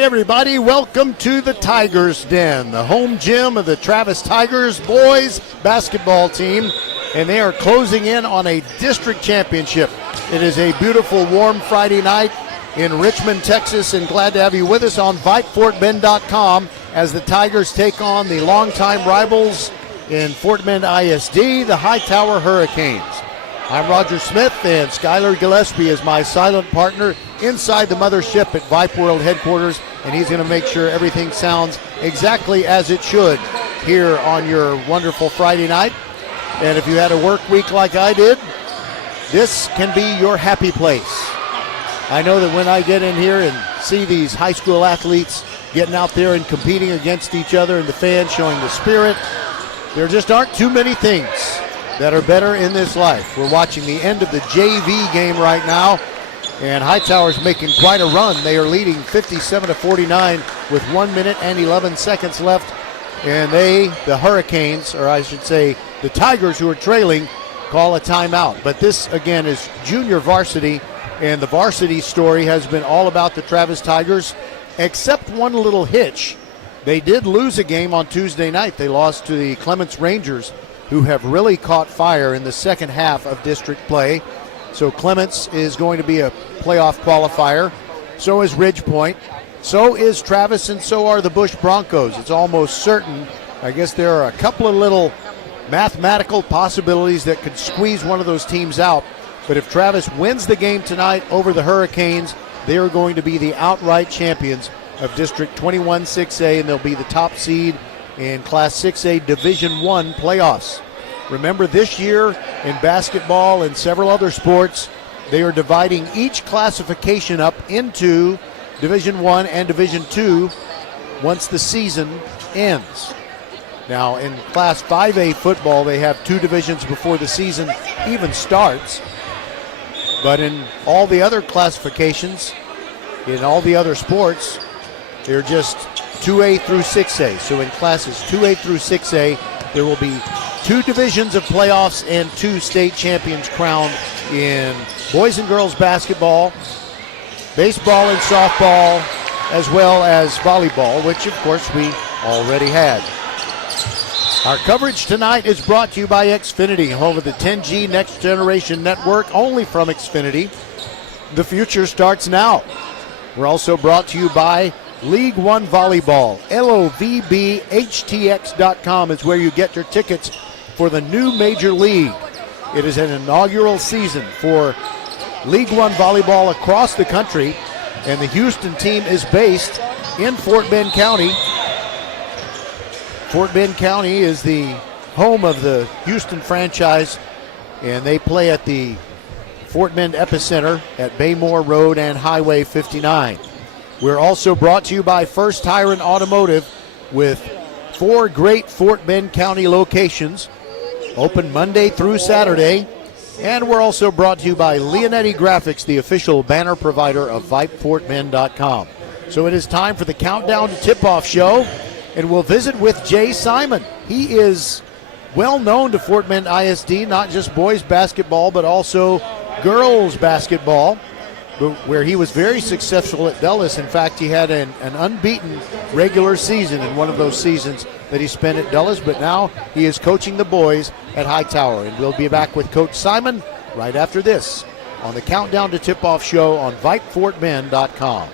Hi, everybody. Welcome to the Tigers Den, the home gym of the Travis Tigers boys basketball team, and they are closing in on a district championship. It is a beautiful, warm Friday night in Richmond, Texas, and glad to have you with us on VypeFortBend.com as the Tigers take on the longtime rivals in Fort Bend ISD, the Hightower Hurricanes. I'm Roger Smith, and Skylar Gillespie is my silent partner inside the mothership at Vype World headquarters, and he's going to make sure everything sounds exactly as it should here on your wonderful Friday night. And if you had a work week like I did, this can be your happy place. I know that when I get in here and see these high school athletes getting out there and competing against each other and the fans showing the spirit, there just aren't too many things that are better in this life. We're watching the end of the JV game right now, and Hightower's making quite a run. They are leading 57-49 with 1 minute and 11 seconds left, and the Hurricanes, or I should say the Tigers who are trailing, call a timeout. But this, again, is junior varsity, and the varsity story has been all about the Travis Tigers, except one little hitch. They did lose a game on Tuesday night. They lost to the Clements Rangers, who have really caught fire in the second half of district play. So Clements is going to be a playoff qualifier. So is Ridge Point. So is Travis, and so are the Bush Broncos. It's almost certain. I guess there are a couple of little mathematical possibilities that could squeeze one of those teams out. But if Travis wins the game tonight over the Hurricanes, they are going to be the outright champions of District 21 6A, and they'll be the top seed in Class 6A Division I playoffs. Remember, this year in basketball and several other sports, they are dividing each classification up into Division I and Division II once the season ends. Now, in Class 5A football, they have two divisions before the season even starts. But in all the other classifications, in all the other sports, they're just 2A through 6A. So in classes 2A through 6A, there will be two divisions of playoffs and two state champions crowned in boys and girls basketball, baseball and softball, as well as volleyball, which of course we already had. Our coverage tonight is brought to you by Xfinity, home of the 10G Next Generation Network, only from Xfinity. The future starts now. We're also brought to you by League One Volleyball. LOVBHTX.com is where you get your tickets for the new major league. It is an inaugural season for League One Volleyball across the country, and the Houston team is based in Fort Bend County. Fort Bend County is the home of the Houston franchise, and they play at the Fort Bend Epicenter at Baymore Road and Highway 59. We're also brought to you by First Tire and Automotive, with 4 great Fort Bend County locations, open Monday through Saturday. And we're also brought to you by Leonetti Graphics, the official banner provider of VypeFortBend.com. So it is time for the Countdown to Tip-Off show, and we'll visit with Jay Simon. He is well known to Fort Bend ISD, not just boys basketball, but also girls basketball, where he was very successful at Dulles. In fact, he had an unbeaten regular season in one of those seasons that he spent at Dulles, but now he is coaching the boys at Hightower. And we'll be back with Coach Simon right after this on the Countdown to Tip-Off show on VypeFortBend.com.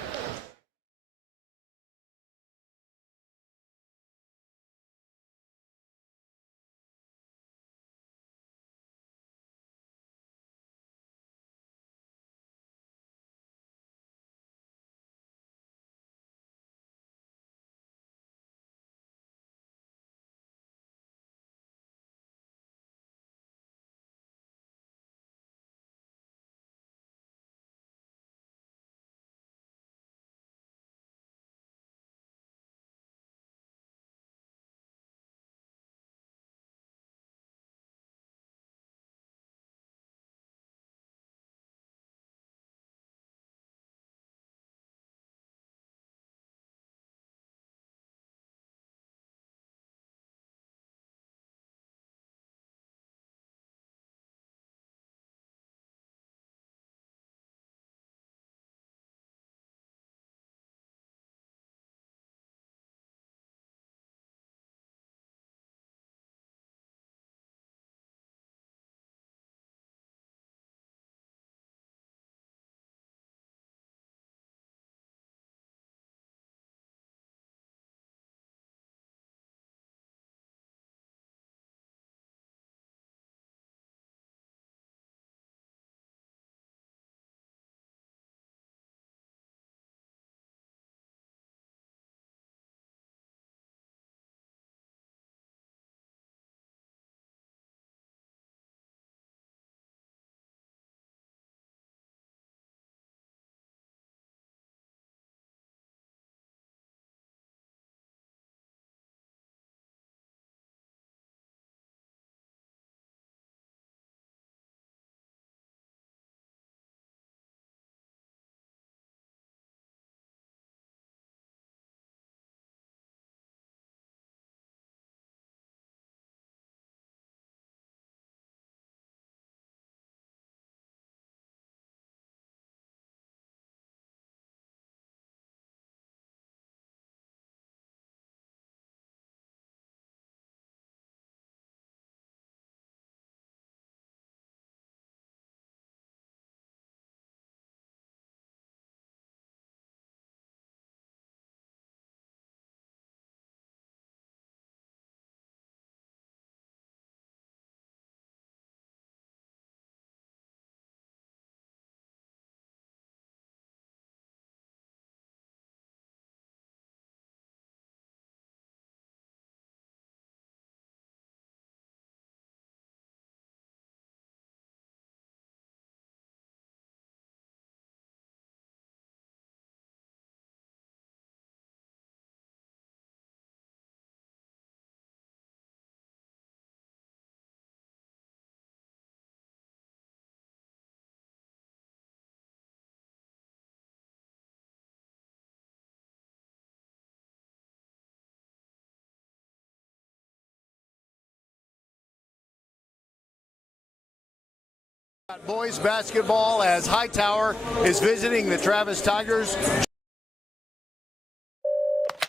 Boys basketball as Hightower is visiting the Travis Tigers.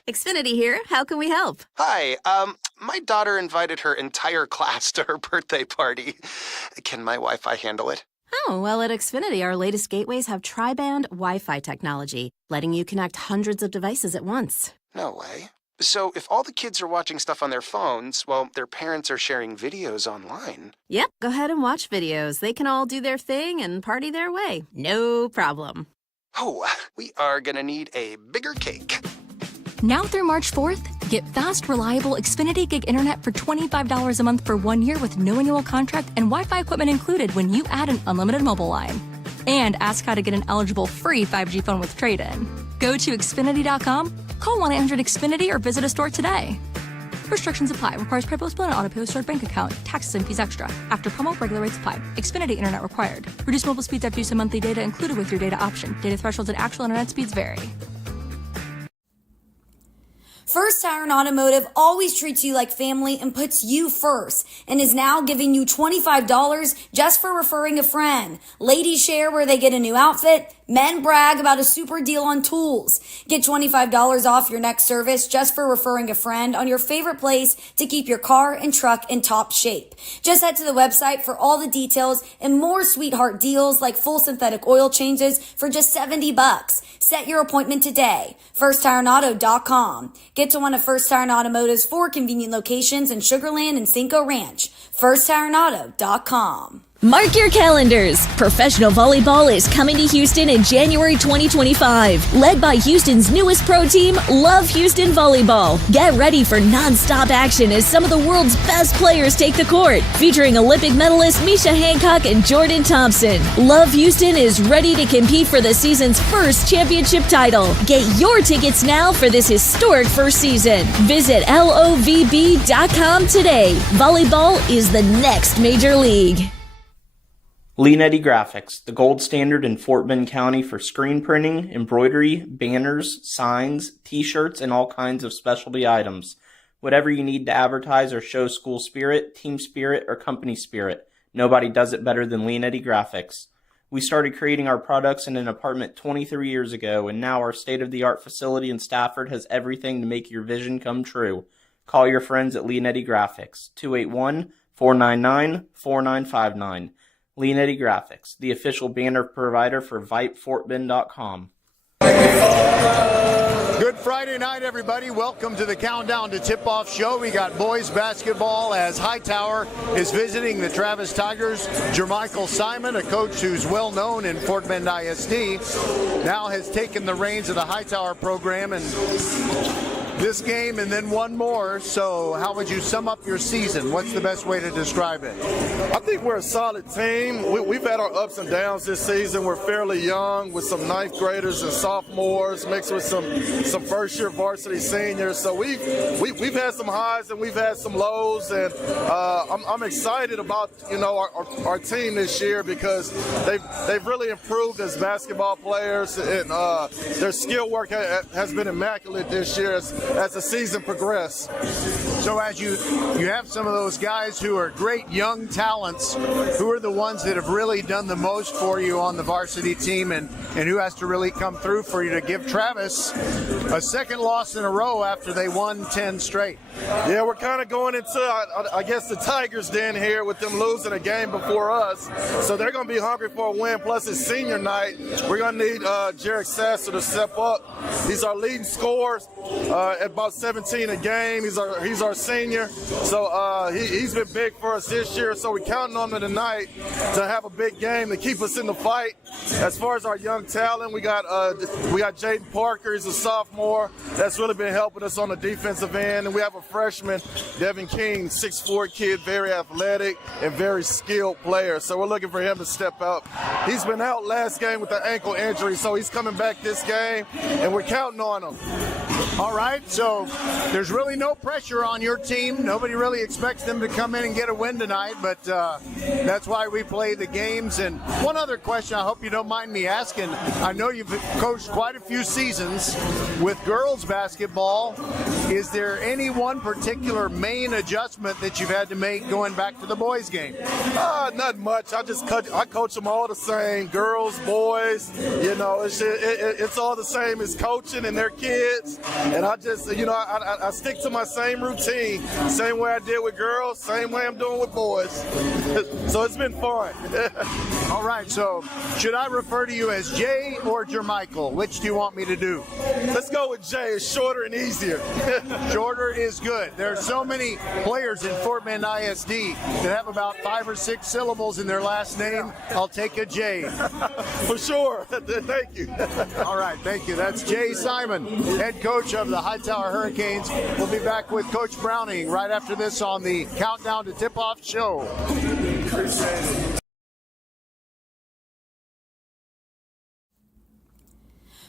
Xfinity here. How can we help? Hi, my daughter invited her entire class to her birthday party. Can my Wi-Fi handle it? Oh, well, at Xfinity, our latest gateways have tri-band Wi-Fi technology, letting you connect hundreds of devices at once. No way. So if all the kids are watching stuff on their phones, well, their parents are sharing videos online. Yep, go ahead and watch videos. They can all do their thing and party their way. No problem. Oh, we are gonna need a bigger cake. Now through March 4th, get fast, reliable Xfinity Gig Internet for $25 a month for 1 year with no annual contract and Wi-Fi equipment included when you add an unlimited mobile line. And ask how to get an eligible free 5G phone with trade-in. Go to Xfinity.com, call 1-800-XFINITY or visit a store today. Restrictions apply. Requires PayPal split and auto-pay stored bank account. Taxes and fees extra. After promo, regular rates apply. Xfinity Internet required. Reduced mobile speeds after use of monthly data included with your data option. Data thresholds and actual internet speeds vary. First Tire Automotive always treats you like family and puts you first and is now giving you $25 just for referring a friend. Ladies share where they get a new outfit. Men brag about a super deal on tools. Get $25 off your next service just for referring a friend on your favorite place to keep your car and truck in top shape. Just head to the website for all the details and more sweetheart deals like full synthetic oil changes for just $70. Set your appointment today. FirstTireAuto.com. Get to one of First Tire Automotive's 4 convenient locations in Sugar Land and Cinco Ranch. FirstTireAuto.com. Mark your calendars. Professional volleyball is coming to Houston in January 2025. Led by Houston's newest pro team, Love Houston Volleyball. Get ready for non-stop action as some of the world's best players take the court. Featuring Olympic medalists Misha Hancock and Jordan Thompson. Love Houston is ready to compete for the season's first championship title. Get your tickets now for this historic first season. Visit lovb.com today. Volleyball is the next major league. Leanetti Graphics, the gold standard in Fort Bend County for screen printing, embroidery, banners, signs, t-shirts, and all kinds of specialty items. Whatever you need to advertise or show school spirit, team spirit, or company spirit, nobody does it better than Leanetti Graphics. We started creating our products in an apartment 23 years ago, and now our state-of-the-art facility in Stafford has everything to make your vision come true. Call your friends at Leanetti Graphics, 281-499-4959. Leanetti Graphics, the official banner provider for VypeFortBend.com. Good Friday night, everybody. Welcome to the Countdown to Tip-Off show. We got boys basketball as Hightower is visiting the Travis Tigers. Jermichael Simon, a coach who's well known in Fort Bend ISD, now has taken the reins of the Hightower program and this game and then one more. So how would you sum up your season? What's the best way to describe it? I think we're a solid team. We've had our ups and downs this season. We're fairly young with some ninth graders and sophomores mixed with some first-year varsity seniors. So we've had some highs and we've had some lows, and I'm excited about our team this year because they've really improved as basketball players, and their skill work has been immaculate this year as the season progressed. So as you have some of those guys who are great young talents, who are the ones that have really done the most for you on the varsity team, and who has to really come through for you to give Travis a second loss in a row after they won 10 straight? Yeah, we're kind of going into, I guess, the Tigers' den here with them losing a game before us. So they're going to be hungry for a win. Plus, it's senior night. We're going to need Jarek Sasser to step up. He's our leading scorer at about 17 a game. He's our senior. So he's been big for us this year. So we're counting on him tonight to have a big game to keep us in the fight. As far as our young talent, we got Jaden Parker. He's a sophomore. That's really been helping us on the defensive end. And we have a freshman, Devin King, 6'4" kid, very athletic and very skilled player. So we're looking for him to step up. He's been out last game with an ankle injury, so he's coming back this game, and we're counting on him. All right, so there's really no pressure on your team. Nobody really expects them to come in and get a win tonight, but that's why we play the games. And one other question I hope you don't mind me asking. I know you've coached quite a few seasons with girls basketball. Is there any one particular main adjustment that you've had to make going back to the boys' game? Not much. I coach them all the same, girls, boys. You know, it's all the same as coaching and their kids. And I just, I stick to my same routine, same way I did with girls, same way I'm doing with boys. So it's been fun. All right, so should I refer to you as Jay or Jermichael? Which do you want me to do? Let's go with Jay. It's shorter and easier. Shorter is good. There are so many players in Fort Bend ISD that have about 5 or 6 syllables in their last name. I'll take a J. For sure. Thank you. All right, thank you. That's Jay Simon, head coach of the Hightower Hurricanes. We'll be back with Coach Browning right after this on the Countdown to Tip-Off show. Appreciate it.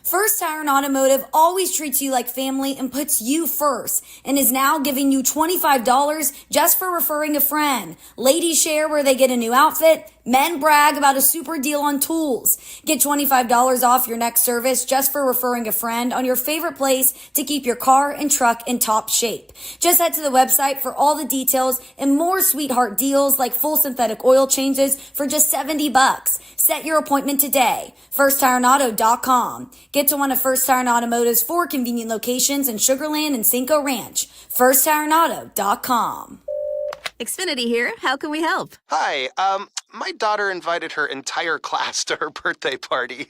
First Tire Automotive always treats you like family and puts you first and is now giving you $25 just for referring a friend. Ladies share where they get a new outfit. Men brag about a super deal on tools. Get $25 off your next service just for referring a friend on your favorite place to keep your car and truck in top shape. Just head to the website for all the details and more sweetheart deals like full synthetic oil changes for just $70. Set your appointment today. FirstTireAuto.com. Get to one of First Tire Automotive's 4 convenient locations in Sugar Land and Cinco Ranch. FirstTireAuto.com. Xfinity here. How can we help? Hi, my daughter invited her entire class to her birthday party.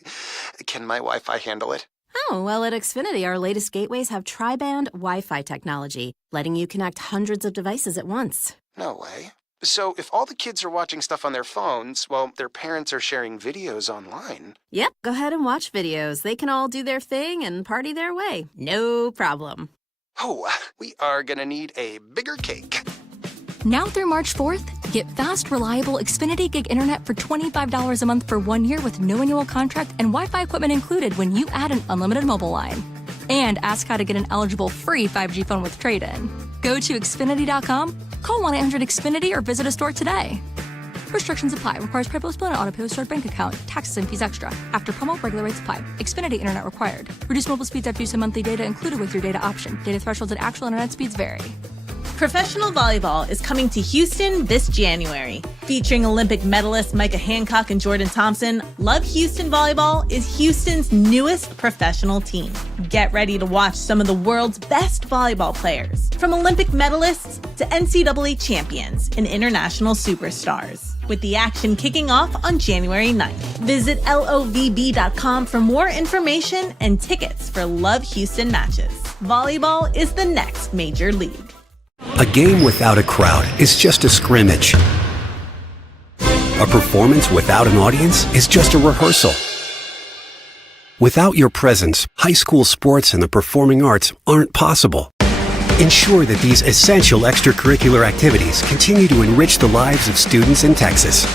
Can my Wi-Fi handle it? Oh, well, at Xfinity, our latest gateways have tri-band Wi-Fi technology, letting you connect hundreds of devices at once. No way. So if all the kids are watching stuff on their phones, well, their parents are sharing videos online. Yep, go ahead and watch videos. They can all do their thing and party their way. No problem. Oh, we are gonna need a bigger cake. Now through March 4th, get fast, reliable Xfinity Gig Internet for $25 a month for 1 year with no annual contract and Wi-Fi equipment included when you add an unlimited mobile line. And ask how to get an eligible free 5G phone with trade-in. Go to Xfinity.com, call 1-800-XFINITY or visit a store today. Restrictions apply. Requires pre-post bill and auto-pay with stored bank account. Taxes and fees extra. After promo, regular rates apply. Xfinity Internet required. Reduced mobile speeds after use of monthly data included with your data option. Data thresholds and actual internet speeds vary. Professional volleyball is coming to Houston this January. Featuring Olympic medalists Micah Hancock and Jordan Thompson, Love Houston Volleyball is Houston's newest professional team. Get ready to watch some of the world's best volleyball players, from Olympic medalists to NCAA champions and international superstars, with the action kicking off on January 9th. Visit lovb.com for more information and tickets for Love Houston matches. Volleyball is the next major league. A game without a crowd is just a scrimmage. A performance without an audience is just a rehearsal. Without your presence, high school sports and the performing arts aren't possible. Ensure that these essential extracurricular activities continue to enrich the lives of students in Texas.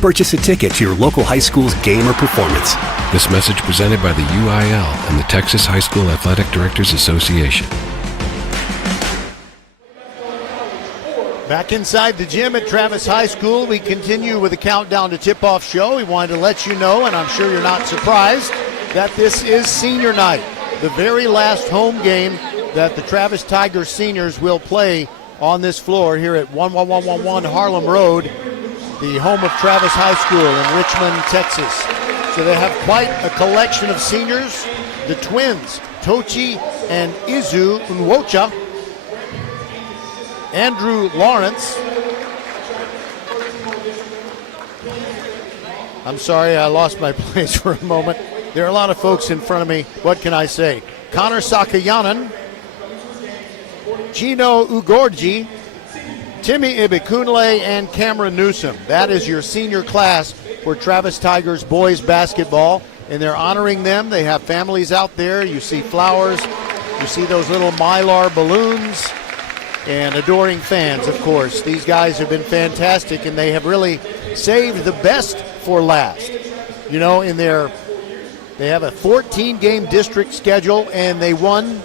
Purchase a ticket to your local high school's game or performance. This message presented by the UIL and the Texas High School Athletic Directors Association. Back inside the gym at Travis High School, we continue with the Countdown to Tip-Off show. We wanted to let you know, and I'm sure you're not surprised, that this is senior night, the very last home game that the Travis Tigers seniors will play on this floor here at 11111 Harlem Road, the home of Travis High School in Richmond, Texas. So they have quite a collection of seniors. The twins, Tochi and Izu Nwocha, Andrew Lawrence. I'm sorry, I lost my place for a moment. There are a lot of folks in front of me. What can I say? Connor Sakayanan, Gino Ugorji, Timmy Ibikunle, and Cameron Newsom. That is your senior class for Travis Tigers boys basketball, and they're honoring them. They have families out there. You see flowers. You see those little Mylar balloons. And adoring fans, of course. These guys have been fantastic, and they have really saved the best for last. You know, they have a 14-game district schedule, and they won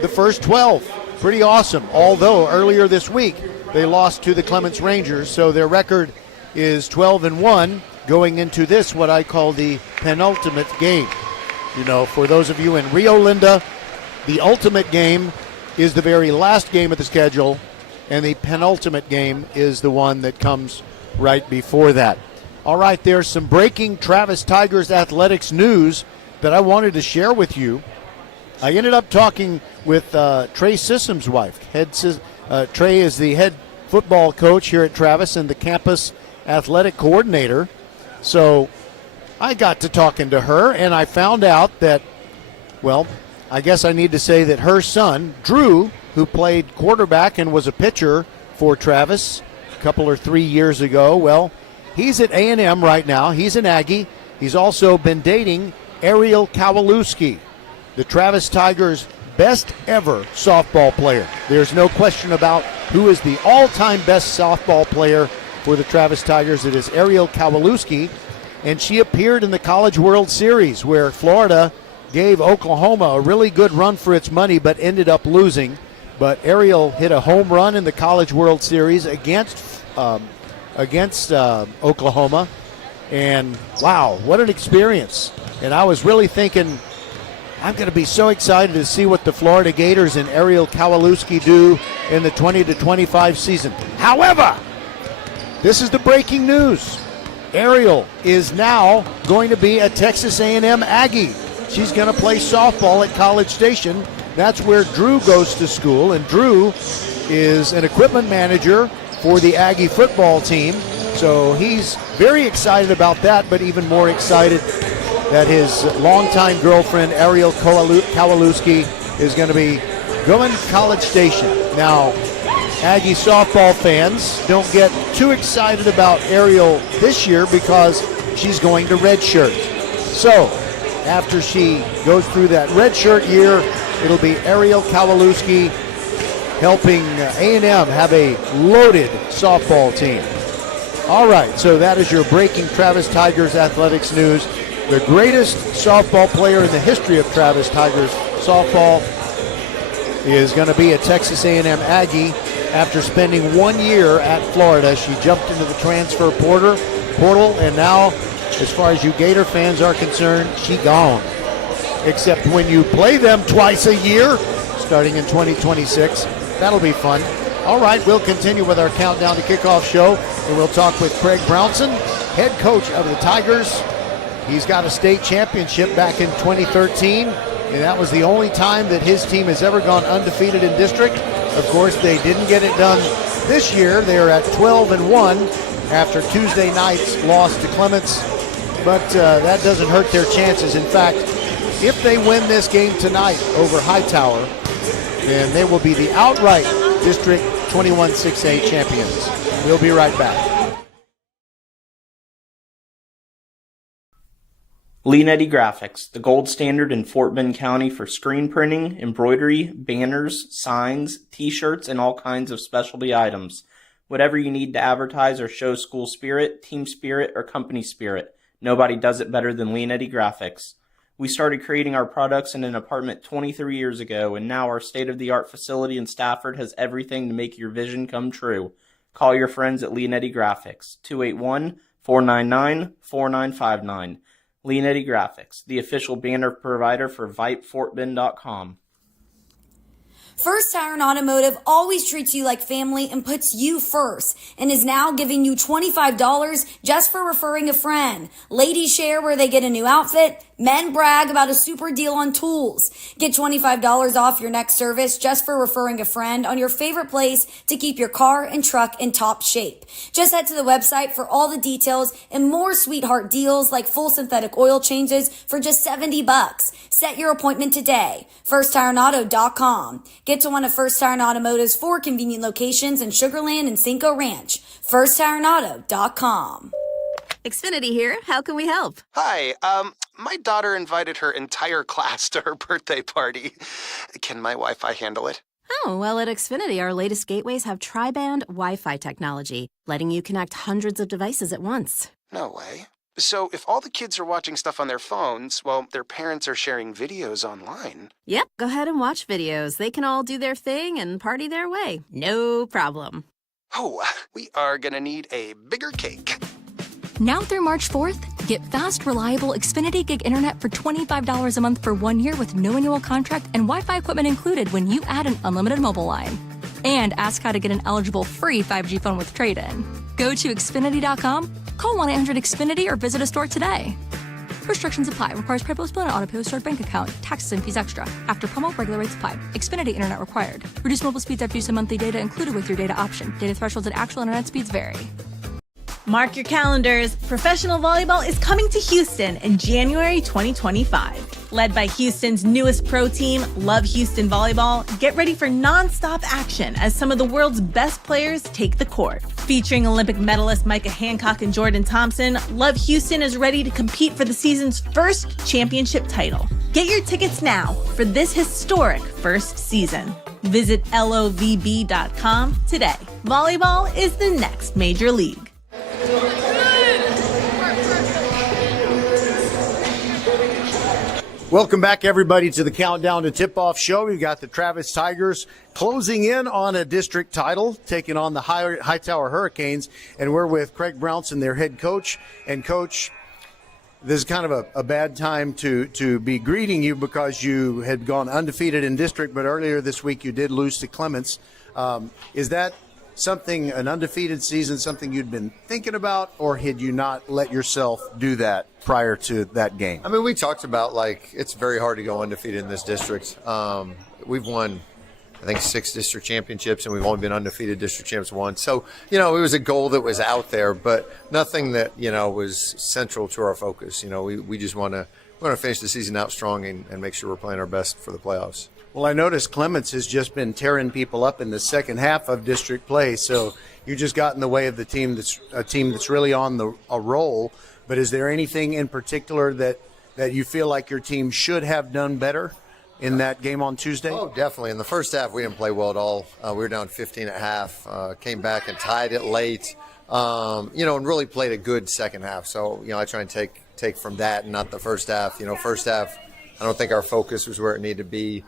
the first 12. Pretty awesome. Although earlier this week they lost to the Clements Rangers, so their record is 12-1 going into this, what I call the penultimate game. You know, for those of you in Rio Linda, the ultimate game is the very last game of the schedule, and the penultimate game is the one that comes right before that. All right, there's some breaking Travis Tigers athletics news that I wanted to share with you. I ended up talking with Trey Sissom's wife. Trey is the head football coach here at Travis and the campus athletic coordinator. So I got to talking to her, and I found out that, well, I guess I need to say that her son, Drew, who played quarterback and was a pitcher for Travis a couple or 3 years ago, well, he's at A&M right now. He's an Aggie. He's also been dating Ariel Kowalewski, the Travis Tigers' best ever softball player. There's no question about who is the all-time best softball player for the Travis Tigers. It is Ariel Kowalewski, and she appeared in the College World Series where Florida gave Oklahoma a really good run for its money but ended up losing. But Ariel hit a home run in the College World Series against Oklahoma, and wow, what an experience. And I was really thinking, I'm going to be so excited to see what the Florida Gators and Ariel Kowalewski do in the 20-25 season. However, this is the breaking news. Ariel is now going to be a Texas A&M Aggie. She's going to play softball at College Station. That's where Drew goes to school, and Drew is an equipment manager for the Aggie football team. So he's very excited about that, but even more excited that his longtime girlfriend, Ariel Kowalewski, is going to be going to College Station. Now, Aggie softball fans, don't get too excited about Ariel this year because she's going to redshirt. So, after she goes through that redshirt year, it'll be Ariel Kowalewski helping A&M have a loaded softball team. All right, so that is your breaking Travis Tigers athletics news. The greatest softball player in the history of Travis Tigers softball is going to be a Texas A&M Aggie. After spending 1 year at Florida, she jumped into the transfer portal, and now, as far as you Gator fans are concerned, she gone. Except when you play them twice a year, starting in 2026. That'll be fun. All right, we'll continue with our Countdown to Kickoff show, and we'll talk with Craig Brownson, head coach of the Tigers. He's got a state championship back in 2013, and that was the only time that his team has ever gone undefeated in district. Of course, they didn't get it done this year. They're at 12-1 after Tuesday night's loss to Clements, but that doesn't hurt their chances. In fact, if they win this game tonight over Hightower, then they will be the outright District 21-6A champions. We'll be right back. Leanetti Graphics, the gold standard in Fort Bend County for screen printing, embroidery, banners, signs, t-shirts, and all kinds of specialty items. Whatever you need to advertise or show school spirit, team spirit, or company spirit, nobody does it better than Leanetti Graphics. We started creating our products in an apartment 23 years ago, and now our state-of-the-art facility in Stafford has everything to make your vision come true. Call your friends at Leanetti Graphics, 281-499-4959. Leanetti Graphics, the official banner provider for VypeFortBend.com. First Tire Automotive always treats you like family and puts you first, and is now giving you $25 just for referring a friend. Ladies share where they get a new outfit. Men brag about a super deal on tools. Get $25 off your next service just for referring a friend on your favorite place to keep your car and truck in top shape. Just head to the website for all the details and more sweetheart deals like full synthetic oil changes for just $70. Set your appointment today. FirstTireAuto.com. Get to one of First Tire Automotive's 4 convenient locations in Sugar Land and Cinco Ranch. FirstTireAuto.com. Xfinity here. How can we help? Hi, my daughter invited her entire class to her birthday party. Can my Wi-Fi handle it? Oh, well, at Xfinity, our latest gateways have tri-band Wi-Fi technology, letting you connect hundreds of devices at once. No way. So if all the kids are watching stuff on their phones, well, their parents are sharing videos online. Yep, go ahead and watch videos. They can all do their thing and party their way. No problem. Oh, we are gonna need a bigger cake. Now through March 4th, get fast, reliable Xfinity Gig Internet for $25 a month for 1 year with no annual contract and Wi-Fi equipment included when you add an unlimited mobile line. And ask how to get an eligible free 5G phone with trade-in. Go to Xfinity.com, call 1-800-XFINITY or visit a store today. Restrictions apply. Requires PayPal split and auto-pay with stored bank account. Taxes and fees extra. After promo, regular rates apply. Xfinity Internet required. Reduced mobile speeds after use of monthly data included with your data option. Data thresholds and actual internet speeds vary. Mark your calendars. Professional volleyball is coming to Houston in January 2025. Led by Houston's newest pro team, Love Houston Volleyball, get ready for non-stop action as some of the world's best players take the court. Featuring Olympic medalists Micah Hancock and Jordan Thompson, Love Houston is ready to compete for the season's first championship title. Get your tickets now for this historic first season. Visit lovb.com today. Volleyball is the next major league. Welcome back, everybody, to the Countdown to Tip-Off show. We've got the Travis Tigers closing in on a district title, taking on the Hightower Hurricanes, and we're with Craig Brownson, their head coach. And, Coach, this is kind of a bad time to be greeting you because you had gone undefeated in district, but earlier this week you did lose to Clements. Is that something, an undefeated season, something you'd been thinking about, or had you not let yourself do that prior to that game? I mean, we talked about, like, it's very hard to go undefeated in this district. We've won, I think, 6 district championships, and we've only been undefeated district champs once. So, it was a goal that was out there, but nothing that, was central to our focus. We just want to finish the season out strong and make sure we're playing our best for the playoffs. Well, I noticed Clements has just been tearing people up in the second half of district play, so you just got in the way of the team that's really on a roll. But is there anything in particular that you feel like your team should have done better in that game on Tuesday? Oh, definitely. In the first half, we didn't play well at all. We were down 15 at half, came back and tied it late, and really played a good second half. So, I try and take from that and not the first half. First half, I don't think our focus was where it needed to be.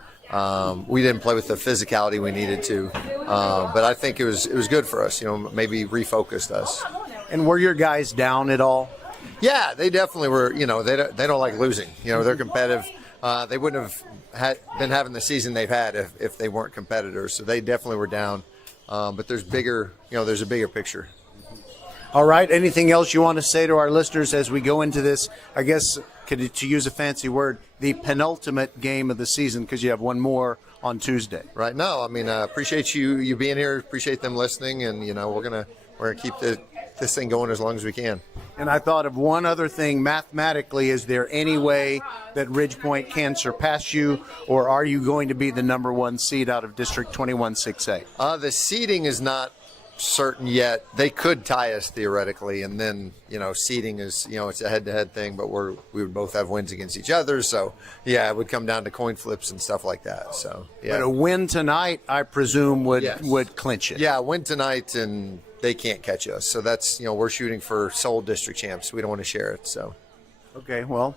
We didn't play with the physicality we needed to, but I think it was good for us. Maybe refocused us. And were your guys down at all? Yeah, they definitely were. They don't like losing. They're competitive. They wouldn't have been having the season they've had if they weren't competitors. So they definitely were down. But there's a bigger picture. All right. Anything else you want to say to our listeners as we go into this, I guess, to use a fancy word, the penultimate game of the season, because you have one more on Tuesday? Right. No, I mean, appreciate you being here. Appreciate them listening, and we're gonna keep this thing going as long as we can. And I thought of one other thing. Mathematically, is there any way that Ridgepoint can surpass you, or are you going to be the number 1 seed out of District 21 6A? The seeding is not certain yet. They could tie us theoretically, and then seeding is it's a head-to-head thing, but we would both have wins against each other, so it would come down to coin flips and stuff like that. So but a win tonight, I presume, would clinch it. Yeah, win tonight and they can't catch us. So that's we're shooting for sole district champs. We don't want to share it. So okay, well,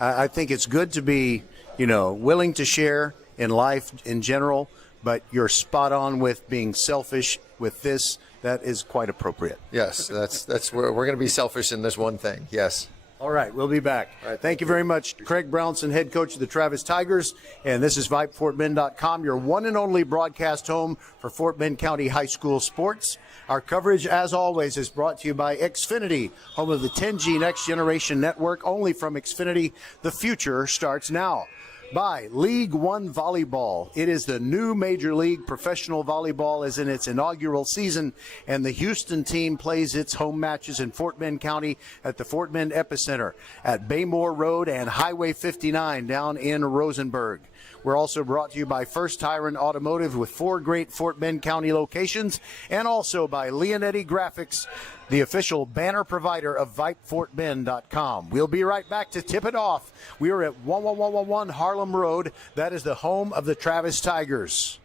I think it's good to be willing to share in life in general, but you're spot on with being selfish with this. That is quite appropriate. Yes, that's where we're going to be selfish in this one thing. Yes. All right, we'll be back. All right, thank you very much, Craig Brownson, head coach of the Travis Tigers. And this is VypeFortBend.com, your one and only broadcast home for Fort Bend County High School sports. Our coverage, as always, is brought to you by Xfinity, home of the 10G Next Generation Network. Only from Xfinity, the future starts now. By League One Volleyball. It is the new Major League. Professional volleyball is in its inaugural season, and the Houston team plays its home matches in Fort Bend County at the Fort Bend Epicenter at Baymore Road and Highway 59 down in Rosenberg. We're also brought to you by First Tyrant Automotive with 4 great Fort Bend County locations, and also by Leonetti Graphics, the official banner provider of VypeFortBend.com. We'll be right back to tip it off. We are at 11111 Harlem Road. That is the home of the Travis Tigers.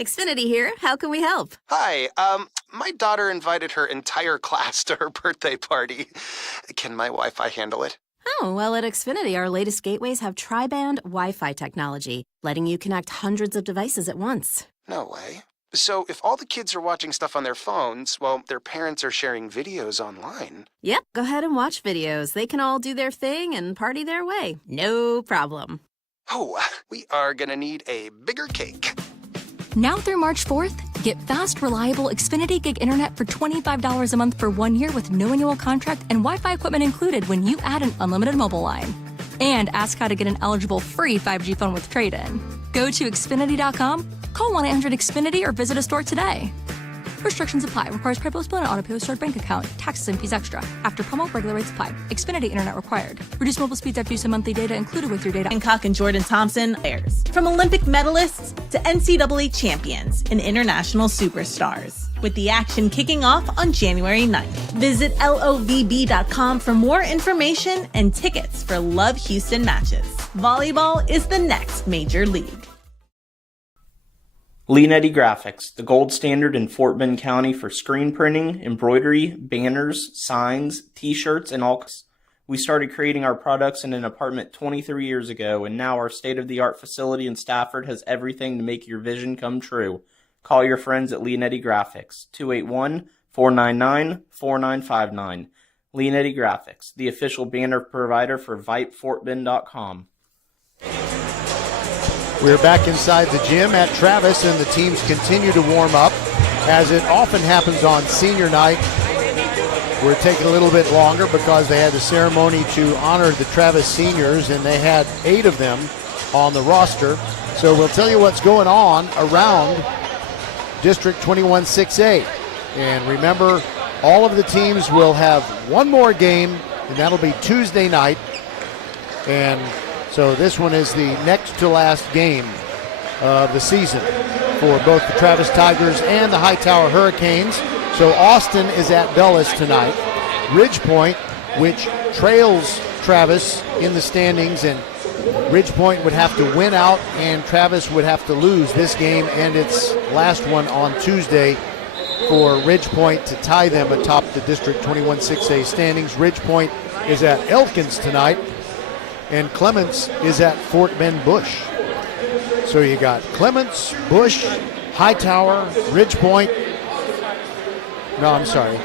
Xfinity here. How can we help? Hi, my daughter invited her entire class to her birthday party. Can my Wi-Fi handle it? Oh, well, at Xfinity, our latest gateways have tri-band Wi-Fi technology, letting you connect hundreds of devices at once. No way. So if all the kids are watching stuff on their phones, well, their parents are sharing videos online. Yep, go ahead and watch videos. They can all do their thing and party their way. No problem. Oh, we are gonna need a bigger cake. Now through March 4th, get fast, reliable Xfinity Gig Internet for $25 a month for 1 year with no annual contract and Wi-Fi equipment included when you add an unlimited mobile line. And ask how to get an eligible free 5G phone with trade-in. Go to Xfinity.com, call 1-800-XFINITY or visit a store today. Restrictions apply. Requires PayPal and auto-pay stored bank account. Taxes and fees extra. After promo, regular rates apply. Xfinity Internet required. Reduced mobile speeds after use of monthly data included with your data. Hancock and Jordan Thompson airs. From Olympic medalists to NCAA champions and international superstars. With the action kicking off on January 9th. Visit LOVB.com for more information and tickets for Love Houston matches. Volleyball is the next major league. Leanetti Graphics, the gold standard in Fort Bend County for screen printing, embroidery, banners, signs, t-shirts, and all. We started creating our products in an apartment 23 years ago, and now our state-of-the-art facility in Stafford has everything to make your vision come true. Call your friends at Leanetti Graphics, 281-499-4959. Leanetti Graphics, the official banner provider for VypeFortBend.com. We're back inside the gym at Travis, and the teams continue to warm up. As it often happens on senior night, we're taking a little bit longer because they had the ceremony to honor the Travis seniors, and they had 8 of them on the roster. So we'll tell you what's going on around District 21-6A. And remember, all of the teams will have one more game, and that'll be Tuesday night. And so this one is the next to last game of the season for both the Travis Tigers and the Hightower Hurricanes. So Austin is at Dulles tonight. Ridgepoint, which trails Travis in the standings, and Ridgepoint would have to win out and Travis would have to lose this game and its last one on Tuesday for Ridgepoint to tie them atop the District 21-6A standings. Ridgepoint is at Elkins tonight, and Clements is at Fort Bend Bush. So you got Clements, Bush, Hightower, Ridgepoint. No, I'm sorry.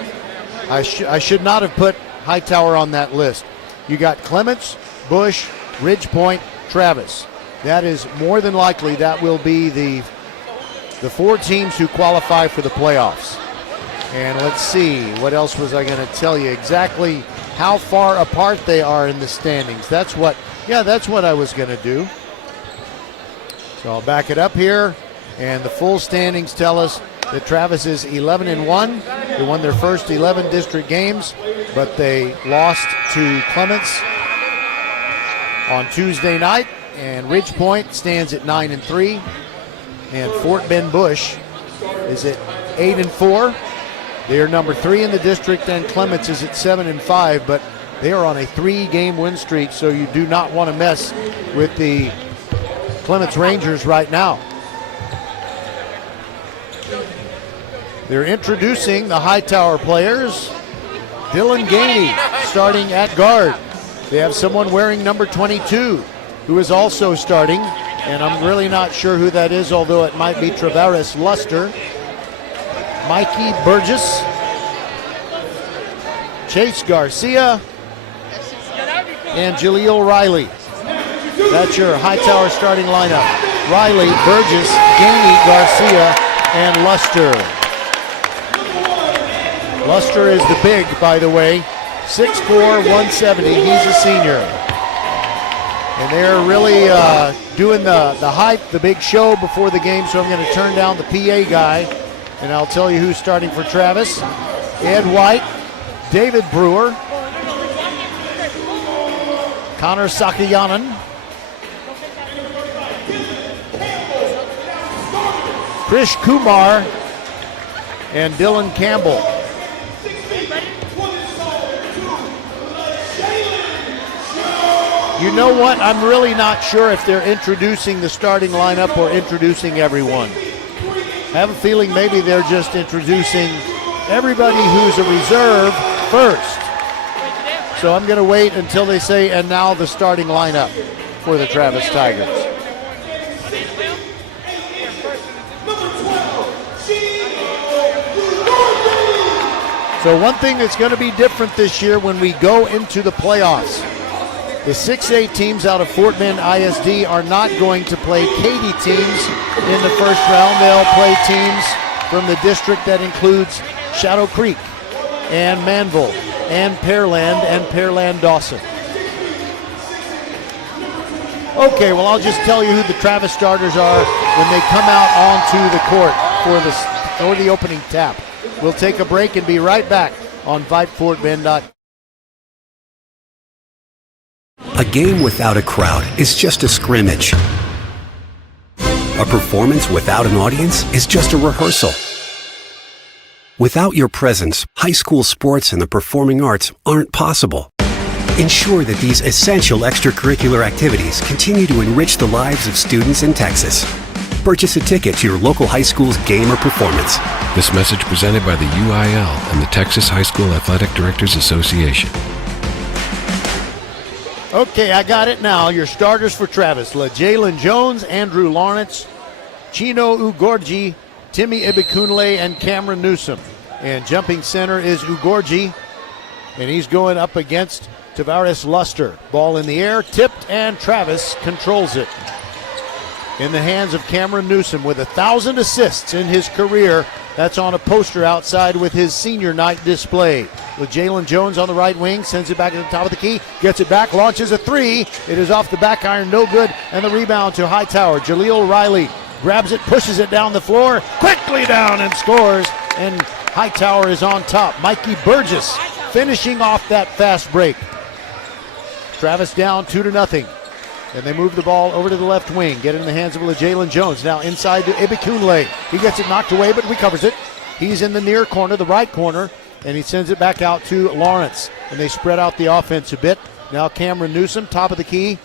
I should not have put Hightower on that list. You got Clements, Bush, Ridgepoint, Travis. That is more than likely that will be the 4 teams who qualify for the playoffs. And let's see, what else was I going to tell you? Exactly how far apart they are in the standings. That's what I was going to do. So I'll back it up here, and the full standings tell us that Travis is 11-1. They won their first 11 district games, but they lost to Clements on Tuesday night, and Ridgepoint stands at 9-3, and Fort Bend Bush is at 8-4. They are number 3 in the district, and Clements is at 7-5, but they are on a 3-game win streak, so you do not want to mess with the Clements Rangers right now. They're introducing the Hightower players. Dylan Gainey starting at guard. They have someone wearing number 22 who is also starting, and I'm really not sure who that is, although it might be Travaris Luster. Mikey Burgess, Chase Garcia, and Jaleel Riley. That's your Hightower starting lineup. Riley, Burgess, Gainey, Garcia, and Luster. Luster is the big, by the way, 6'4", 170. He's a senior. And they're really doing the hype, the big show before the game, so I'm going to turn down the PA guy, and I'll tell you who's starting for Travis. Ed White, David Brewer, Connor Sakayanan, Krish Kumar, and Dylan Campbell. You know what? I'm really not sure if they're introducing the starting lineup or introducing everyone. I have a feeling maybe they're just introducing everybody who's a reserve first. So I'm going to wait until they say, and now the starting lineup for the Travis Tigers. So one thing that's going to be different this year when we go into the playoffs, the 6A teams out of Fort Bend ISD are not going to play Katy teams in the first round. They'll play teams from the district that includes Shadow Creek and Manville and Pearland Dawson. Okay, well, I'll just tell you who the Travis starters are when they come out onto the court for the opening tap. We'll take a break and be right back on VypeFortBend.com. A game without a crowd is just a scrimmage. A performance without an audience is just a rehearsal. Without your presence, high school sports and the performing arts aren't possible. Ensure that these essential extracurricular activities continue to enrich the lives of students in Texas. Purchase a ticket to your local high school's game or performance. This message presented by the UIL and the Texas High School Athletic Directors Association. Okay, I got it now. Your starters for Travis: LaJalen Jones, Andrew Lawrence, Chino Ugorji, Timmy Ibikunle, and Cameron Newsom. And jumping center is Ugorji, and he's going up against Tavares Luster. Ball in the air, tipped, and Travis controls it. In the hands of Cameron Newsom with 1,000 assists in his career. That's on a poster outside with his senior night display. LaJalen Jones on the right wing, sends it back to the top of the key, gets it back, launches a three. It is off the back iron, no good, and the rebound to Hightower. Jaleel Riley grabs it, pushes it down the floor, quickly down and scores, and Hightower is on top. Mikey Burgess finishing off that fast break. Travis down 2-0. And they move the ball over to the left wing. Get it in the hands of LaJalen Jones. Now inside to Ibikunle. He gets it knocked away, but recovers it. He's in the near corner, the right corner, and he sends it back out to Lawrence. And they spread out the offense a bit. Now Cameron Newsom, top of the key,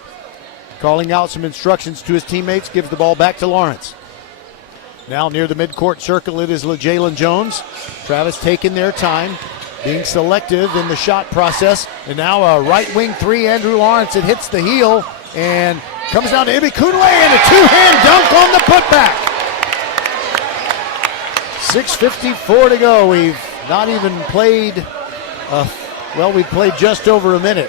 calling out some instructions to his teammates, gives the ball back to Lawrence. Now near the midcourt circle, it is LaJalen Jones. Travis taking their time, being selective in the shot process. And now a right wing three, Andrew Lawrence. It hits the heel and comes down to Ibikunle, and a two-hand dunk on the putback. 6:54 to go. We've not even played, we played just over a minute.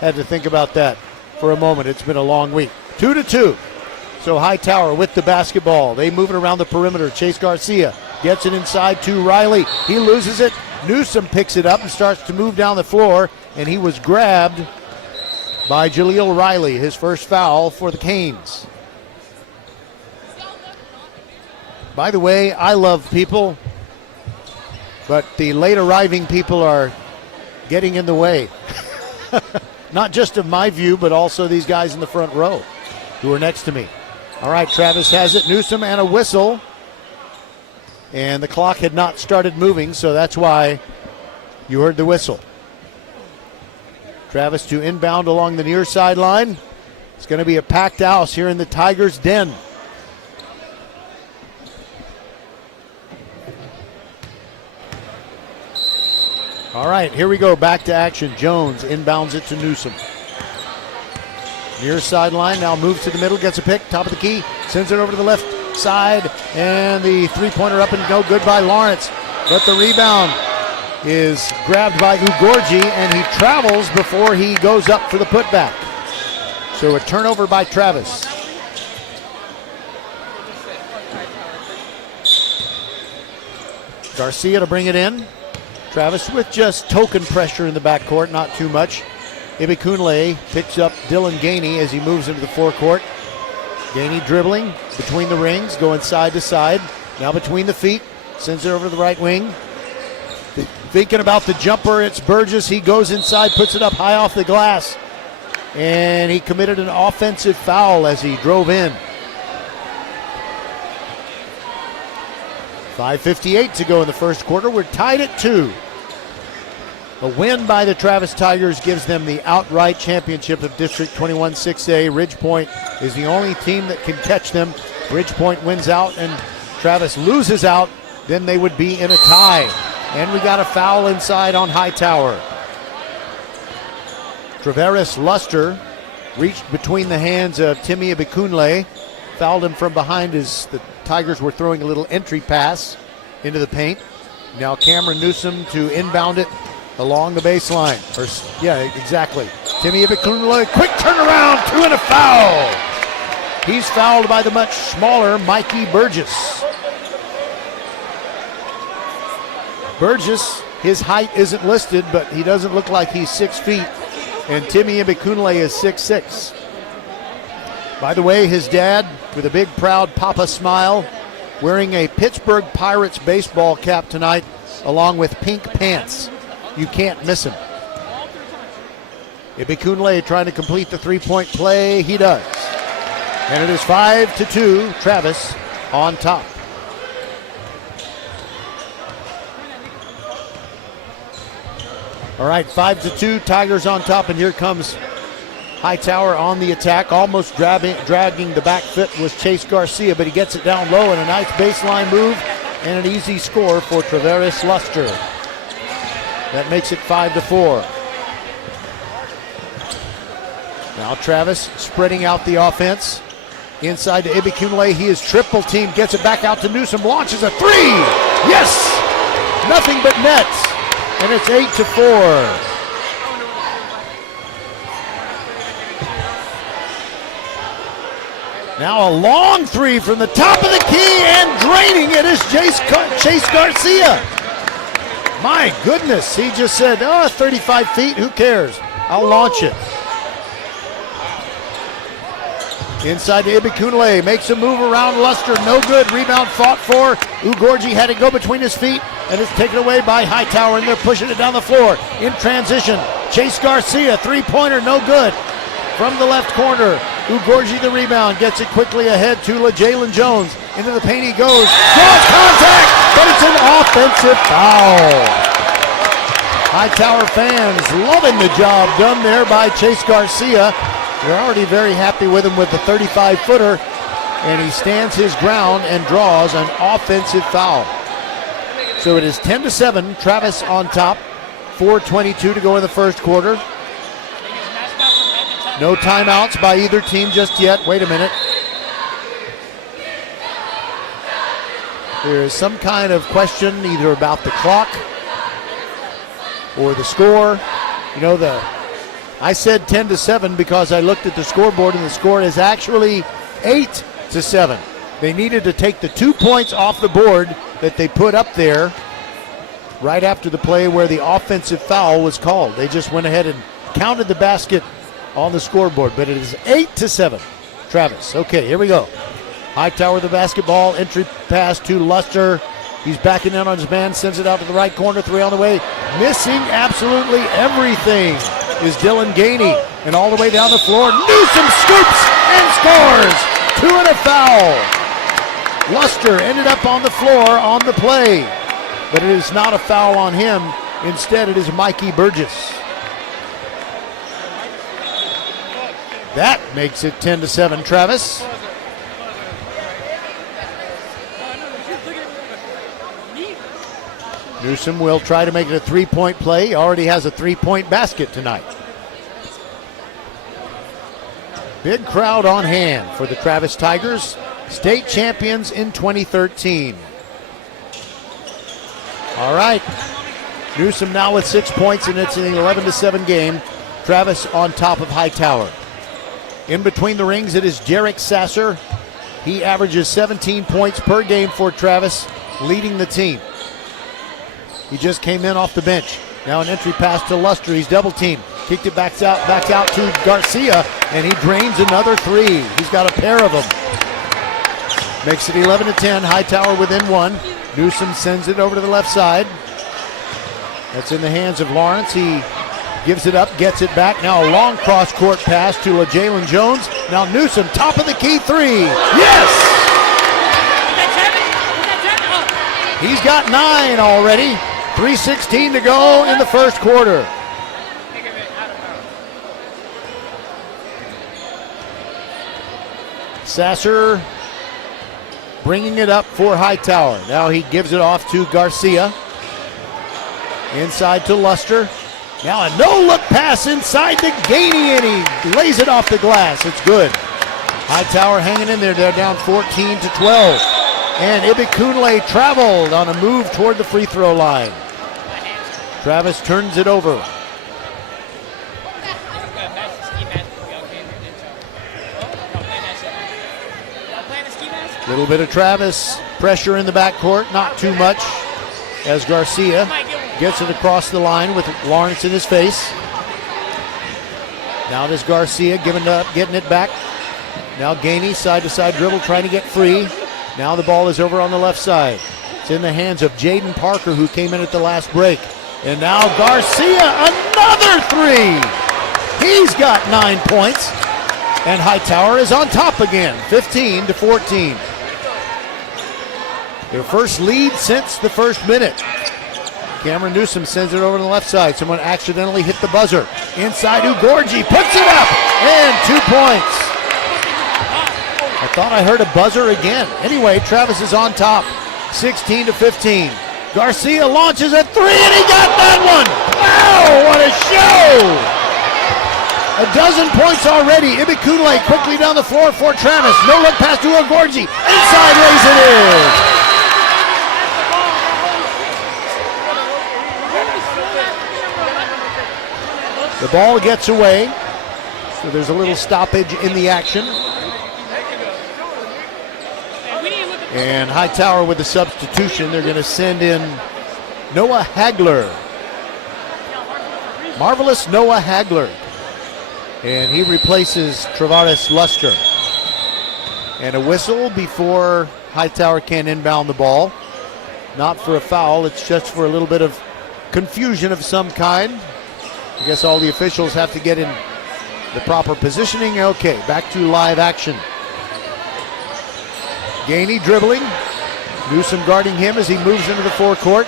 Had to think about that for a moment. It's been a long week. 2-2. So Hightower with the basketball. They move it around the perimeter. Chase Garcia gets it inside to Riley. He loses it. Newsom picks it up and starts to move down the floor, and he was grabbed by Jaleel Riley, his first foul for the Canes. By the way, I love people, but the late arriving people are getting in the way. Not just of my view, but also these guys in the front row who are next to me. All right, Travis has it. Newsom and a whistle. And the clock had not started moving, so that's why you heard the whistle. Travis to inbound along the near sideline. It's going to be a packed house here in the Tigers' den. All right, here we go. Back to action. Jones inbounds it to Newsom. Near sideline, now moves to the middle, gets a pick, top of the key, sends it over to the left side, and the three-pointer up and no good by Lawrence. But the rebound is grabbed by Ugorji, and he travels before he goes up for the putback. So a turnover by Travis. Garcia to bring it in. Travis with just token pressure in the backcourt, not too much. Ibikunle picks up Dylan Gainey as he moves into the forecourt. Gainey dribbling between the rings, going side to side. Now between the feet, sends it over to the right wing. Thinking about the jumper, it's Burgess. He goes inside, puts it up high off the glass. And he committed an offensive foul as he drove in. 5:58 to go in the first quarter. We're tied at 2. A win by the Travis Tigers gives them the outright championship of District 21 6A. Ridge Point is the only team that can catch them Bridgepoint wins out and Travis loses out, then they would be in a tie. And we got a foul inside on Hightower. Traveris Luster reached between the hands of Timmy Abikunle, fouled him from behind as the Tigers were throwing a little entry pass into the paint. Now Cameron Newsom to inbound it along the baseline. Exactly. Timmy Abikunle, quick turnaround, 2 and a foul. He's fouled by the much smaller Mikey Burgess. Burgess, his height isn't listed, but he doesn't look like he's 6 feet. And Timmy Abikunle is 6'6". By the way, his dad, with a big proud Papa smile, wearing a Pittsburgh Pirates baseball cap tonight, along with pink pants. You can't miss him. Abikunle trying to complete the three-point play. He does. And it is 5-2, Travis on top. All right, 5-2, Tigers on top, and here comes Hightower on the attack. Almost dragging the back foot was Chase Garcia, but he gets it down low, and a nice baseline move and an easy score for Traveris Luster. That makes it 5-4. Now Travis spreading out the offense. Inside to Abikunle, he is triple teamed, gets it back out to Newsom, launches a three! Yes! Nothing but nets, and it's 8-4. Now a long three from the top of the key, and draining it is Chase Garcia. My goodness, he just said, 35 feet, who cares? I'll launch it. Inside to Abikunle, makes a move around Luster, no good. Rebound fought for. Ugorji had it go between his feet, and it's taken away by Hightower, and they're pushing it down the floor. In transition, Chase Garcia, three-pointer, no good. From the left corner, Ugorji the rebound, gets it quickly ahead to Jalen Jones. Into the paint he goes, draws contact, but it's an offensive foul. Hightower fans loving the job done there by Chase Garcia. They're already very happy with him with the 35-footer, and he stands his ground and draws an offensive foul. So it is 10-7, Travis on top, 4:22 to go in the first quarter. No timeouts by either team just yet. Wait a minute. There is some kind of question either about the clock or the score. You know, I said 10-7 because I looked at the scoreboard, and the score is actually 8-7. They needed to take the 2 points off the board that they put up there right after the play where the offensive foul was called. They just went ahead and counted the basket on the scoreboard, but it is 8-7. Travis. Okay, here we go. Hightower the basketball, entry pass to Luster. He's backing in on his man, sends it out to the right corner, three on the way. Missing absolutely everything is Dylan Gainey, and all the way down the floor, Newsom scoops and scores! 2 and a foul. Luster ended up on the floor on the play, but it is not a foul on him. Instead, it is Mikey Burgess. That makes it 10-7, Travis. Newsom will try to make it a three-point play. He already has a three-point basket tonight. Big crowd on hand for the Travis Tigers, state champions in 2013. All right. Newsom now with 6 points, and it's an 11-7 game. Travis on top of Hightower. In between the rings, it is Derek Sasser. He averages 17 points per game for Travis, leading the team. He just came in off the bench. Now an entry pass to Luster. He's double teamed. Kicked it back out to Garcia, and he drains another three. He's got a pair of them. Makes it 11-10. Hightower within one. Newsom sends it over to the left side. That's in the hands of Lawrence. He gives it up, gets it back. Now a long cross-court pass to Jalen Jones. Now Newsom, top of the key three. Yes! He's got 9 already. 3:16 to go in the first quarter. Sasser bringing it up for Hightower. Now he gives it off to Garcia. Inside to Luster. Now a no-look pass inside to Gainey, and he lays it off the glass. It's good. Hightower hanging in there. They're down 14-12. And Ibikunle traveled on a move toward the free throw line. Travis turns it over. Little bit of Travis pressure in the backcourt, not too much, as Garcia gets it across the line with Lawrence in his face. Now it is Garcia getting it back. Now Gainey, side-to-side dribble, trying to get free. Now the ball is over on the left side. It's in the hands of Jaden Parker, who came in at the last break. And now Garcia, another three! He's got 9 points. And Hightower is on top again, 15-14. Their first lead since the first minute. Cameron Newsom sends it over to the left side. Someone accidentally hit the buzzer. Inside Ugorji, puts it up, and 2 points. I thought I heard a buzzer again. Anyway, Travis is on top, 16-15. Garcia launches a three, and he got that one. Wow, what a show! A dozen points already. Ibikunle quickly down the floor for Travis. No look pass to Ugorji. Inside, lays it in. The ball gets away, so there's a little stoppage in the action. And Hightower with the substitution. They're going to send in Noah Hagler. Marvelous Noah Hagler. And he replaces Travaris Luster. And a whistle before Hightower can inbound the ball. Not for a foul, it's just for a little bit of confusion of some kind. I guess all the officials have to get in the proper positioning. Okay, back to live action. Gainey dribbling. Newsom guarding him as he moves into the forecourt.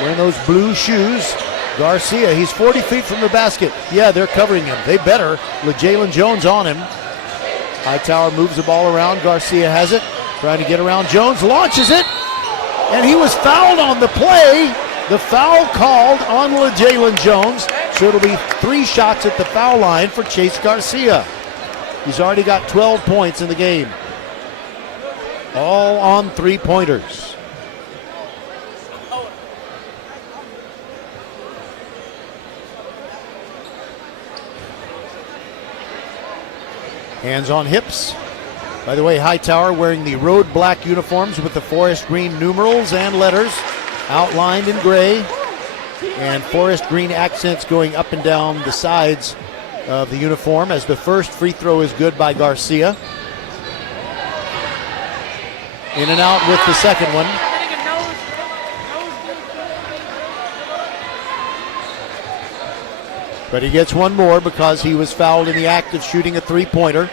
Wearing those blue shoes. Garcia, he's 40 feet from the basket. Yeah, they're covering him. They better. LeJalen Jones on him. Hightower moves the ball around. Garcia has it. Trying to get around Jones. Launches it. And he was fouled on the play. The foul called on LeJalen Jones. So it'll be 3 shots at the foul line for Chase Garcia. He's already got 12 points in the game. All on 3-pointers. Hands on hips. By the way, Hightower wearing the road black uniforms with the forest green numerals and letters outlined in gray, and forest green accents going up and down the sides of the uniform as the first free throw is good by Garcia. In and out with the second one. But he gets one more because he was fouled in the act of shooting a three-pointer.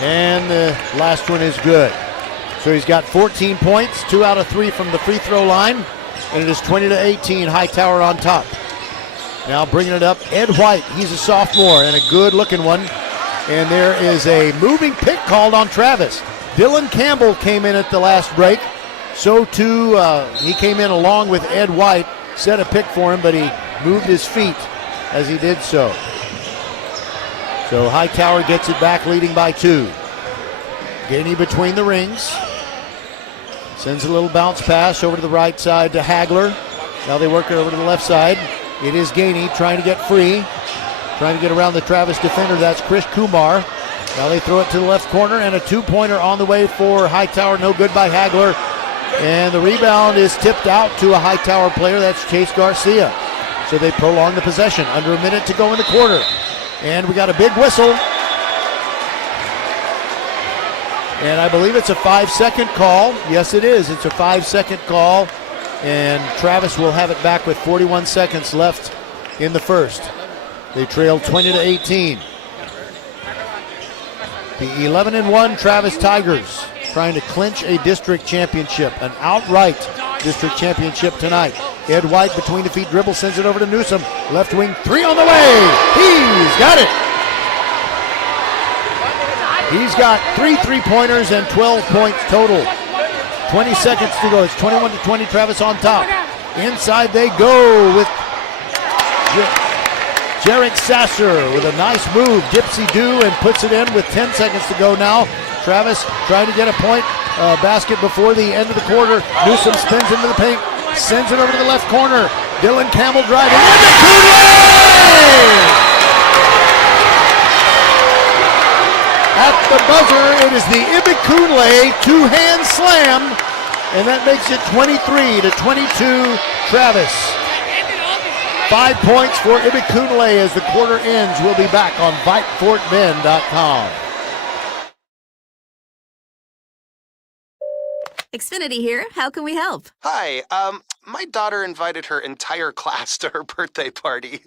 And the last one is good. So he's got 14 points, 2 out of 3 from the free throw line, and it is 20-18, Hightower on top. Now bringing it up, Ed White. He's a sophomore and a good-looking one. And there is a moving pick called on Travis. Dylan Campbell came in at the last break. So too, he came in along with Ed White, set a pick for him, but he moved his feet as he did so. So Hightower gets it back, leading by 2. Gainey between the rings. Sends a little bounce pass over to the right side to Hagler. Now they work it over to the left side. It is Gainey trying to get free. Trying to get around the Travis defender. That's Chris Kumar. Now they throw it to the left corner, and a 2-pointer on the way for Hightower. No good by Hagler. And the rebound is tipped out to a Hightower player. That's Chase Garcia. So they prolong the possession. Under a minute to go in the quarter. And we got a big whistle. And I believe it's a 5-second call. Yes, it is. It's a 5-second call. And Travis will have it back with 41 seconds left in the first. They trail 20-18. The 11-1 Travis Tigers trying to clinch a district championship, an outright district championship tonight. Ed White between the feet dribble, sends it over to Newsom. Left wing 3 on the way. He's got it. He's got 3 3-pointers and 12 points total. 20 seconds to go. It's 21-20, Travis on top. Inside they go with Jarek Sasser with a nice move. Gypsy-do and puts it in with 10 seconds to go now. Travis trying to get a point basket before the end of the quarter. Newsom spins into the paint, sends it over to the left corner. Dylan Campbell driving into Kool-Aid! At the buzzer, it is the Ibikunle two-hand slam, and that makes it 23-22 Travis. 5 points for Ibikunle as the quarter ends. We'll be back on VypeFortBend.com. Xfinity here. How can we help? Hi, my daughter invited her entire class to her birthday party.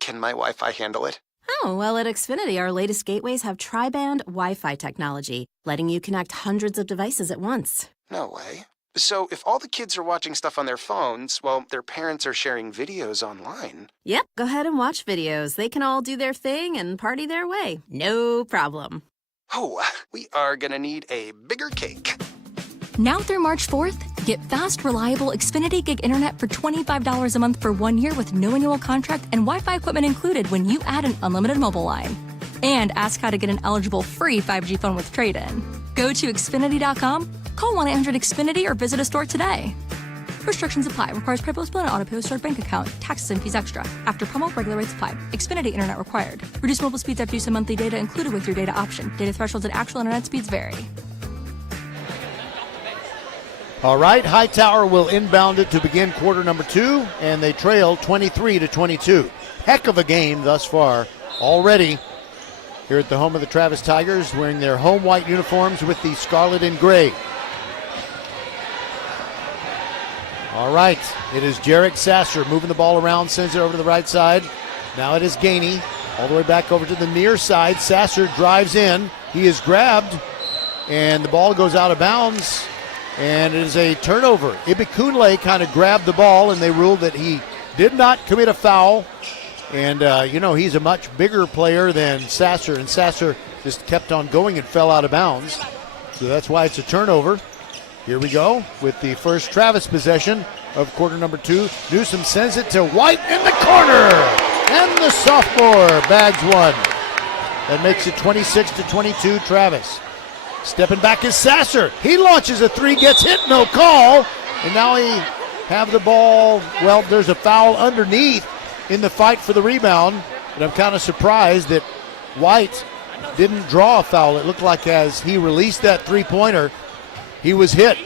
Can my Wi-Fi handle it? Oh, well, at Xfinity, our latest gateways have tri-band Wi-Fi technology, letting you connect hundreds of devices at once. No way. So if all the kids are watching stuff on their phones, well, their parents are sharing videos online. Yep, go ahead and watch videos. They can all do their thing and party their way. No problem. Oh, we are gonna need a bigger cake. Now through March 4th, get fast, reliable Xfinity Gig Internet for $25 a month for 1 year with no annual contract and Wi-Fi equipment included when you add an unlimited mobile line. And ask how to get an eligible free 5G phone with trade-in. Go to Xfinity.com, call 1-800-XFINITY or visit a store today. Restrictions apply. Requires pre-post bill and auto-pay with stored bank account. Taxes and fees extra. After promo, regular rates apply. Xfinity Internet required. Reduced mobile speeds after use of monthly data included with your data option. Data thresholds and actual internet speeds vary. All right, Hightower will inbound it to begin quarter number 2, and they trail 23-22. Heck of a game thus far already here at the home of the Travis Tigers, wearing their home white uniforms with the scarlet and gray. All right, it is Jarek Sasser moving the ball around, sends it over to the right side. Now it is Gainey, all the way back over to the near side. Sasser drives in. He is grabbed, and the ball goes out of bounds. And it is a turnover. Ibikunle kind of grabbed the ball, and they ruled that he did not commit a foul. And, he's a much bigger player than Sasser, and Sasser just kept on going and fell out of bounds. So that's why it's a turnover. Here we go with the first Travis possession of quarter number 2. Newsom sends it to White in the corner, and the sophomore bags one. That makes it 26-22 Travis. Stepping back is Sasser. He launches a 3, gets hit, no call. And now he have the ball. Well, there's a foul underneath in the fight for the rebound. And I'm kind of surprised that White didn't draw a foul. It looked like as he released that 3-pointer, he was hit.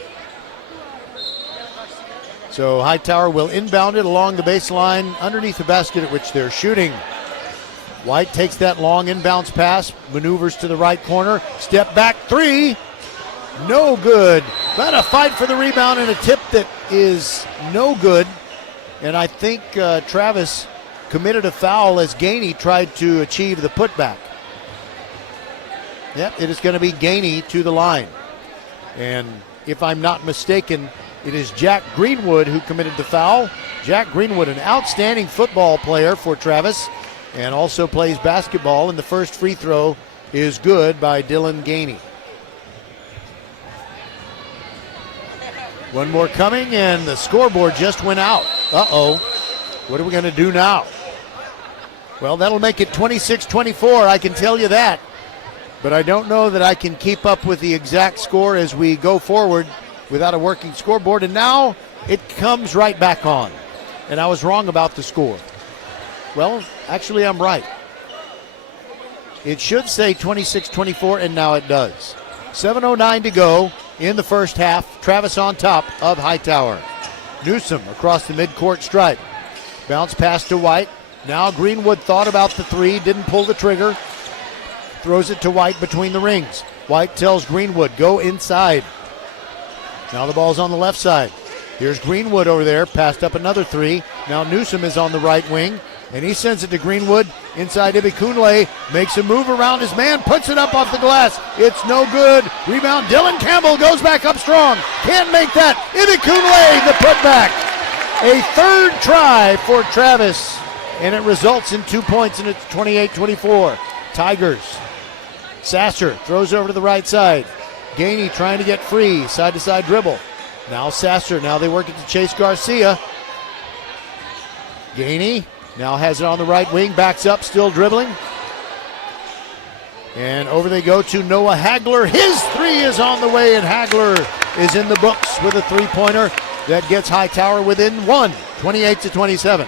So Hightower will inbound it along the baseline underneath the basket at which they're shooting. White takes that long inbounds pass, maneuvers to the right corner, step back 3, no good. But a fight for the rebound and a tip that is no good. And I think Travis committed a foul as Gainey tried to achieve the putback. Yep, it is going to be Gainey to the line. And if I'm not mistaken, it is Jack Greenwood who committed the foul. Jack Greenwood, an outstanding football player for Travis, and also plays basketball, and the first free throw is good by Dylan Gainey. One more coming, and the scoreboard just went out. Uh-oh. What are we going to do now? Well, that'll make it 26-24, I can tell you that. But I don't know that I can keep up with the exact score as we go forward without a working scoreboard, and now it comes right back on. And I was wrong about the score. Well, actually, I'm right. It should say 26-24, and now it does. 7:09 to go in the first half. Travis on top of Hightower. Newsom across the midcourt stripe. Bounce pass to White. Now Greenwood thought about the 3, didn't pull the trigger. Throws it to White between the rings. White tells Greenwood, go inside. Now the ball's on the left side. Here's Greenwood over there, passed up another 3. Now Newsom is on the right wing. And he sends it to Greenwood inside. Ibikunle makes a move around his man, puts it up off the glass. It's no good. Rebound. Dylan Campbell goes back up strong. Can't make that. Ibikunle, the putback. A third try for Travis, and it results in 2 points, and it's 28-24. Tigers Sasser throws over to the right side. Gainey trying to get free, side-to-side dribble. Now Sasser, now they work it to Chase Garcia. Gainey now has it on the right wing, backs up, still dribbling. And over they go to Noah Hagler. His three is on the way, and Hagler is in the books with a three-pointer that gets Hightower within one, 28-27.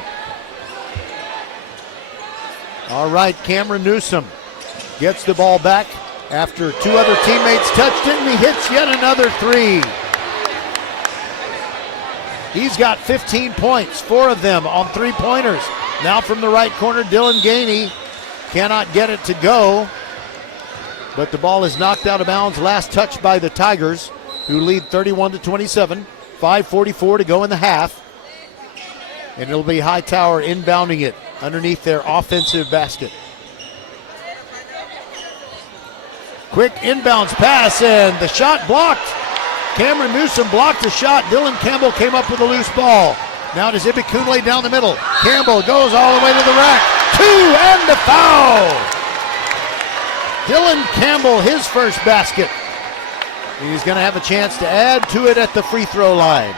All right, Cameron Newsom gets the ball back after two other teammates touched it, and he hits yet another three. He's got 15 points, 4 of them on three-pointers. Now from the right corner, Dylan Gainey cannot get it to go, but the ball is knocked out of bounds. Last touch by the Tigers, who lead 31-27. 5:44 to go in the half. And it'll be Hightower inbounding it underneath their offensive basket. Quick inbounds pass, and the shot blocked. Cameron Newsom blocked the shot. Dylan Campbell came up with a loose ball. Now to Ibikunle down the middle. Campbell goes all the way to the rack. 2 and the foul. Dylan Campbell, his first basket. He's going to have a chance to add to it at the free throw line.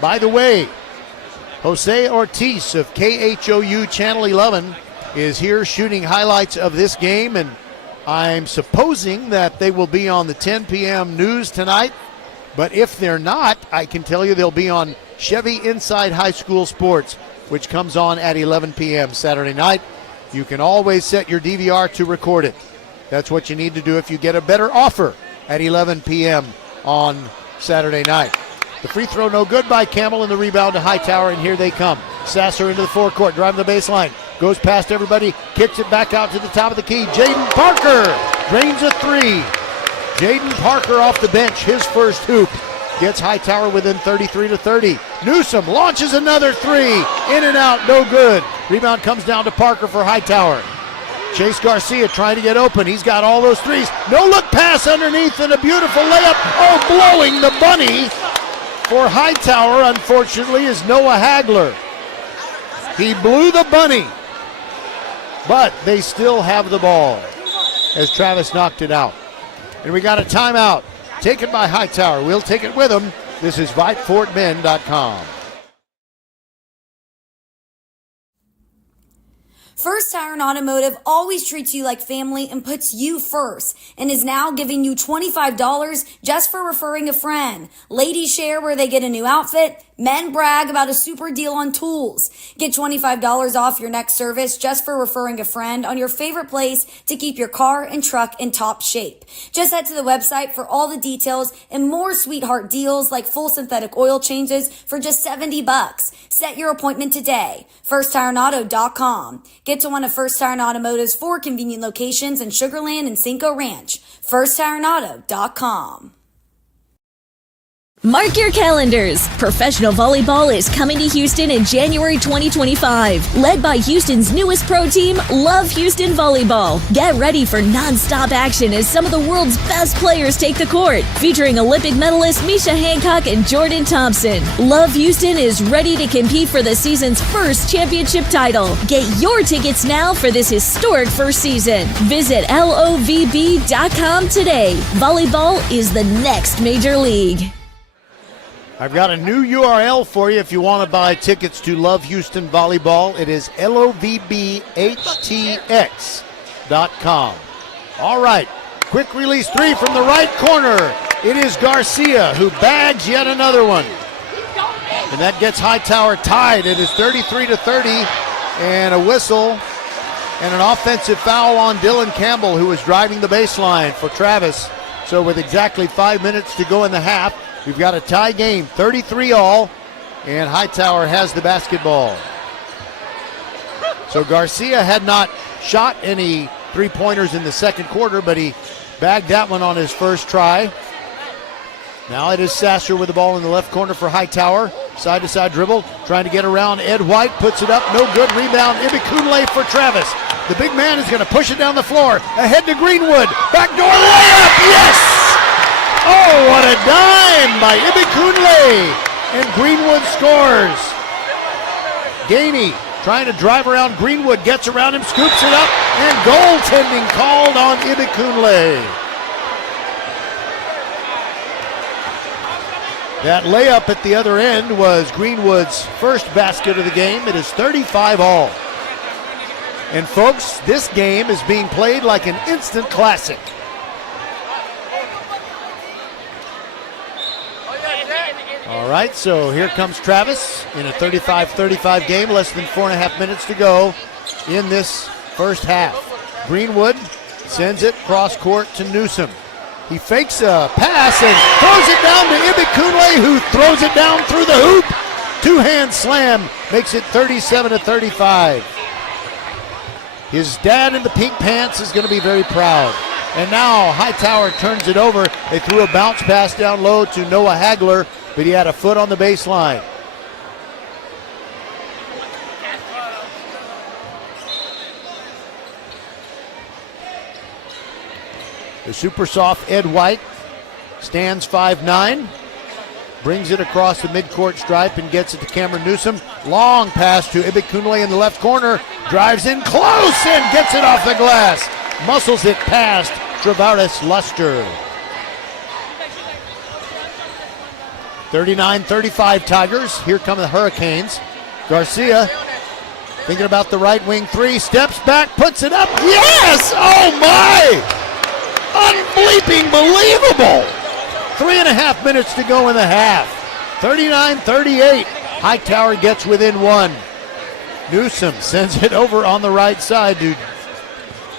By the way, Jose Ortiz of KHOU Channel 11 is here shooting highlights of this game, and I'm supposing that they will be on the 10 p.m. news tonight. But if they're not, I can tell you they'll be on Chevy Inside High School Sports, which comes on at 11 p.m. Saturday night. You can always set your DVR to record it. That's what you need to do if you get a better offer at 11 p.m. on Saturday night. The free throw no good by Campbell, and the rebound to Hightower, and here they come. Sasser into the forecourt, driving the baseline. Goes past everybody, kicks it back out to the top of the key. Jaden Parker drains a three. Jaden Parker off the bench, his first hoop. Gets Hightower within 33-30. Newsom launches another three. In and out, no good. Rebound comes down to Parker for Hightower. Chase Garcia trying to get open. He's got all those threes. No look pass underneath and a beautiful layup. Oh, blowing the bunny for Hightower, unfortunately, is Noah Hagler. He blew the bunny, but they still have the ball as Travis knocked it out. And we got a timeout taken by Hightower. We'll take it with him. This is VypeFortBend.com. First Tire and Automotive always treats you like family and puts you first, and is now giving you $25 just for referring a friend. Ladies share where they get a new outfit. Men brag about a super deal on tools. Get $25 off your next service just for referring a friend on your favorite place to keep your car and truck in top shape. Just head to the website for all the details and more sweetheart deals like full synthetic oil changes for just $70. Set your appointment today. FirstTireAndAuto.com. Get to one of First Tire and Automotive's 4 convenient locations in Sugar Land and Cinco Ranch. FirstTireAndAuto.com. Mark your calendars. Professional volleyball is coming to Houston in January 2025. Led by Houston's newest pro team, Love Houston Volleyball. Get ready for non-stop action as some of the world's best players take the court. Featuring Olympic medalist Misha Hancock and Jordan Thompson. Love Houston is ready to compete for the season's first championship title. Get your tickets now for this historic first season. Visit LOVB.com today. Volleyball is the next major league. I've got a new URL for you if you want to buy tickets to Love Houston Volleyball. It is LOVBHTX.com. All right, quick release three from the right corner. It is Garcia who bags yet another one. And that gets Hightower tied. It is 33-30, and a whistle and an offensive foul on Dylan Campbell, who was driving the baseline for Travis. So with exactly 5 minutes to go in the half, we've got a tie game, 33-all, and Hightower has the basketball. So Garcia had not shot any three-pointers in the second quarter, but he bagged that one on his first try. Now it is Sasser with the ball in the left corner for Hightower. Side-to-side dribble, trying to get around Ed White, puts it up, no good. Rebound, Ibikunle for Travis. The big man is going to push it down the floor. Ahead to Greenwood, backdoor layup, yes! Oh, what a dime by Ibikunle, and Greenwood scores. Gainey trying to drive around Greenwood, gets around him, scoops it up, and goaltending called on Ibikunle. That layup at the other end was Greenwood's first basket of the game. It is 35-all. And folks, this game is being played like an instant classic. All right, so here comes Travis in a 35-35 game, less than 4.5 minutes to go in this first half. Greenwood sends it cross court to Newsom. He fakes a pass and throws it down to Ibikunle, who throws it down through the hoop. Two-hand slam makes it 37-35. His dad in the pink pants is going to be very proud. And now Hightower turns it over. They threw a bounce pass down low to Noah Hagler, but he had a foot on the baseline. The super soft Ed White stands 5'9", brings it across the midcourt stripe and gets it to Cameron Newsom. Long pass to Ibikunle in the left corner, drives in close and gets it off the glass. Muscles it past Travaris Luster. 39-35 Tigers. Here come the Hurricanes. Garcia thinking about the right wing three, steps back, puts it up. Yes! Oh my! Unbleeping believable! 3.5 minutes to go in the half. 39-38. Hightower gets within one. Newsom sends it over on the right side to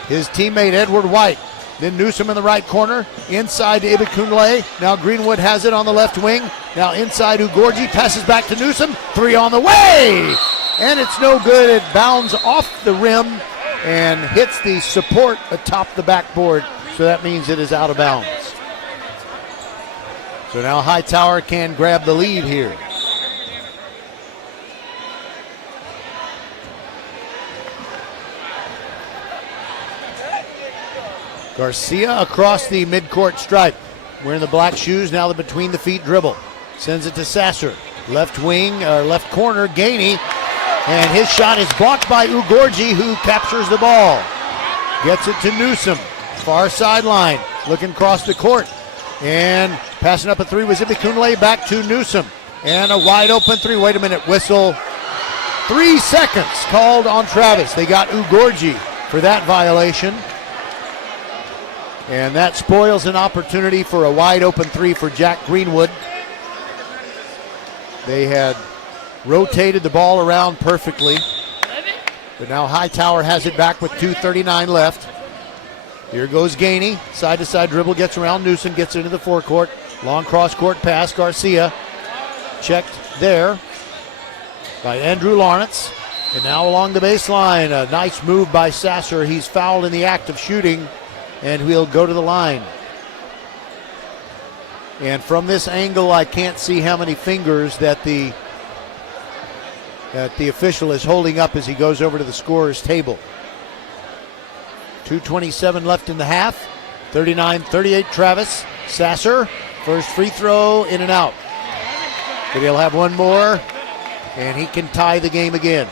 his teammate Edward White. Then Newsom in the right corner, inside to Ibikunle. Now Greenwood has it on the left wing. Now inside Ugorji, passes back to Newsom. Three on the way! And it's no good. It bounds off the rim and hits the support atop the backboard. So that means it is out of bounds. So now Hightower can grab the lead here. Garcia across the midcourt stripe. Wearing the black shoes, now the between the feet dribble. Sends it to Sasser. Left wing, left corner, Gainey. And his shot is blocked by Ugorji, who captures the ball. Gets it to Newsom. Far sideline, looking across the court. And passing up a three was Ibikunle, back to Newsom. And a wide open three. Wait a minute, whistle. 3 seconds called on Travis. They got Ugorji for that violation. And that spoils an opportunity for a wide open three for Jack Greenwood. They had rotated the ball around perfectly. But now Hightower has it back with 2:39 left. Here goes Gainey. Side-to-side dribble, gets around Newsom, gets into the forecourt. Long cross-court pass, Garcia. Checked there by Andrew Lawrence. And now along the baseline, a nice move by Sasser. He's fouled in the act of shooting, and he'll go to the line. And from this angle, I can't see how many fingers that the official is holding up as he goes over to the scorer's table. 2:27 left in the half. 39-38 Travis. Sasser, first free throw, in and out. But he'll have one more, and he can tie the game again.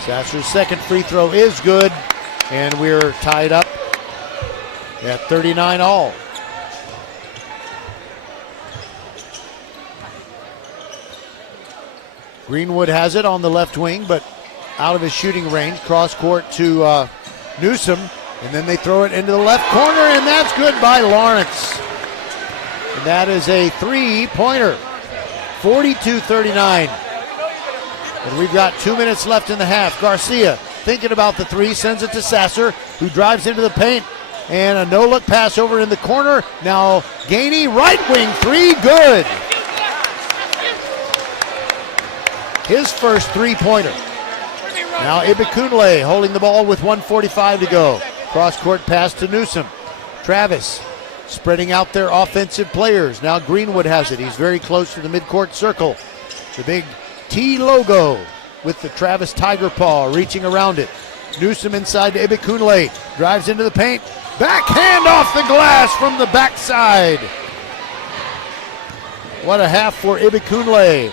Sasser's second free throw is good, and we're tied up at 39 all. Greenwood has it on the left wing, but out of his shooting range. Cross court to Newsom, and then they throw it into the left corner, and that's good by Lawrence. And that is a three-pointer, 42-39. And we've got 2 minutes left in the half. Garcia thinking about the three, sends it to Sasser, who drives into the paint. And a no-look pass over in the corner. Now Gainey, right wing three, good. His first three-pointer. Now Ibikunle holding the ball with 1:45 to go. Cross-court pass to Newsom. Travis spreading out their offensive players. Now Greenwood has it. He's very close to the midcourt circle. The big T logo with the Travis Tiger paw reaching around it. Newsom inside to Ibikunle. Drives into the paint. Backhand off the glass from the backside. What a half for Ibikunle.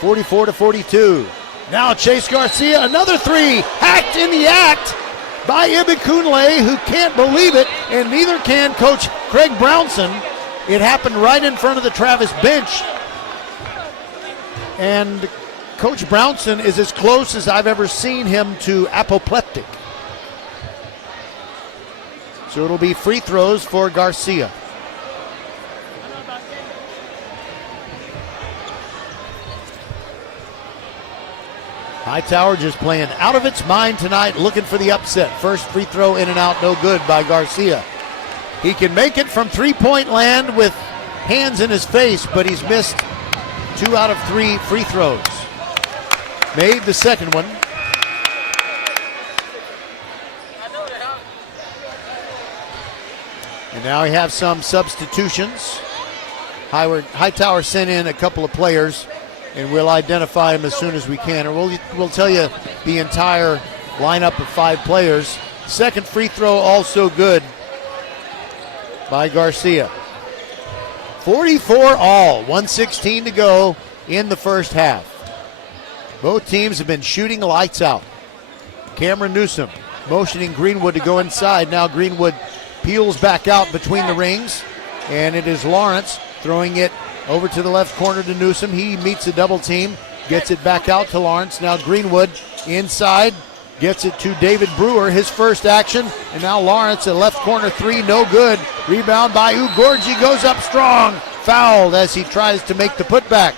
44-42. Now Chase Garcia, another three, hacked in the act by Ibikunle, who can't believe it, and neither can Coach Craig Brownson. It happened right in front of the Travis bench. And Coach Brownson is as close as I've ever seen him to apoplectic. So it'll be free throws for Garcia. Hightower just playing out of its mind tonight, looking for the upset. First free throw in and out, no good by Garcia. He can make it from three-point land with hands in his face, but he's missed 2 out of 3 free throws. Made the second one. And now we have some substitutions. Hightower sent in a couple of players, and we'll identify them as soon as we can. Or we'll tell you the entire lineup of 5 players. Second free throw also good by Garcia. 44 all, 1:16 to go in the first half. Both teams have been shooting lights out. Cameron Newsom motioning Greenwood to go inside. Now Greenwood peels back out between the rings, and it is Lawrence throwing it over to the left corner to Newsom. He meets a double team, gets it back out to Lawrence. Now Greenwood inside, gets it to David Brewer, his first action, and now Lawrence, a left corner three, no good. Rebound by Ugorji, goes up strong, fouled as he tries to make the putback.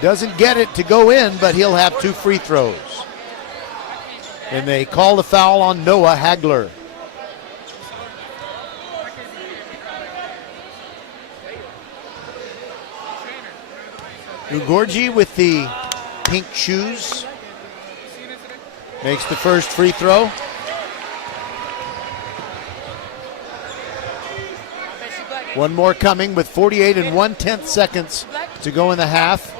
Doesn't get it to go in, but he'll have 2 free throws. And they call the foul on Noah Hagler. Ugorji with the pink shoes makes the first free throw. One more coming with 48 and 1/10 seconds to go in the half.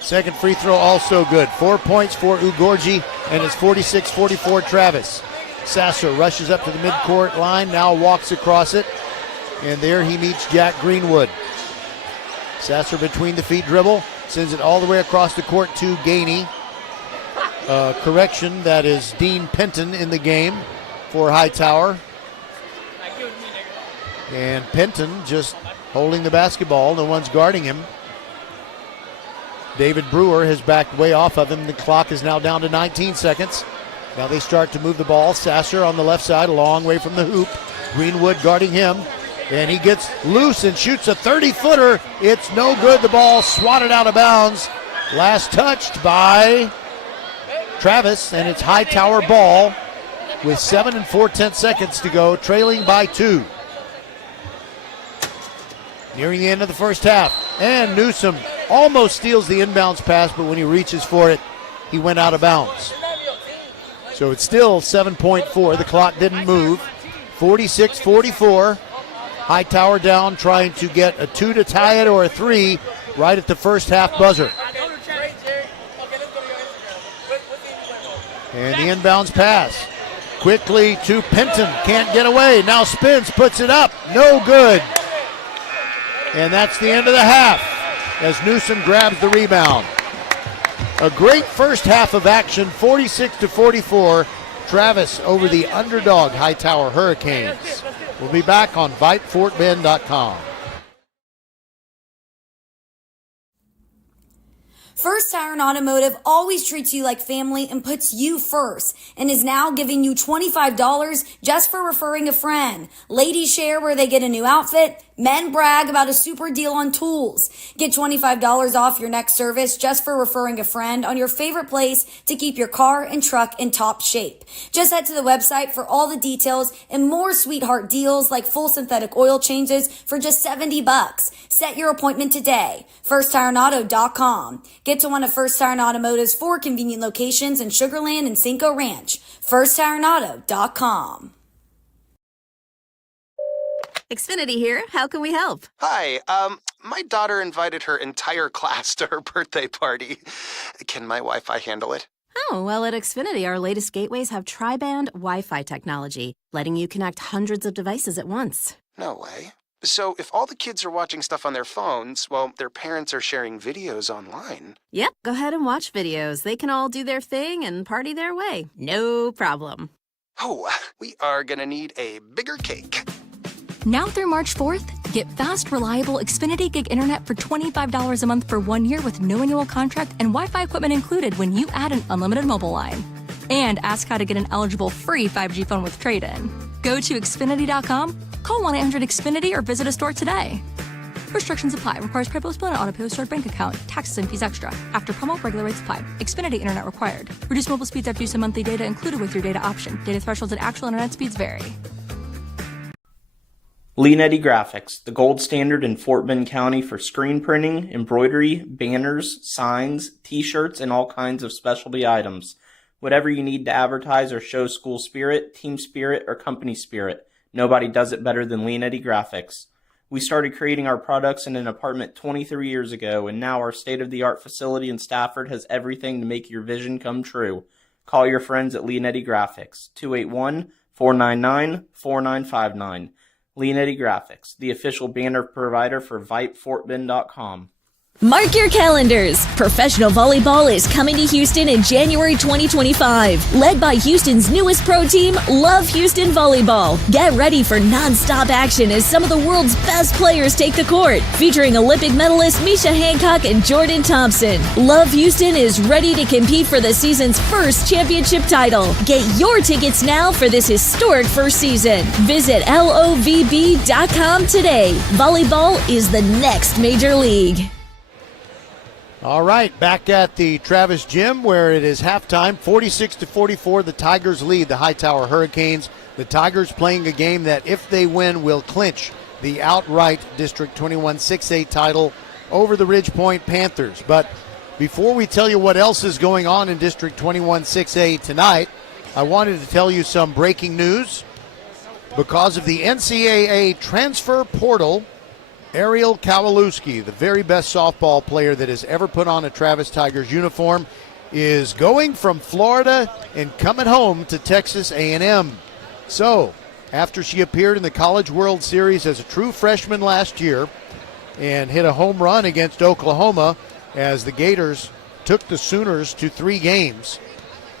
Second free throw also good. 4 points for Ugorji, and it's 46-44 Travis. Sasser rushes up to the midcourt line, now walks across it, and there he meets Jack Greenwood. Sasser between the feet dribble, sends it all the way across the court to Gainey. Correction, that is Dean Penton in the game for Hightower. And Penton just holding the basketball, no one's guarding him. David Brewer has backed way off of him. The clock is now down to 19 seconds. Now they start to move the ball. Sasser on the left side, a long way from the hoop. Greenwood guarding him. And he gets loose and shoots a 30-footer. It's no good. The ball swatted out of bounds. Last touched by Travis, and it's Hightower ball with 7 and 4/10 seconds to go, trailing by 2. Nearing the end of the first half. And Newsom almost steals the inbounds pass, but when he reaches for it, he went out of bounds. So it's still 7.4. The clock didn't move. 46-44. Hightower down, trying to get a 2 to tie it or a 3 right at the first half buzzer. And the inbounds pass. Quickly to Penton. Can't get away. Now spins, puts it up. No good. And that's the end of the half as Newsom grabs the rebound. A great first half of action, 46-44. Travis over the underdog Hightower Hurricanes. We'll be back on VypeFortBend.com. First Tire Automotive always treats you like family and puts you first, and is now giving you $25 just for referring a friend. Ladies share where they get a new outfit. Men brag about a super deal on tools. Get $25 off your next service just for referring a friend on your favorite place to keep your car and truck in top shape. Just head to the website for all the details and more sweetheart deals like full synthetic oil changes for just $70. Set your appointment today. FirstTireAuto.com. Get to one of First Tire Automotive's 4 convenient locations in Sugar Land and Cinco Ranch. FirstTireAuto.com. Xfinity here. How can we help? Hi, my daughter invited her entire class to her birthday party. Can my Wi-Fi handle it? Oh, well, at Xfinity, our latest gateways have tri-band Wi-Fi technology, letting you connect hundreds of devices at once. No way. So if all the kids are watching stuff on their phones, well, their parents are sharing videos online. Yep, go ahead and watch videos. They can all do their thing and party their way. No problem. Oh, we are gonna need a bigger cake. Now through March 4th, get fast, reliable Xfinity Gig Internet for $25 a month for 1 year with no annual contract and Wi-Fi equipment included when you add an unlimited mobile line. And ask how to get an eligible free 5G phone with trade-in. Go to Xfinity.com, call 1-800-XFINITY, or visit a store today. Restrictions apply. Requires PayPal and auto-pay with stored bank account. Taxes and fees extra. After promo, regular rates apply. Xfinity Internet required. Reduced mobile speeds after use of monthly data included with your data option. Data thresholds and actual internet speeds vary. Leanetti Graphics, the gold standard in Fort Bend County for screen printing, embroidery, banners, signs, t-shirts, and all kinds of specialty items. Whatever you need to advertise or show school spirit, team spirit, or company spirit, nobody does it better than Leanetti Graphics. We started creating our products in an apartment 23 years ago, and now our state-of-the-art facility in Stafford has everything to make your vision come true. Call your friends at Leanetti Graphics, 281-499-4959. Leanetti Graphics, the official banner provider for VypeFortBend.com. Mark your calendars. Professional volleyball is coming to Houston in January 2025. Led by Houston's newest pro team, Love Houston Volleyball. Get ready for non-stop action as some of the world's best players take the court. Featuring Olympic medalists Misha Hancock and Jordan Thompson. Love Houston is ready to compete for the season's first championship title. Get your tickets now for this historic first season. Visit lovb.com today. Volleyball is the next major league. All right, back at the Travis Gym where it is halftime, 46-44, the Tigers lead the Hightower Hurricanes. The Tigers playing a game that if they win will clinch the outright District 21 6A title over the Ridge Point Panthers. But before we tell you what else is going on in District 21 6A tonight, I wanted to tell you some breaking news. Because of the NCAA transfer portal, Ariel Kowalewski, the very best softball player that has ever put on a Travis Tigers uniform, is going from Florida and coming home to Texas A&M. So, after she appeared in the College World Series as a true freshman last year and hit a home run against Oklahoma as the Gators took the Sooners to 3 games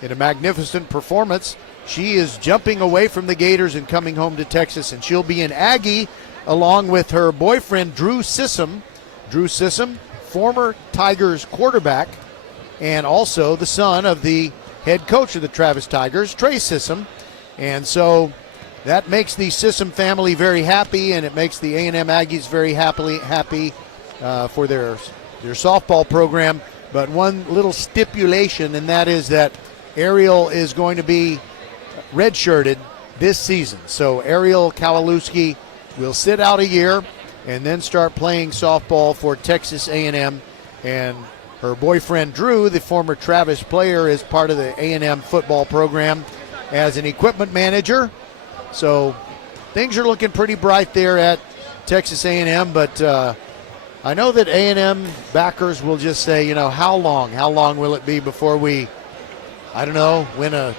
in a magnificent performance, she is jumping away from the Gators and coming home to Texas, and she'll be an Aggie along with her boyfriend, Drew Sissom. Drew Sissom, former Tigers quarterback, and also the son of the head coach of the Travis Tigers, Trey Sissom. And so that makes the Sissom family very happy, and it makes the A&M Aggies very happy for their softball program. But one little stipulation, and that is that Ariel is going to be redshirted this season. So Ariel Kowalewski will sit out a year and then start playing softball for Texas A&M. And her boyfriend, Drew, the former Travis player, is part of the A&M football program as an equipment manager. So things are looking pretty bright there at Texas A&M. But I know that A&M backers will just say, you know, how long will it be before we, I don't know, win a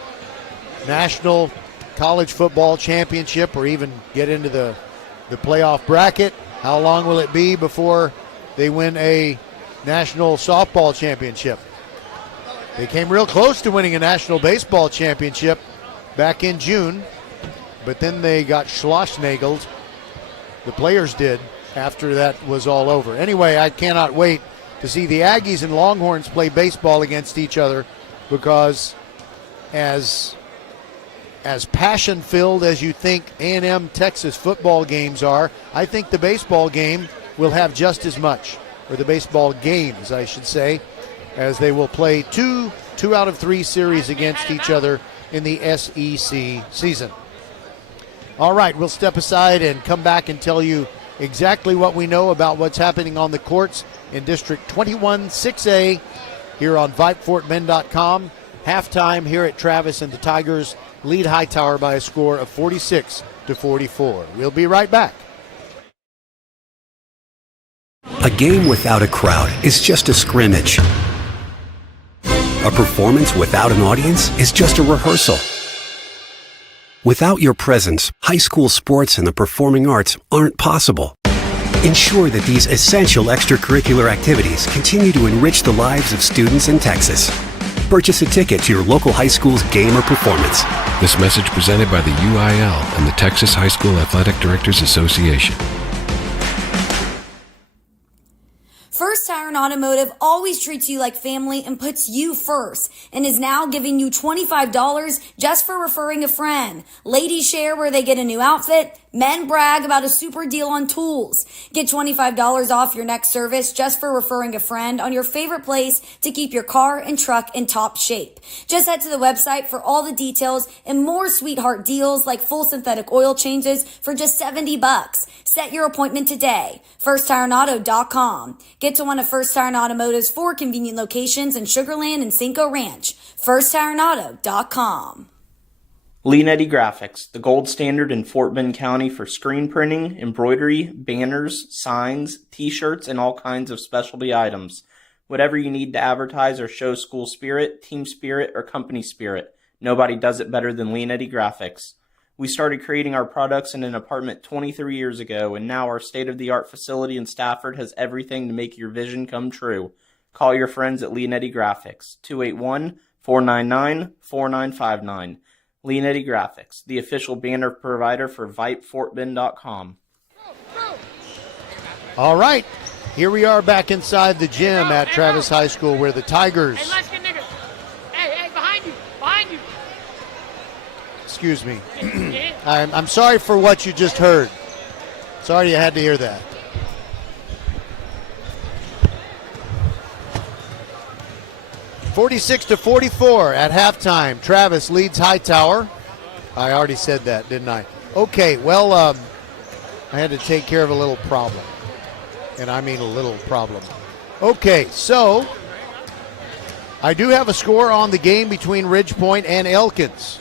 national college football championship or even get into the playoff bracket? How long will it be before they win a national softball championship? They came real close to winning a national baseball championship back in June, but then they got schlossnageled. The players did after that was all over. Anyway, I cannot wait to see the Aggies and Longhorns play baseball against each other, because as passion-filled as you think A&M Texas football games are, I think the baseball game will have just as much, or the baseball games, I should say, as they will play two out of 3 series against each other in the SEC season. All right, we'll step aside and come back and tell you exactly what we know about what's happening on the courts in District 21 6A here on VypeFortBend.com. Halftime here at Travis, and the Tigers lead Hightower by a score of 46-44. We'll be right back. A game without a crowd is just a scrimmage. A performance without an audience is just a rehearsal. Without your presence, high school sports and the performing arts aren't possible. Ensure that these essential extracurricular activities continue to enrich the lives of students in Texas. Purchase a ticket to your local high school's game or performance. This message presented by the UIL and the Texas High School Athletic Directors Association. First Tire Automotive always treats you like family and puts you first and is now giving you $25 just for referring a friend. Ladies share where they get a new outfit. Men brag about a super deal on tools. Get $25 off your next service just for referring a friend on your favorite place to keep your car and truck in top shape. Just head to the website for all the details and more sweetheart deals like full synthetic oil changes for just $70. Set your appointment today. FirstTireAuto.com. Get to one of First Tire Automotive's 4 convenient locations in Sugar Land and Cinco Ranch. FirstTireAuto.com. Leanetti Graphics, the gold standard in Fort Bend County for screen printing, embroidery, banners, signs, t-shirts, and all kinds of specialty items. Whatever you need to advertise or show school spirit, team spirit, or company spirit, nobody does it better than Leanetti Graphics. We started creating our products in an apartment 23 years ago, and now our state-of-the-art facility in Stafford has everything to make your vision come true. Call your friends at Leanetti Graphics, 281-499-4959. Leanetti Graphics, the official banner provider for VypeFortBend.com. All right, here we are back inside the gym at Travis High School where the Tigers... Hey, behind you. Excuse me. I'm sorry for what you just heard. Sorry you had to hear that. (46-44) at halftime. Travis leads Hightower. I already said that, didn't I? Okay, well, I had to take care of a little problem. And I mean a little problem. Okay, so I do have a score on the game between Ridgepoint and Elkins.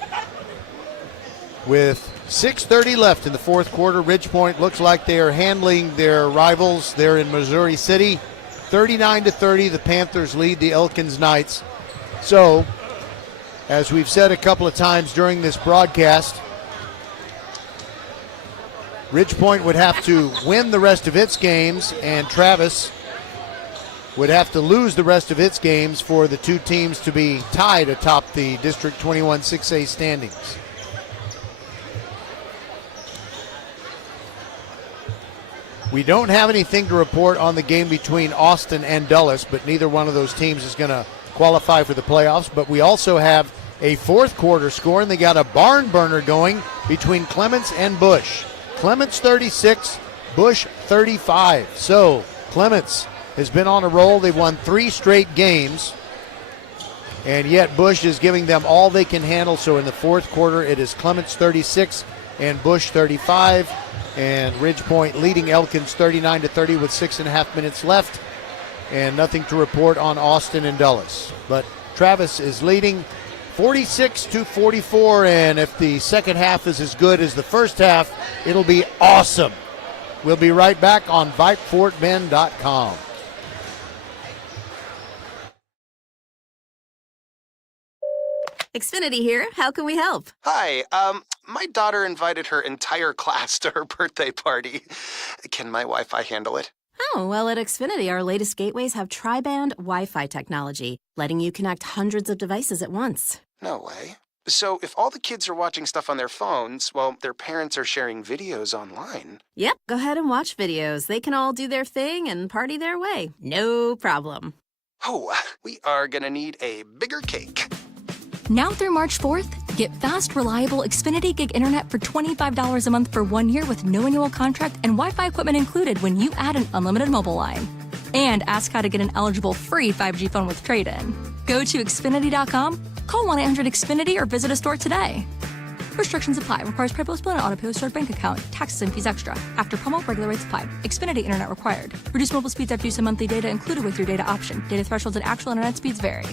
With 6:30 left in the fourth quarter, Ridgepoint looks like they are handling their rivals. They're in Missouri City. 39-30, the Panthers lead the Elkins Knights. So, as we've said a couple of times during this broadcast, Ridgepoint would have to win the rest of its games, and Travis would have to lose the rest of its games for the two teams to be tied atop the District 21 6A standings. We don't have anything to report on the game between Austin and Dulles, but neither one of those teams is going to qualify for the playoffs. But we also have a fourth quarter score, and they got a barn burner going between Clements and Bush. Clements 36, Bush 35. So Clements has been on a roll. They've won 3 straight games, and yet Bush is giving them all they can handle. So in the fourth quarter, it is Clements 36 and Bush 35. And Ridgepoint leading Elkins 39-30 with 6.5 minutes left. And nothing to report on Austin and Dulles. But Travis is leading 46-44. And if the second half is as good as the first half, it'll be awesome. We'll be right back on VypeFortBend.com. Xfinity here. How can we help? Hi, my daughter invited her entire class to her birthday party. Can my Wi-Fi handle it? Oh, well, at Xfinity, our latest gateways have tri-band Wi-Fi technology, letting you connect hundreds of devices at once. No way. So if all the kids are watching stuff on their phones, well, their parents are sharing videos online. Yep, go ahead and watch videos. They can all do their thing and party their way. No problem. Oh, we are gonna need a bigger cake. Now through March 4th, get fast, reliable Xfinity Gig Internet for $25 a month for 1 year with no annual contract and Wi-Fi equipment included when you add an unlimited mobile line. And ask how to get an eligible free 5G phone with trade-in. Go to Xfinity.com, call 1-800-XFINITY or visit a store today. Restrictions apply. Requires pre-postponed and auto-pay stored bank account. Taxes and fees extra. After promo, regular rates apply. Xfinity Internet required. Reduced mobile speeds after use of monthly data included with your data option. Data thresholds and actual internet speeds vary.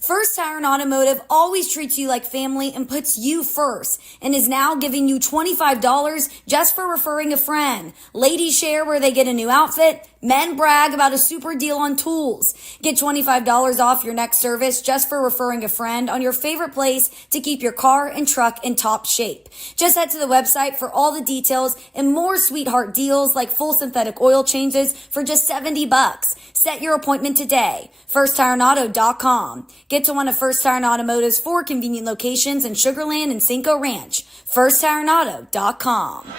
First Tire Automotive always treats you like family and puts you first and is now giving you $25 just for referring a friend. Ladies share where they get a new outfit. Men brag about a super deal on tools. Get $25 off your next service just for referring a friend on your favorite place to keep your car and truck in top shape. Just head to the website for all the details and more sweetheart deals like full synthetic oil changes for just $70. Set your appointment today. FirstTireAuto.com. Get to one of First Tire and Automotive's 4 convenient locations in Sugar Land and Cinco Ranch. FirstTireAuto.com.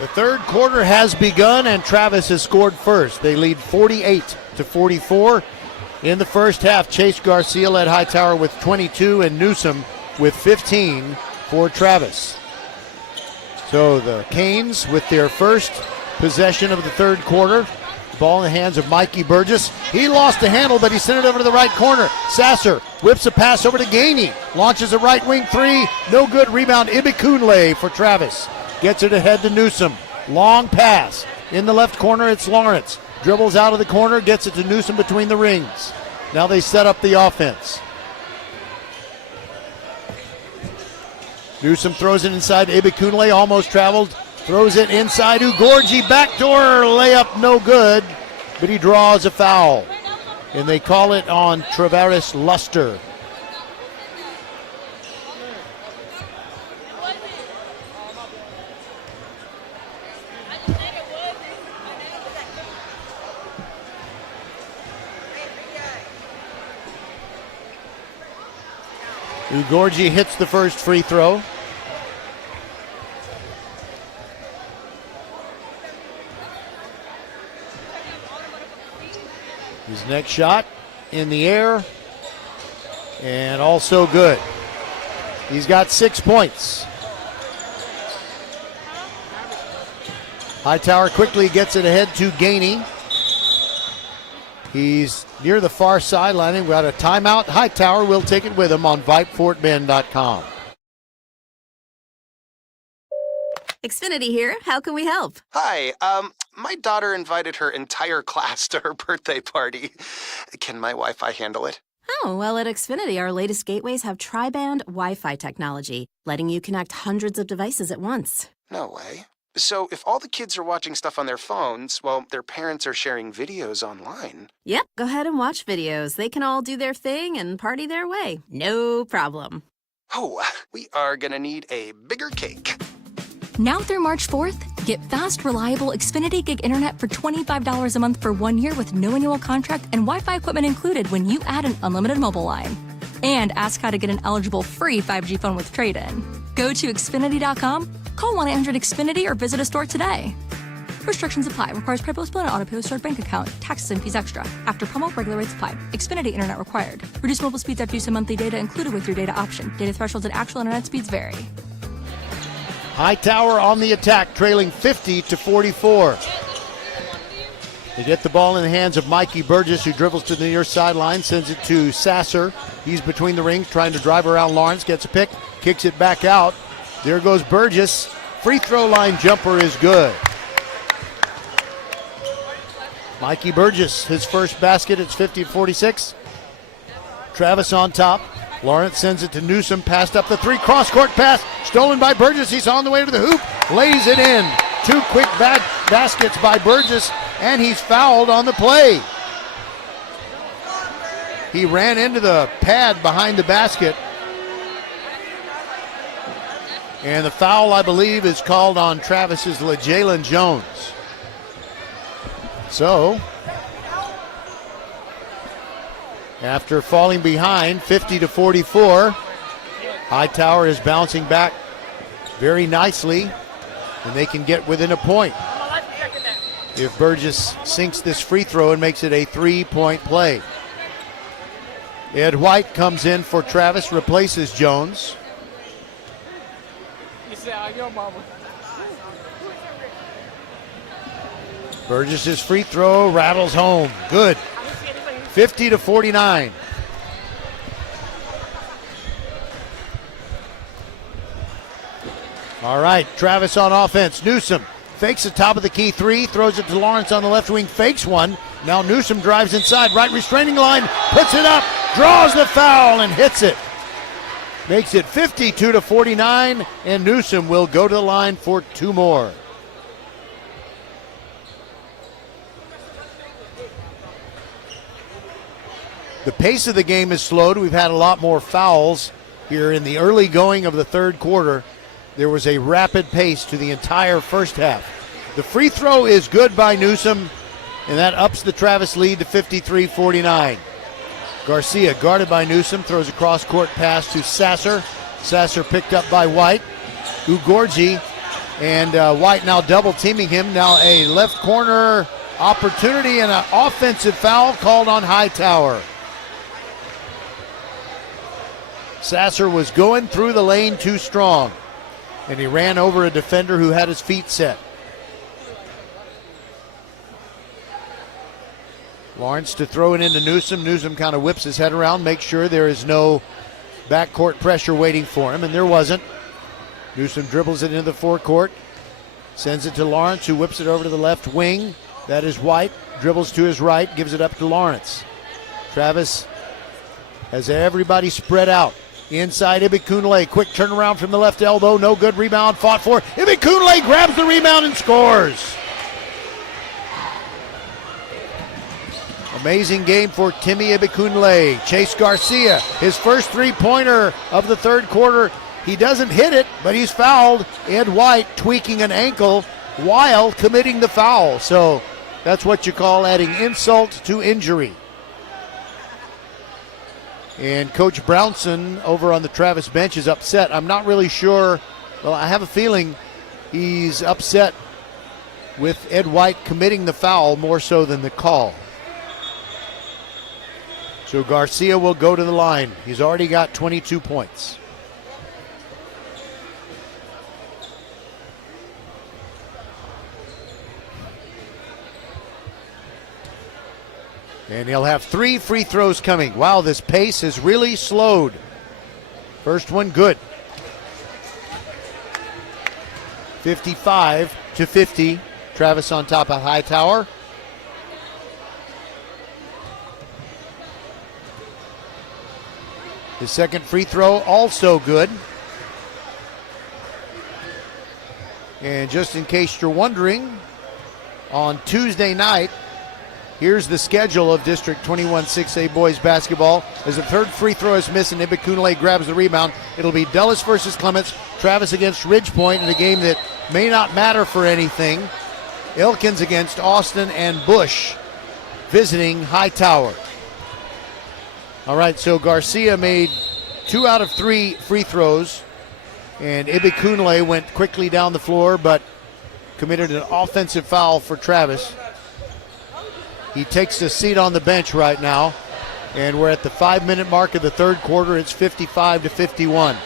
The third quarter has begun, and Travis has scored first. They lead 48-44. In the first half, Chase Garcia led Hightower with 22 and Newsom with 15 for Travis. So the Canes with their first possession of the third quarter. Ball in the hands of Mikey Burgess. He lost the handle, but he sent it over to the right corner. Sasser whips a pass over to Gainey. Launches a right wing three. No good. Rebound Ibikunle for Travis. Gets it ahead to Newsom. Long pass. In the left corner, it's Lawrence. Dribbles out of the corner, gets it to Newsom between the rings. Now they set up the offense. Newsom throws it inside. Ibikunle almost traveled. Throws it inside. Ugorji backdoor layup, no good. But he draws a foul. And they call it on Travaris Luster. Ugorji hits the first free throw. His next shot in the air and also good. He's got 6 points. Hightower quickly gets it ahead to Gainey. He's near the far sideline. We've got a timeout. Hightower will take it with him on VypeFortBend.com. Xfinity here. How can we help? Hi, my daughter invited her entire class to her birthday party. Can my Wi-Fi handle it? Oh, well, at Xfinity, our latest gateways have tri-band Wi-Fi technology, letting you connect hundreds of devices at once. No way. So if all the kids are watching stuff on their phones, well, their parents are sharing videos online. Yep, go ahead and watch videos. They can all do their thing and party their way. No problem. Oh, we are gonna need a bigger cake. Now through March 4th, get fast, reliable Xfinity Gig Internet for $25 a month for 1 year with no annual contract and Wi-Fi equipment included when you add an unlimited mobile line. And ask how to get an eligible free 5G phone with trade-in. Go to Xfinity.com, call 1-800-XFINITY or visit a store today. Restrictions apply. Requires PayPal and auto-pay stored bank account. Taxes and fees extra. After promo, regular rates apply. Xfinity Internet required. Reduced mobile speeds after use of monthly data included with your data option. Data thresholds and actual internet speeds vary. Hightower on the attack, trailing 50-44. They get the ball in the hands of Mikey Burgess, who dribbles to the near sideline, sends it to Sasser. He's between the rings, trying to drive around Lawrence, gets a pick, kicks it back out. There goes Burgess. Free throw line jumper is good. Mikey Burgess, his first basket, it's 50-46. Travis on top. Lawrence sends it to Newsom, passed up the three, cross-court pass, stolen by Burgess. He's on the way to the hoop, lays it in. Two quick baskets by Burgess, and he's fouled on the play. He ran into the pad behind the basket. And the foul, I believe, is called on Travis's Jalen Jones. So, after falling behind 50-44, Hightower is bouncing back very nicely, and they can get within a point if Burgess sinks this free throw and makes it a 3-point play. Ed White comes in for Travis, replaces Jones. Burgess's free throw rattles home. Good. 50-49. All right, Travis on offense. Newsom fakes the top of the key three, throws it to Lawrence on the left wing, fakes one. Now Newsom drives inside, right restraining line, puts it up, draws the foul and hits it. Makes it 52-49, and Newsom will go to the line for two more. The pace of the game is slowed. We've had a lot more fouls here in the early going of the third quarter. There was a rapid pace to the entire first half. The free throw is good by Newsom, and that ups the Travis lead to 53-49. Garcia, guarded by Newsom, throws a cross-court pass to Sasser. Sasser picked up by White. Ugorji, and White now double-teaming him. Now a left corner opportunity and an offensive foul called on Hightower. Sasser was going through the lane too strong, and he ran over a defender who had his feet set. Lawrence to throw it into Newsom. Newsom kind of whips his head around, makes sure there is no backcourt pressure waiting for him, and there wasn't. Newsom dribbles it into the forecourt, sends it to Lawrence, who whips it over to the left wing. That is White, dribbles to his right, gives it up to Lawrence. Travis has everybody spread out. Inside Ibikunle, quick turnaround from the left elbow, no good, rebound fought for. Ibikunle grabs the rebound and scores. Amazing game for Timmy Ibikunle. Chase Garcia, his first three-pointer of the third quarter. He doesn't hit it, but he's fouled. Ed White tweaking an ankle while committing the foul. So that's what you call adding insult to injury. And Coach Brownson over on the Travis bench is upset. I'm not really sure. Well, I have a feeling he's upset with Ed White committing the foul more so than the call. So Garcia will go to the line. He's already got 22 points. And he'll have 3 free throws coming. Wow, this pace has really slowed. First one good. 55-50. Travis on top of Hightower. His second free throw also good. And just in case you're wondering, on Tuesday night, here's the schedule of District 21 6A boys basketball. As the third free throw is missed and Ibikunle grabs the rebound, it'll be Dulles versus Clements, Travis against Ridgepoint in a game that may not matter for anything. Elkins against Austin, and Bush visiting Hightower. All right, so Garcia made 2 out of 3 free throws, and Ibikunle went quickly down the floor but committed an offensive foul for Travis. He takes a seat on the bench right now, and we're at the 5-minute mark of the third quarter. It's 55-51.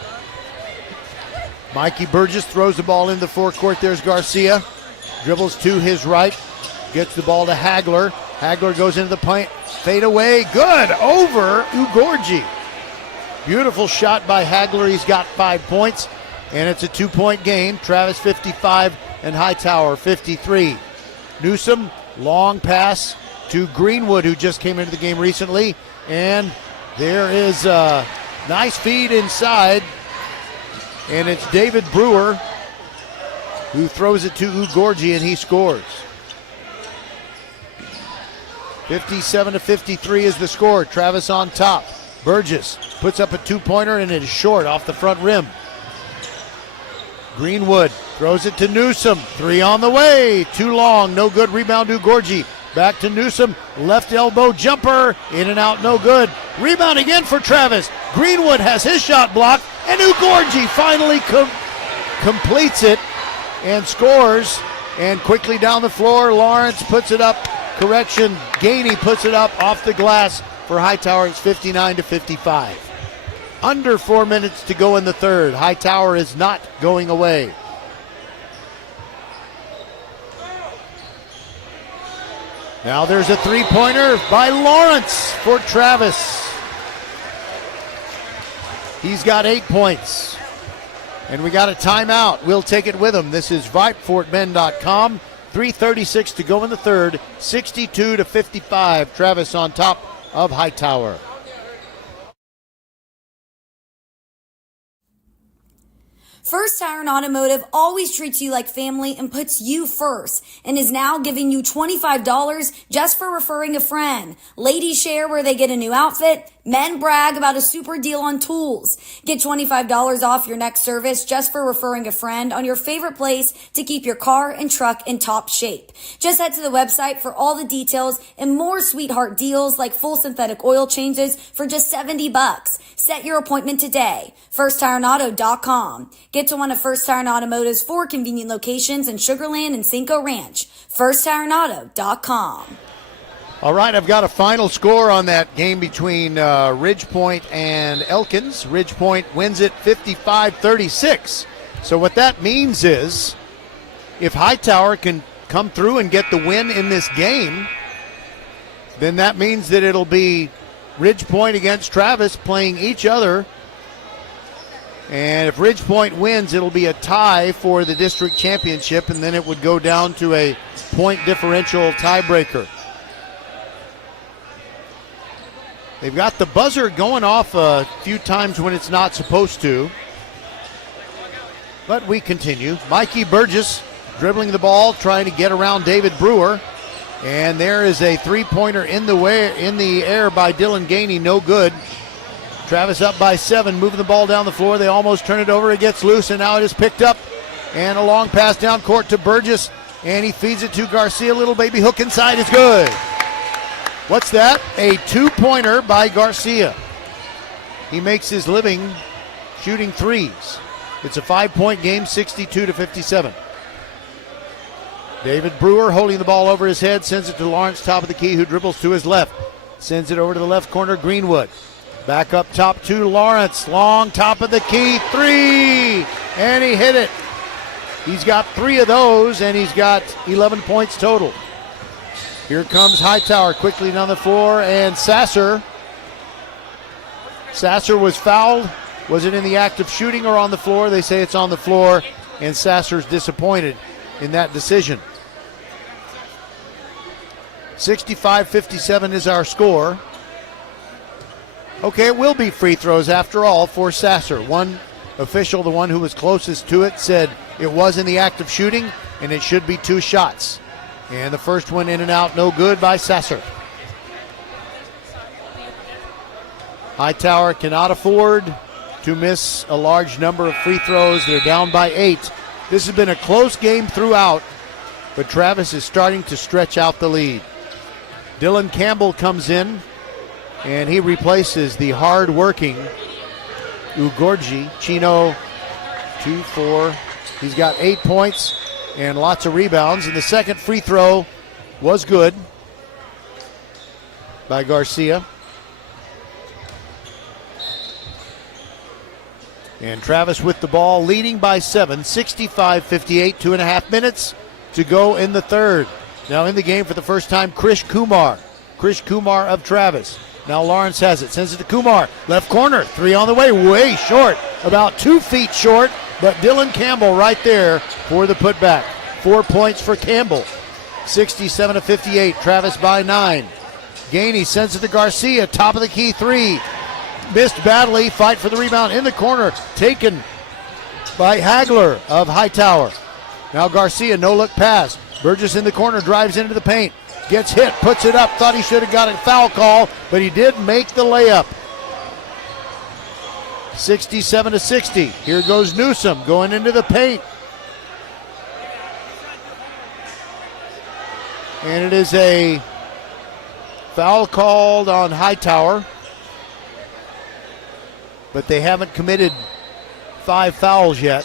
Mikey Burgess throws the ball in the forecourt. There's Garcia. Dribbles to his right. Gets the ball to Hagler. Hagler goes into the paint. Fade away. Good. Over Ugorji. Beautiful shot by Hagler. He's got 5 points, and it's a 2-point game. Travis 55 and Hightower 53. Newsom, long pass to Greenwood, who just came into the game recently. And there is a nice feed inside. And it's David Brewer who throws it to Ugorji, and he scores. 57-53 is the score. Travis on top. Burgess puts up a 2-pointer, and it is short off the front rim. Greenwood throws it to Newsom. 3 on the way. Too long. No good. Rebound to Ugorji. Back to Newsom. Left elbow jumper. In and out. No good. Rebound again for Travis. Greenwood has his shot blocked, and Ugorji finally completes it and scores. And quickly down the floor, Lawrence puts it up. Correction, Gainey puts it up off the glass for Hightower. It's 59-55. Under 4 minutes to go in the third. Hightower is not going away. Now there's a 3-pointer by Lawrence for Travis. He's got 8 points. And we got a timeout. We'll take it with him. This is VypeFortBend.com. 3:36 to go in the third. 62-55. Travis on top of Hightower. First Tire and Automotive always treats you like family and puts you first and is now giving you $25 just for referring a friend. Ladies share where they get a new outfit. Men brag about a super deal on tools. Get $25 off your next service just for referring a friend on your favorite place to keep your car and truck in top shape. Just head to the website for all the details and more sweetheart deals like full synthetic oil changes for just $70. Set your appointment today. FirstTireAndAuto.com. Get to one of First Tire and Automotive's 4 convenient locations in Sugar Land and Cinco Ranch. FirstTireAndAuto.com. All right, I've got a final score on that game between Ridgepoint and Elkins. Ridgepoint wins it 55-36. So what that means is if Hightower can come through and get the win in this game, then that means that it'll be Ridgepoint against Travis playing each other. And if Ridgepoint wins, it'll be a tie for the district championship, and then it would go down to a point differential tiebreaker. They've got the buzzer going off a few times when it's not supposed to. But we continue. Mikey Burgess dribbling the ball, trying to get around David Brewer. And there is a three-pointer in the air by Dylan Gainey, no good. Travis up by 7, moving the ball down the floor. They almost turn it over. It gets loose, and now it is picked up. And a long pass down court to Burgess. And he feeds it to Garcia. Little baby hook inside is good. What's that? A 2-pointer by Garcia. He makes his living shooting threes. It's a 5-point game, 62-57. David Brewer holding the ball over his head, sends it to Lawrence, top of the key, who dribbles to his left. Sends it over to the left corner, Greenwood. Back up top to Lawrence. Long top of the key, 3! And he hit it. He's got 3 of those, and he's got 11 points total. Here comes Hightower quickly down the floor, and Sasser was fouled. Was it in the act of shooting or on the floor? They say it's on the floor, and Sasser's disappointed in that decision. 65-57 is our score. Okay, it will be free throws after all for Sasser. One official, the one who was closest to it, said it was in the act of shooting, and it should be 2 shots. And the first one in and out, no good by Sasser. Hightower cannot afford to miss a large number of free throws. They're down by 8. This has been a close game throughout, but Travis is starting to stretch out the lead. Dylan Campbell comes in, and he replaces the hard-working Ugorji. Chino, 2-4. He's got 8 points and lots of rebounds. And the second free throw was good by Garcia. And Travis with the ball, leading by 7, 65-58, 2.5 minutes to go in the third. Now in the game for the first time, Krish Kumar of Travis. Now Lawrence has it, sends it to Kumar. Left corner, 3 on the way short, about 2 feet short, but Dylan Campbell right there for the putback. 4 points for Campbell. 67-58, Travis by 9. Gainey sends it to Garcia, top of the key 3. Missed badly, fight for the rebound in the corner, taken by Hagler of Hightower. Now Garcia, no look pass. Burgess in the corner, drives into the paint. Gets hit, puts it up, thought he should have got a foul call, but he did make the layup. 67-60. Here goes Newsom going into the paint. And it is a foul called on Hightower, but they haven't committed 5 fouls yet.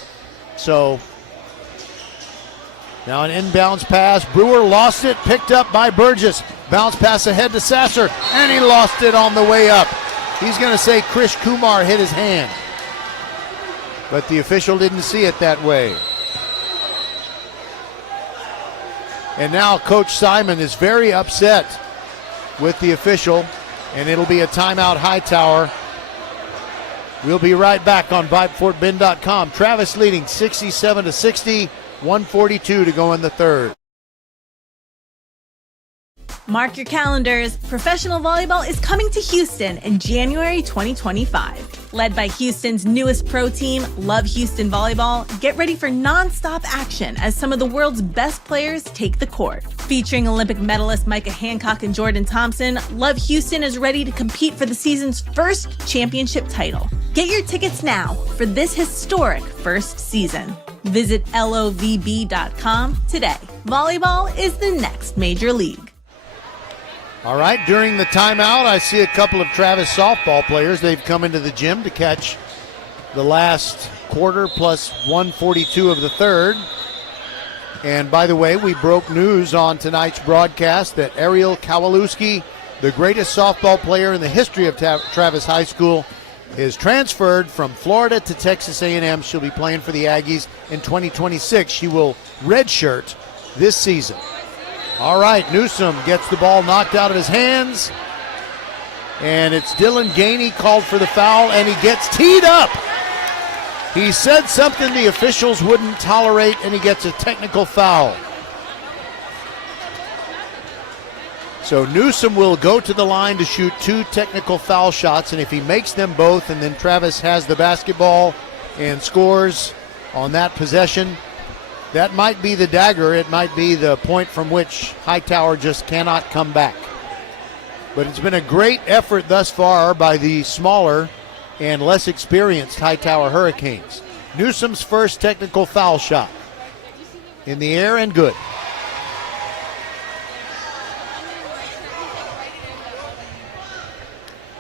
So now an inbounds pass. Brewer lost it, picked up by Burgess. Bounce pass ahead to Sasser, and he lost it on the way up. He's going to say Krish Kumar hit his hand, but the official didn't see it that way. And now Coach Simon is very upset with the official, and it'll be a timeout Hightower. We'll be right back on VypeFortBend.com. Travis leading 67-60, 142 to go in the third. Mark your calendars. Professional volleyball is coming to Houston in January 2025. Led by Houston's newest pro team, Love Houston Volleyball, get ready for non-stop action as some of the world's best players take the court. Featuring Olympic medalists Micah Hancock and Jordan Thompson, Love Houston is ready to compete for the season's first championship title. Get your tickets now for this historic first season. Visit lovb.com today. Volleyball is the next major league. All right, during the timeout, I see a couple of Travis softball players. They've come into the gym to catch the last quarter plus 1:42 of the third. And by the way, we broke news on tonight's broadcast that Ariel Kowalewski, the greatest softball player in the history of Travis High School, is transferred from Florida to Texas A&M. She'll be playing for the Aggies in 2026. She will redshirt this season. All right, Newsom gets the ball knocked out of his hands, and it's Dylan Gainey called for the foul, and he gets teed up. He said something the officials wouldn't tolerate, and he gets a technical foul. So Newsom will go to the line to shoot 2 technical foul shots, and if he makes them both and then Travis has the basketball and scores on that possession, that might be the dagger. It might be the point from which Hightower just cannot come back. But it's been a great effort thus far by the smaller and less experienced Hightower Hurricanes. Newsom's first technical foul shot. In the air and good.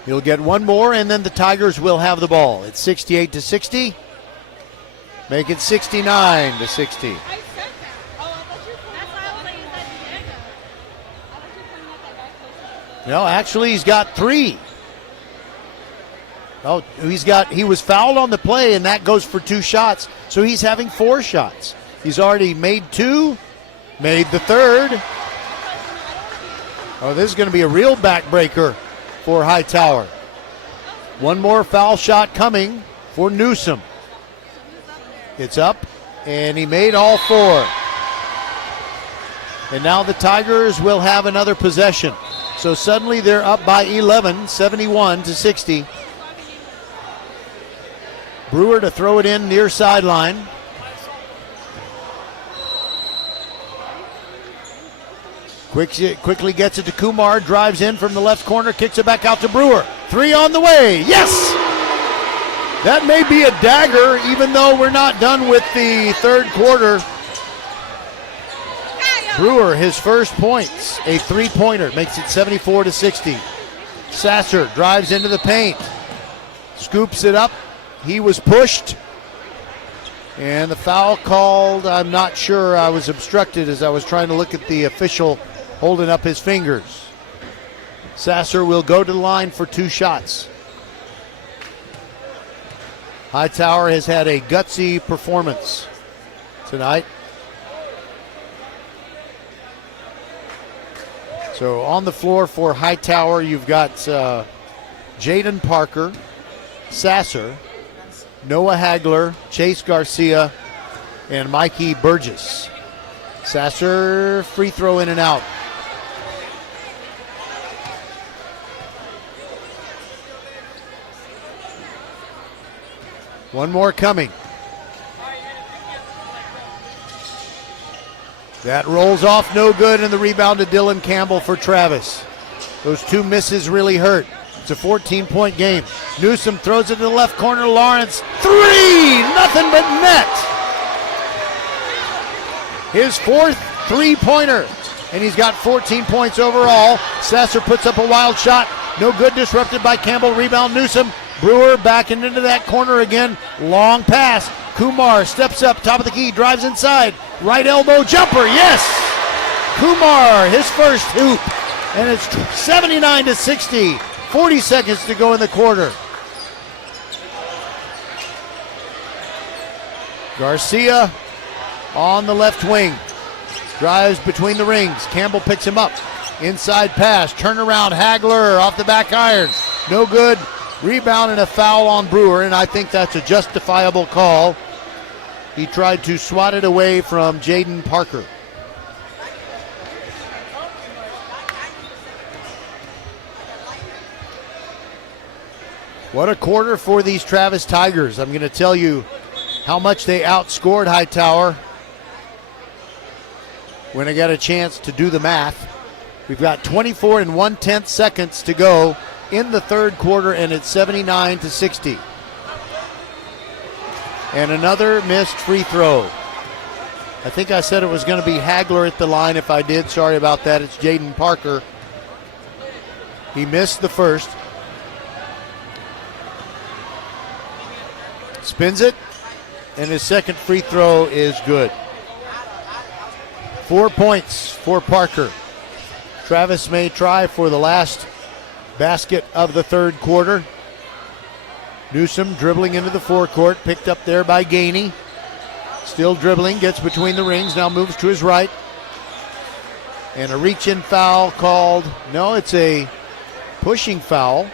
He'll get one more, and then the Tigers will have the ball. It's 68-60. Make it 69-60. No, actually he's got 3. Oh, he was fouled on the play, and that goes for 2 shots. So he's having 4 shots. He's already made 2, made the third. Oh, this is going to be a real backbreaker for Hightower. One more foul shot coming for Newsom. It's up, and he made all 4. And now the Tigers will have another possession. So suddenly they're up by 11, 71-60. Brewer to throw it in near sideline. Quickly gets it to Kumar, drives in from the left corner, kicks it back out to Brewer. 3 on the way, yes! That may be a dagger, even though we're not done with the third quarter. Brewer, his first points, a 3-pointer, makes it 74-60. Sasser drives into the paint, scoops it up. He was pushed, and the foul called, I'm not sure. I was obstructed as I was trying to look at the official holding up his fingers. Sasser will go to the line for 2 shots. Hightower has had a gutsy performance tonight. So on the floor for Hightower, you've got Jaden Parker, Sasser, Noah Hagler, Chase Garcia, and Mikey Burgess. Sasser, free throw in and out. One more coming. That rolls off no good, and the rebound to Dylan Campbell for Travis. Those 2 misses really hurt. It's a 14-point game. Newsom throws it to the left corner. Lawrence, 3! Nothing but net. His 4th 3-pointer, and he's got 14 points overall. Sasser puts up a wild shot. No good, disrupted by Campbell. Rebound Newsom. Brewer backing into that corner again. Long pass. Kumar steps up, top of the key, drives inside. Right elbow jumper, yes! Kumar, his first hoop. And it's 79-60. 40 seconds to go in the quarter. Garcia on the left wing. Drives between the rings. Campbell picks him up. Inside pass. Turnaround. Hagler off the back iron. No good. Rebound and a foul on Brewer, and I think that's a justifiable call. He tried to swat it away from Jaden Parker. What a quarter for these Travis Tigers. I'm going to tell you how much they outscored Hightower when I got a chance to do the math. We've got 24 and 1/10 seconds to go in the third quarter, and it's 79-60. And another missed free throw. I think I said it was going to be Hagler at the line. If I did, sorry about that. It's Jaden Parker. He missed the first. Spins it, and his second free throw is good. 4 points for Parker. Travis may try for the last basket of the third quarter. Newsom dribbling into the forecourt, picked up there by Gainey. Still dribbling, gets between the rings, now moves to his right. And a reach-in foul called, no, it's a pushing foul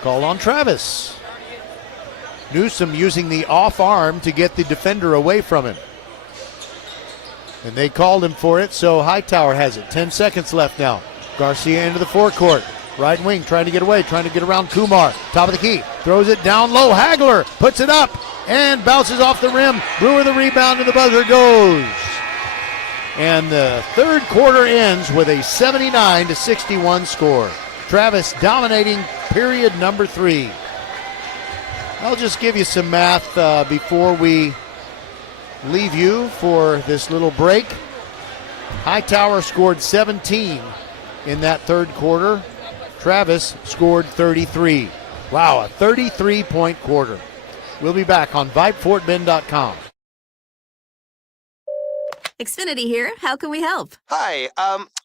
called on Travis. Newsom using the off arm to get the defender away from him. And they called him for it, so Hightower has it. 10 seconds left now. Garcia into the forecourt. Right wing trying to get away, trying to get around Kumar. Top of the key, throws it down low. Hagler puts it up and bounces off the rim. Brewer the rebound and the buzzer goes. And the third quarter ends with a 79-61 score. Travis dominating period number 3. I'll just give you some math before we leave you for this little break. Hightower scored 17 in that third quarter. Travis scored 33. Wow, a 33-point quarter. We'll be back on VypeFortBend.com. Xfinity here. How can we help? Hi,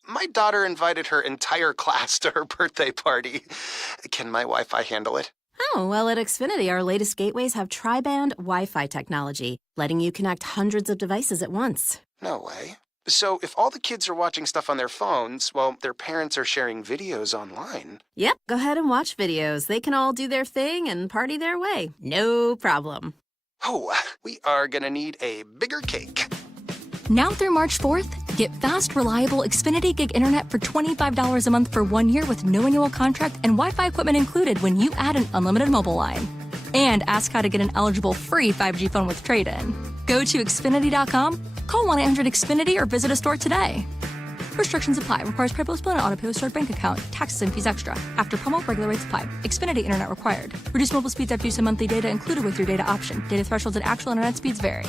my daughter invited her entire class to her birthday party. Can my Wi-Fi handle it? Oh, well, at Xfinity, our latest gateways have tri-band Wi-Fi technology, letting you connect hundreds of devices at once. No way. So if all the kids are watching stuff on their phones, well, their parents are sharing videos online. Yep, go ahead and watch videos. They can all do their thing and party their way. No problem. Oh, we are gonna need a bigger cake. Now through March 4th, get fast, reliable Xfinity Gig Internet for $25 a month for 1 year with no annual contract and Wi-Fi equipment included when you add an unlimited mobile line. And ask how to get an eligible free 5G phone with trade-in. Go to Xfinity.com, call 1-800-XFINITY or visit a store today. Restrictions apply. Requires PayPal and auto-pay with stored bank account. Taxes and fees extra. After promo, regular rates apply. Xfinity Internet required. Reduced mobile speeds after use of monthly data included with your data option. Data thresholds and actual internet speeds vary.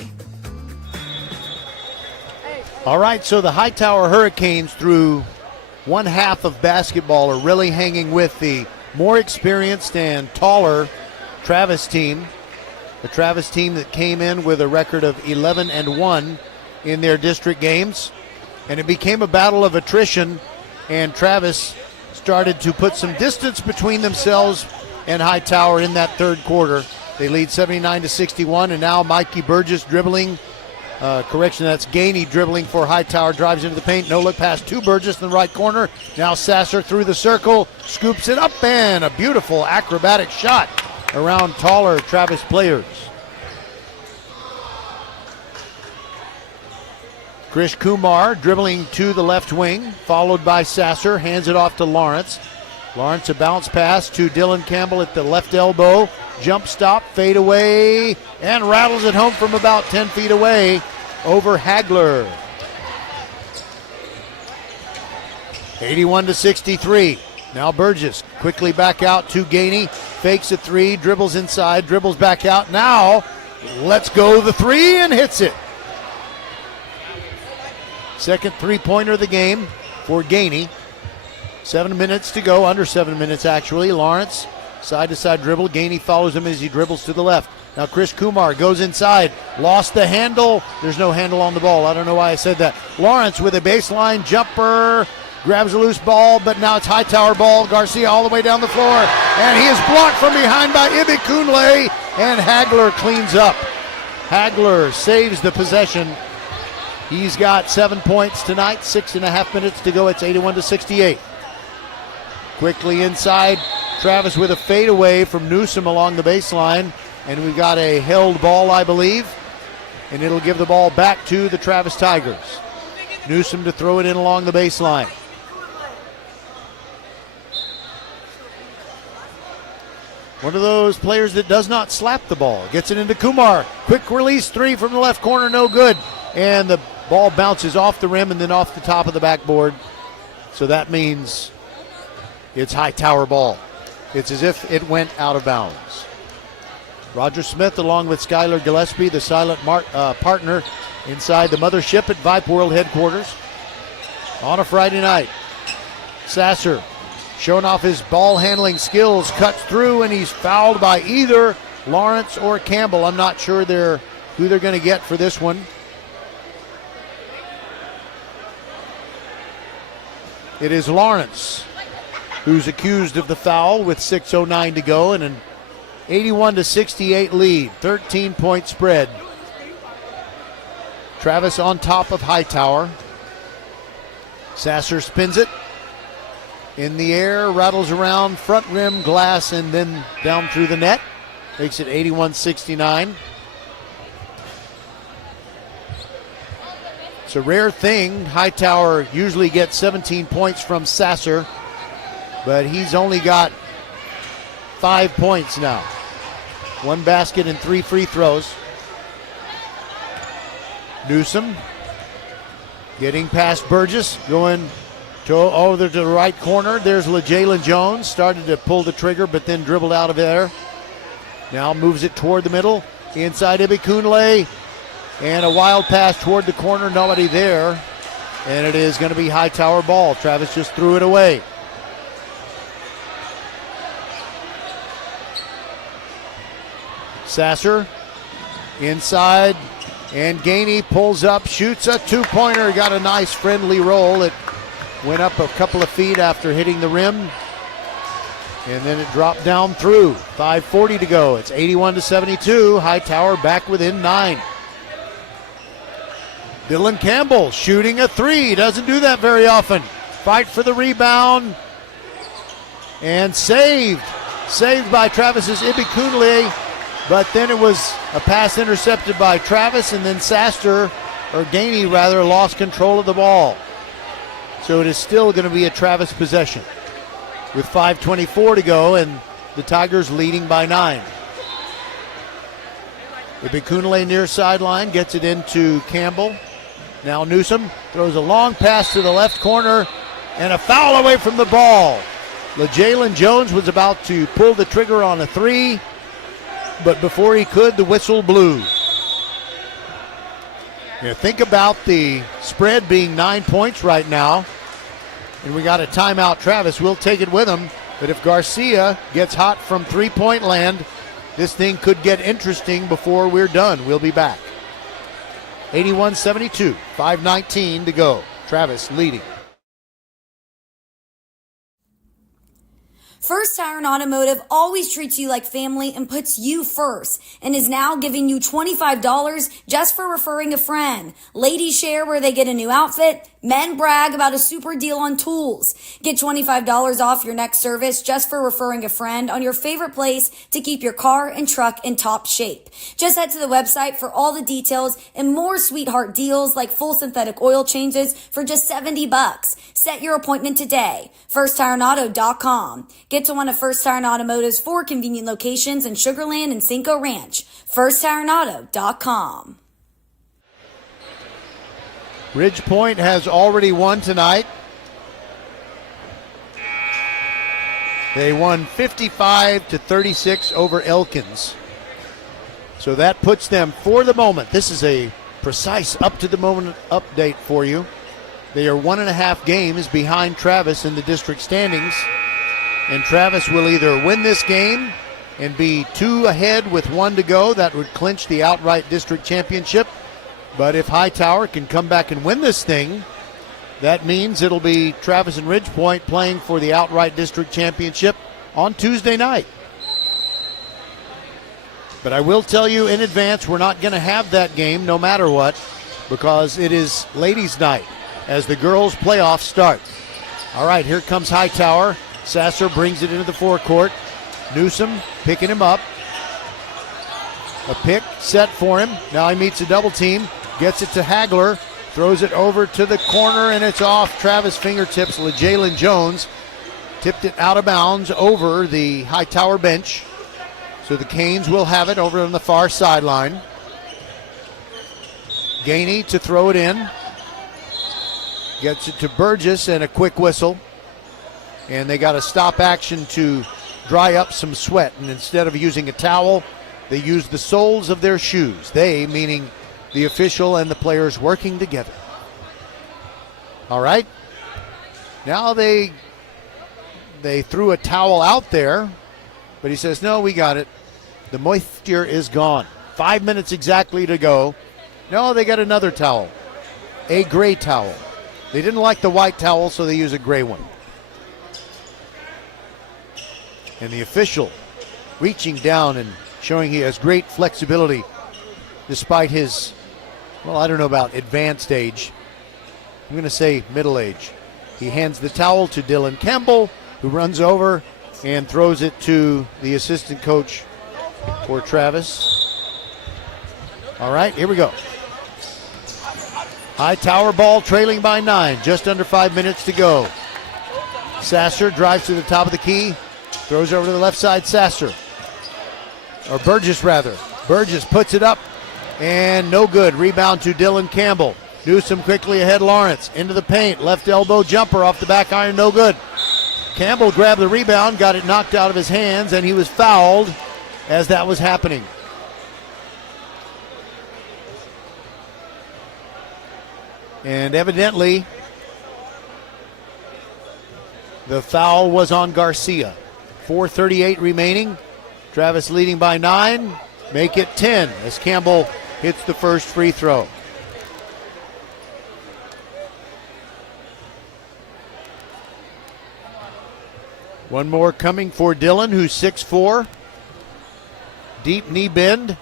All right, so the Hightower Hurricanes through one half of basketball are really hanging with the more experienced and taller Travis team. The Travis team that came in with a record of 11-1 in their district games. And it became a battle of attrition, and Travis started to put some distance between themselves and Hightower in that third quarter. They lead 79-61, and now Mikey Burgess dribbling. That's Gainey dribbling for Hightower, drives into the paint, no look pass to Burgess in the right corner. Now Sasser through the circle, scoops it up, and a beautiful acrobatic shot around taller Travis players. Krish Kumar dribbling to the left wing, followed by Sasser, hands it off to Lawrence. Lawrence, a bounce pass to Dylan Campbell at the left elbow. Jump stop, fade away, and rattles it home from about 10 feet away over Hagler. 81-63. Now Burgess quickly back out to Gainey. Fakes a three, dribbles inside, dribbles back out. Now, let's go the three and hits it. Second three-pointer of the game for Gainey. 7 minutes to go, under 7 minutes actually. Lawrence, side-to-side dribble. Gainey follows him as he dribbles to the left. Now Krish Kumar goes inside, lost the handle. There's no handle on the ball. I don't know why I said that. Lawrence with a baseline jumper, grabs a loose ball, but now it's Hightower ball. Garcia all the way down the floor, and he is blocked from behind by Ibikunle, and Hagler cleans up. Hagler saves the possession. He's got 7 points tonight, 6.5 minutes to go. It's 81-68. Quickly inside, Travis with a fadeaway from Newsom along the baseline. And we've got a held ball, I believe. And it'll give the ball back to the Travis Tigers. Newsom to throw it in along the baseline. One of those players that does not slap the ball. Gets it into Kumar. Quick release three from the left corner, no good. And the ball bounces off the rim and then off the top of the backboard. So that means it's Hightower ball. It's as if it went out of bounds. Roger Smith along with Skylar Gillespie, the silent partner inside the mothership at Vype World headquarters on a Friday night. Sasser showing off his ball handling skills, cuts through, and he's fouled by either Lawrence or Campbell. I'm not sure who they're going to get for this one. It is Lawrence who's accused of the foul with 6:09 to go and an 81-68 lead, 13-point spread. Travis on top of Hightower. Sasser spins it in the air, rattles around, front rim, glass, and then down through the net. Makes it 81-69. It's a rare thing. Hightower usually gets 17 points from Sasser, but he's only got 5 points now. 1 basket and 3 free throws. Newsom getting past Burgess, going over to the right corner. There's LeJalen Jones, started to pull the trigger, but then dribbled out of there. Now moves it toward the middle, inside Ibikunle, and a wild pass toward the corner, nobody there, and it is going to be Hightower ball. Travis just threw it away. Sasser inside, and Gainey pulls up, shoots a two-pointer, got a nice friendly roll. It went up a couple of feet after hitting the rim, and then it dropped down through. 5:40 to go. It's 81-72. Hightower back within 9. Dylan Campbell shooting a 3. Doesn't do that very often. Fight for the rebound, and saved. Saved by Travis's Ibikunle. But then it was a pass intercepted by Travis, and then Gainey lost control of the ball. So it is still going to be a Travis possession with 5:24 to go, and the Tigers leading by 9. Ibikunle near sideline, gets it into Campbell. Now Newsom throws a long pass to the left corner, and a foul away from the ball. LeJalen Jones was about to pull the trigger on a 3, but before he could, the whistle blew. Think about the spread being 9 points right now, and we got a timeout. Travis will take it with him, but if Garcia gets hot from three-point land, this thing could get interesting before we're done. We'll be back. 81-72, 5:19 to go. Travis leading. First Tire Automotive always treats you like family and puts you first, and is now giving you $25 just for referring a friend. Ladies share where they get a new outfit. Men brag about a super deal on tools. Get $25 off your next service just for referring a friend on your favorite place to keep your car and truck in top shape. Just head to the website for all the details and more sweetheart deals like full synthetic oil changes for just $70. Set your appointment today. FirstTireAuto.com. Get to one of First Tire Automotive's 4 convenient locations in Sugar Land and Cinco Ranch. FirstTireAuto.com. Ridge Point has already won tonight. They won 55-36 over Elkins. So that puts them, for the moment, this is a precise up-to-the-moment update for you. They are 1.5 games behind Travis in the district standings. And Travis will either win this game and be 2 ahead with 1 to go. That would clinch the outright district championship. But if Hightower can come back and win this thing, that means it'll be Travis and Ridge Point playing for the outright district championship on Tuesday night. But I will tell you in advance, we're not going to have that game no matter what, because it is ladies' night as the girls' playoffs start. All right, here comes Hightower. Sasser brings it into the forecourt. Newsom picking him up. A pick set for him. Now he meets a double team. Gets it to Hagler. Throws it over to the corner, and it's off Travis' fingertips. LeJalen Jones tipped it out of bounds over the Hightower bench. So the Canes will have it over on the far sideline. Gainey to throw it in. Gets it to Burgess and a quick whistle. And they got a stop action to dry up some sweat. And instead of using a towel, they used the soles of their shoes. They, meaning the official and the players working together. All right. Now they threw a towel out there, but he says, no, we got it. The moisture is gone. 5 minutes exactly to go. No, they got another towel, a gray towel. They didn't like the white towel, so they use a gray one. And the official reaching down and showing he has great flexibility despite his, well, I don't know about advanced age. I'm going to say middle age. He hands the towel to Dylan Campbell, who runs over and throws it to the assistant coach for Travis. All right, here we go. Hightower ball trailing by 9, just under 5 minutes to go. Sasser drives to the top of the key, throws over to the left side, Sasser. Or Burgess, rather. Burgess puts it up, and no good. Rebound to Dylan Campbell. Newsom quickly ahead, Lawrence. Into the paint, left elbow jumper off the back iron, no good. Campbell grabbed the rebound, got it knocked out of his hands, and he was fouled as that was happening. And evidently, the foul was on Garcia. 4:38 remaining. Travis leading by 9. Make it 10 as Campbell hits the first free throw. One more coming for Dylan, who's 6'4". Deep knee bend.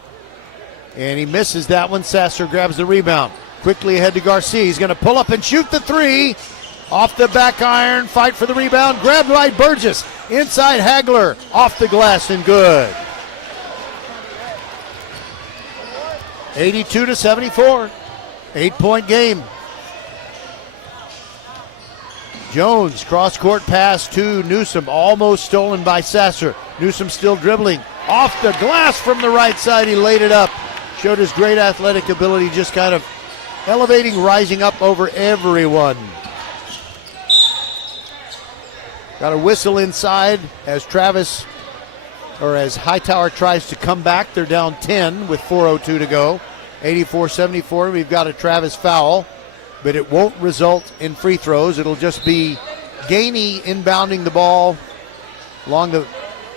And he misses that one. Sasser grabs the rebound. Quickly ahead to Garcia. He's going to pull up and shoot the three. Off the back iron. Fight for the rebound. Grabbed by Burgess. Inside Hagler. Off the glass and good. 82-74. 8-point game. Jones, cross-court pass to Newsom, almost stolen by Sasser. Newsom still dribbling. Off the glass from the right side, he laid it up. Showed his great athletic ability, just kind of elevating, rising up over everyone. Got a whistle inside as Hightower tries to come back. They're down 10 with 4:02 to go. 84-74, we've got a Travis foul, but it won't result in free throws. It'll just be Gainey inbounding the ball along the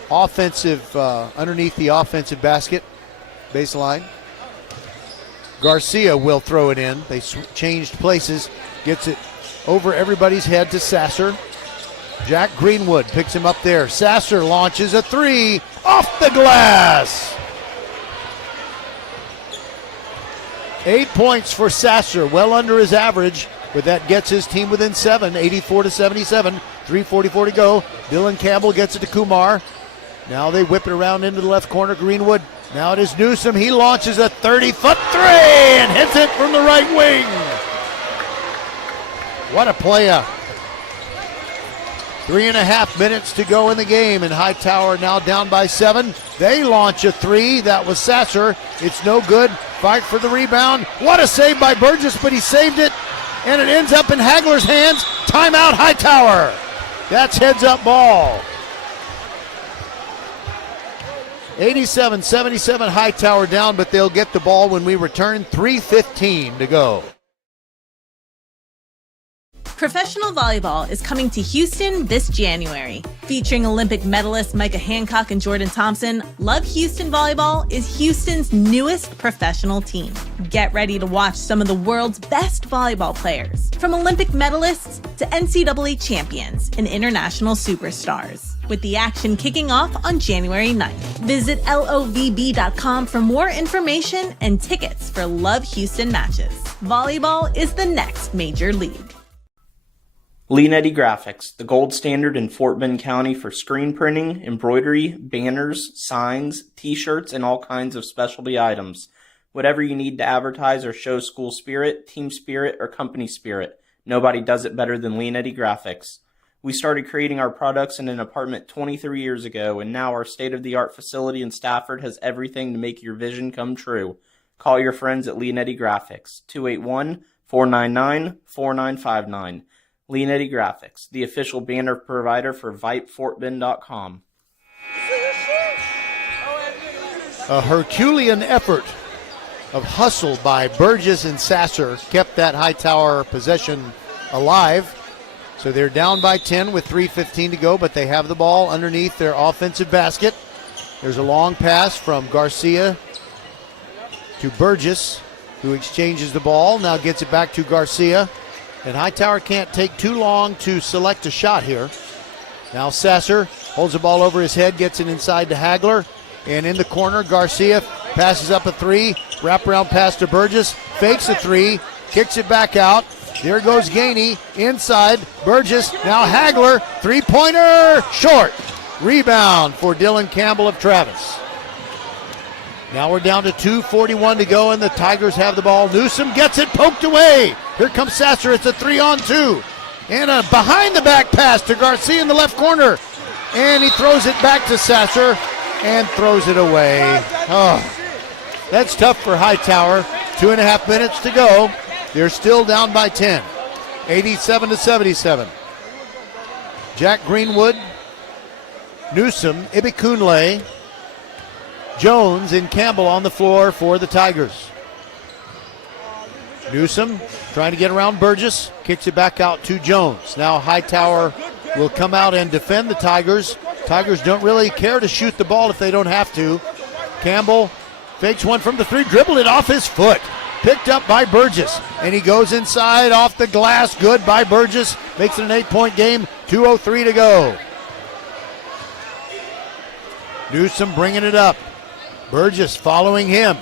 offensive, underneath the offensive basket baseline. Garcia will throw it in. They changed places. Gets it over everybody's head to Sasser. Jack Greenwood picks him up there. Sasser launches a three off the glass. 8 points for Sasser, well under his average, but that gets his team within 7, 84-77, 3:44 to go. Dylan Campbell gets it to Kumar. Now they whip it around into the left corner, Greenwood. Now it is Newsom. He launches a 30-foot three and hits it from the right wing. What a play. 3.5 minutes to go in the game, and Hightower now down by 7. They launch a three. That was Sasser. It's no good. Fight for the rebound. What a save by Burgess, but he saved it, and it ends up in Hagler's hands. Timeout, Hightower. That's heads-up ball. 87-77, Hightower down, but they'll get the ball when we return. 3:15 to go. Professional volleyball is coming to Houston this January. Featuring Olympic medalists Micah Hancock and Jordan Thompson, Love Houston Volleyball is Houston's newest professional team. Get ready to watch some of the world's best volleyball players, from Olympic medalists to NCAA champions and international superstars, with the action kicking off on January 9th. Visit lovb.com for more information and tickets for Love Houston matches. Volleyball is the next major league. Leanetti Graphics, the gold standard in Fort Bend County for screen printing, embroidery, banners, signs, t-shirts, and all kinds of specialty items. Whatever you need to advertise or show school spirit, team spirit, or company spirit, nobody does it better than Leanetti Graphics. We started creating our products in an apartment 23 years ago, and now our state-of-the-art facility in Stafford has everything to make your vision come true. Call your friends at Leonetti Graphics, 281-499-4959. Leonetti Graphics, the official banner provider for VypeFortBend.com. A Herculean effort of hustle by Burgess and Sasser kept that Hightower possession alive. So they're down by 10 with 3:15 to go, but they have the ball underneath their offensive basket. There's a long pass from Garcia to Burgess, who exchanges the ball, now gets it back to Garcia. And Hightower can't take too long to select a shot here. Now Sasser holds the ball over his head, gets it inside to Hagler. And in the corner, Garcia passes up a three. Wraparound pass to Burgess. Fakes a three. Kicks it back out. There goes Gainey. Inside. Burgess. Now Hagler. Three-pointer. Short. Rebound for Dylan Campbell of Travis. Now we're down to 2:41 to go, and the Tigers have the ball. Newsom gets it poked away. Here comes Sasser. It's a 3-on-2. And a behind-the-back pass to Garcia in the left corner. And he throws it back to Sasser and throws it away. Oh, that's tough for Hightower. 2.5 minutes to go. They're still down by 10. 87-77. Jack Greenwood, Newsom, Ibikunle, Jones, and Campbell on the floor for the Tigers. Newsom trying to get around Burgess, kicks it back out to Jones. Now Hightower will come out and defend the Tigers. Tigers don't really care to shoot the ball if they don't have to. Campbell fakes one from the three, dribbled it off his foot. Picked up by Burgess, and he goes inside off the glass. Good by Burgess. Makes it an 8-point game. 2:03 to go. Newsom bringing it up. Burgess following him.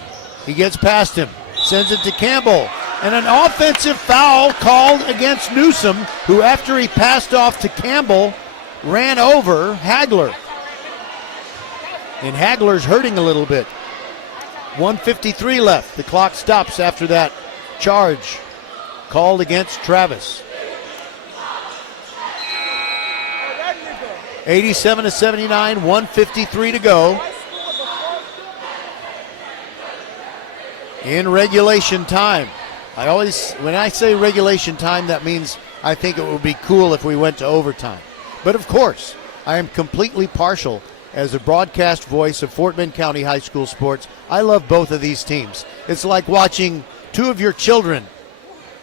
He gets past him. Sends it to Campbell. And an offensive foul called against Newsom, who after he passed off to Campbell, ran over Hagler. And Hagler's hurting a little bit. 1:53 left. The clock stops after that charge called against Travis. 87-79, 1:53 to go. In regulation time. When I say regulation time, that means I think it would be cool if we went to overtime. But of course, I am completely partial as a broadcast voice of Fort Bend County High School sports. I love both of these teams. It's like watching two of your children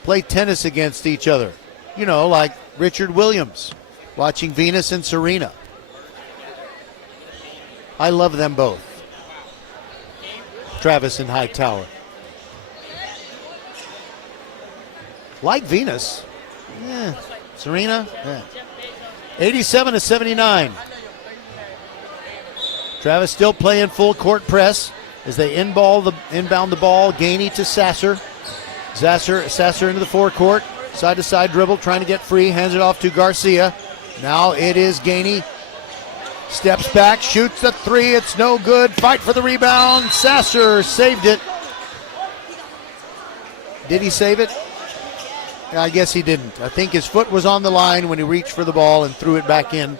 play tennis against each other. You know, like Richard Williams watching Venus and Serena. I love them both. Travis and Hightower. Like Venus. Yeah. Serena. Yeah. 87-79. Travis still playing full court press as they inbound the ball. Gainey to Sasser. Sasser into the forecourt. Side-to-side dribble, trying to get free. Hands it off to Garcia. Now it is Gainey. Steps back, shoots a three. It's no good. Fight for the rebound. Sasser saved it. Did he save it? I guess he didn't. I think his foot was on the line when he reached for the ball and threw it back in.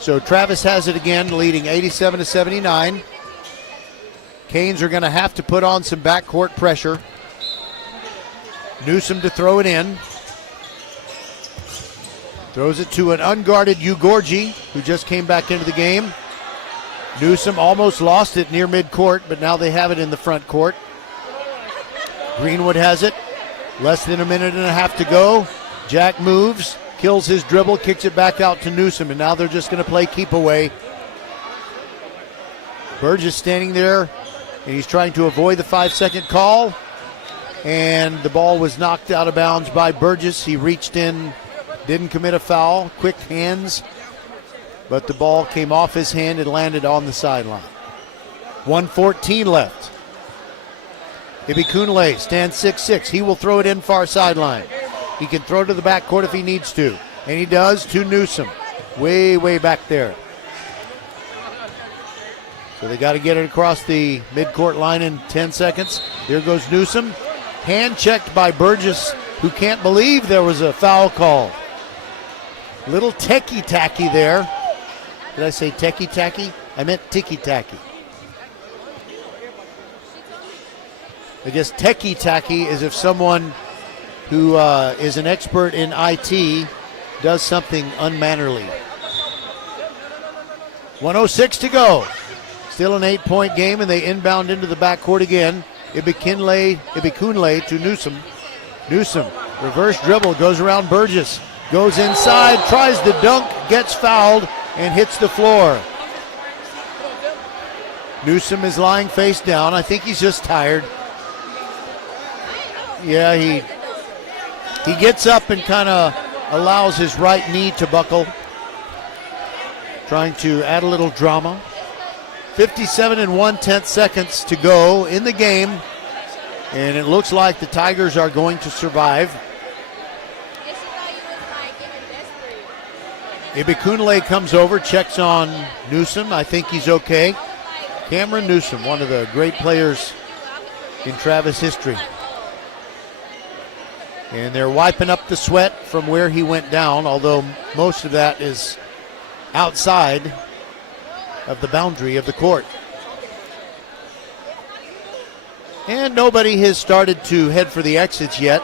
So Travis has it again, leading 87-79. Canes are going to have to put on some backcourt pressure. Newsom to throw it in. Throws it to an unguarded Ugorji, who just came back into the game. Newsom almost lost it near midcourt, but now they have it in the front court. Greenwood has it. Less than a minute and a half to go. Jack moves, kills his dribble, kicks it back out to Newsom, and now they're just going to play keep away. Burgess standing there, and he's trying to avoid the 5-second call. And the ball was knocked out of bounds by Burgess. He reached in, didn't commit a foul. Quick hands, but the ball came off his hand and landed on the sideline. 1:14 left. Ibikunle stands 6'6". He will throw it in far sideline. He can throw to the backcourt if he needs to. And he does to Newsom. Way, way back there. So they got to get it across the midcourt line in 10 seconds. There goes Newsom. Hand checked by Burgess, who can't believe there was a foul call. Little techie-tacky there. Did I say techie-tacky? I meant ticky-tacky. I guess techie-tacky is if someone who is an expert in IT does something unmannerly. 1:06 to go. Still an 8-point game, and they inbound into the backcourt again. Ibikunle to Newsom. Newsom, reverse dribble, goes around Burgess. Goes inside, tries the dunk, gets fouled, and hits the floor. Newsom is lying face down. I think he's just tired. Yeah, he gets up and kind of allows his right knee to buckle, trying to add a little drama. 57 and 1/10 seconds to go in the game, and it looks like the Tigers are going to survive. Ibikunle comes over, checks on Newsom. I think he's okay. Cameron Newsom, one of the great players in Travis history. And they're wiping up the sweat from where he went down, although most of that is outside of the boundary of the court. And nobody has started to head for the exits yet.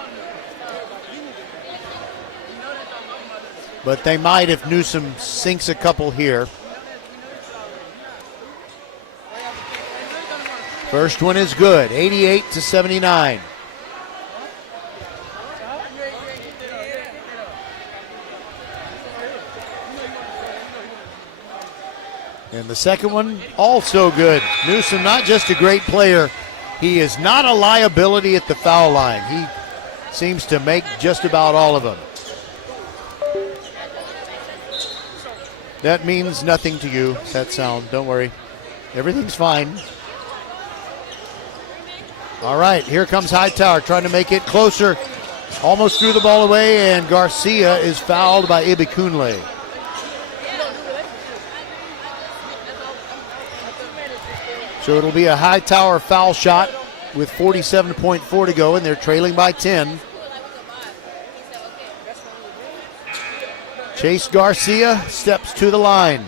But they might if Newsom sinks a couple here. First one is good, 88-79. And the second one, also good. Newsom, not just a great player, he is not a liability at the foul line. He seems to make just about all of them. That means nothing to you, that sound. Don't worry. Everything's fine. All right, here comes Hightower trying to make it closer. Almost threw the ball away, and Garcia is fouled by Ibikunle. So it'll be a Hightower foul shot with 47.4 to go, and they're trailing by 10. Chase Garcia steps to the line.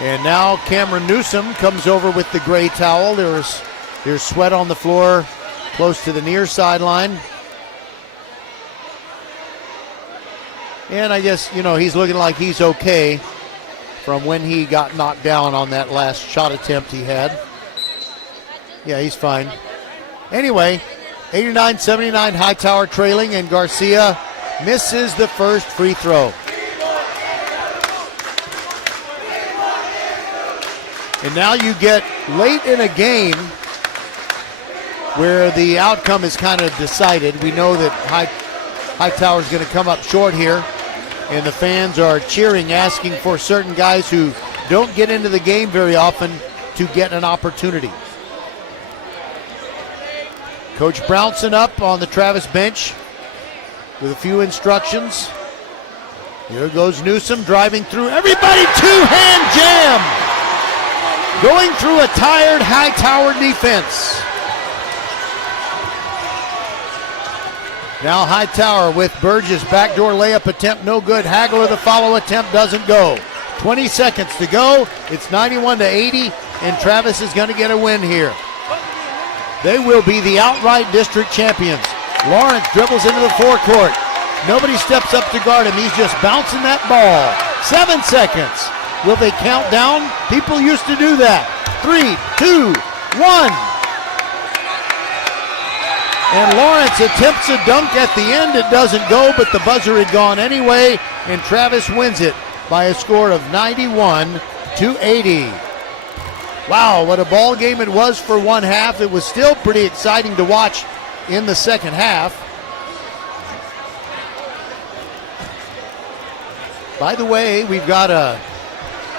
And now Cameron Newsom comes over with the gray towel. There's sweat on the floor close to the near sideline. And I guess, he's looking like he's okay from when he got knocked down on that last shot attempt he had. Yeah, he's fine. Anyway, 89-79, Hightower trailing, and Garcia misses the first free throw. And now you get late in a game where the outcome is kind of decided. We know that Hightower's going to come up short here, and the fans are cheering, asking for certain guys who don't get into the game very often to get an opportunity. Coach Brownson up on the Travis bench with a few instructions. Here goes Newsom driving through everybody, two-hand jam! Going through a tired Hightower defense. Now Hightower with Burgess, backdoor layup attempt, no good. Hagler, the follow attempt, doesn't go. 20 seconds to go. It's 91-80, and Travis is going to get a win here. They will be the outright district champions. Lawrence dribbles into the forecourt. Nobody steps up to guard him. He's just bouncing that ball. 7 seconds. Will they count down? People used to do that. 3, 2, 1. And Lawrence attempts a dunk at the end. It doesn't go, but the buzzer had gone anyway, and Travis wins it by a score of 91-80. Wow, what a ball game it was for one half. It was still pretty exciting to watch in the second half. By the way, we've got a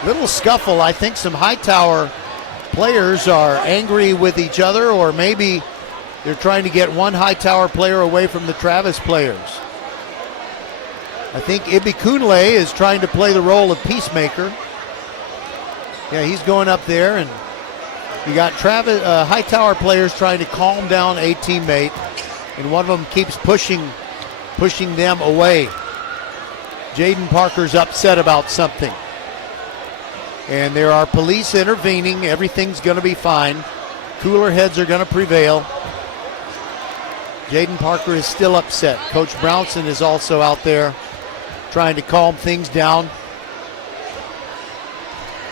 little scuffle. I think some Hightower players are angry with each other, or maybe they're trying to get one Hightower player away from the Travis players. I think Ibikunle is trying to play the role of peacemaker. Yeah, he's going up there and You got Hightower players trying to calm down a teammate, and one of them keeps pushing them away. Jaden Parker's upset about something. And there are police intervening. Everything's going to be fine. Cooler heads are going to prevail. Jaden Parker is still upset. Coach Brownson is also out there trying to calm things down.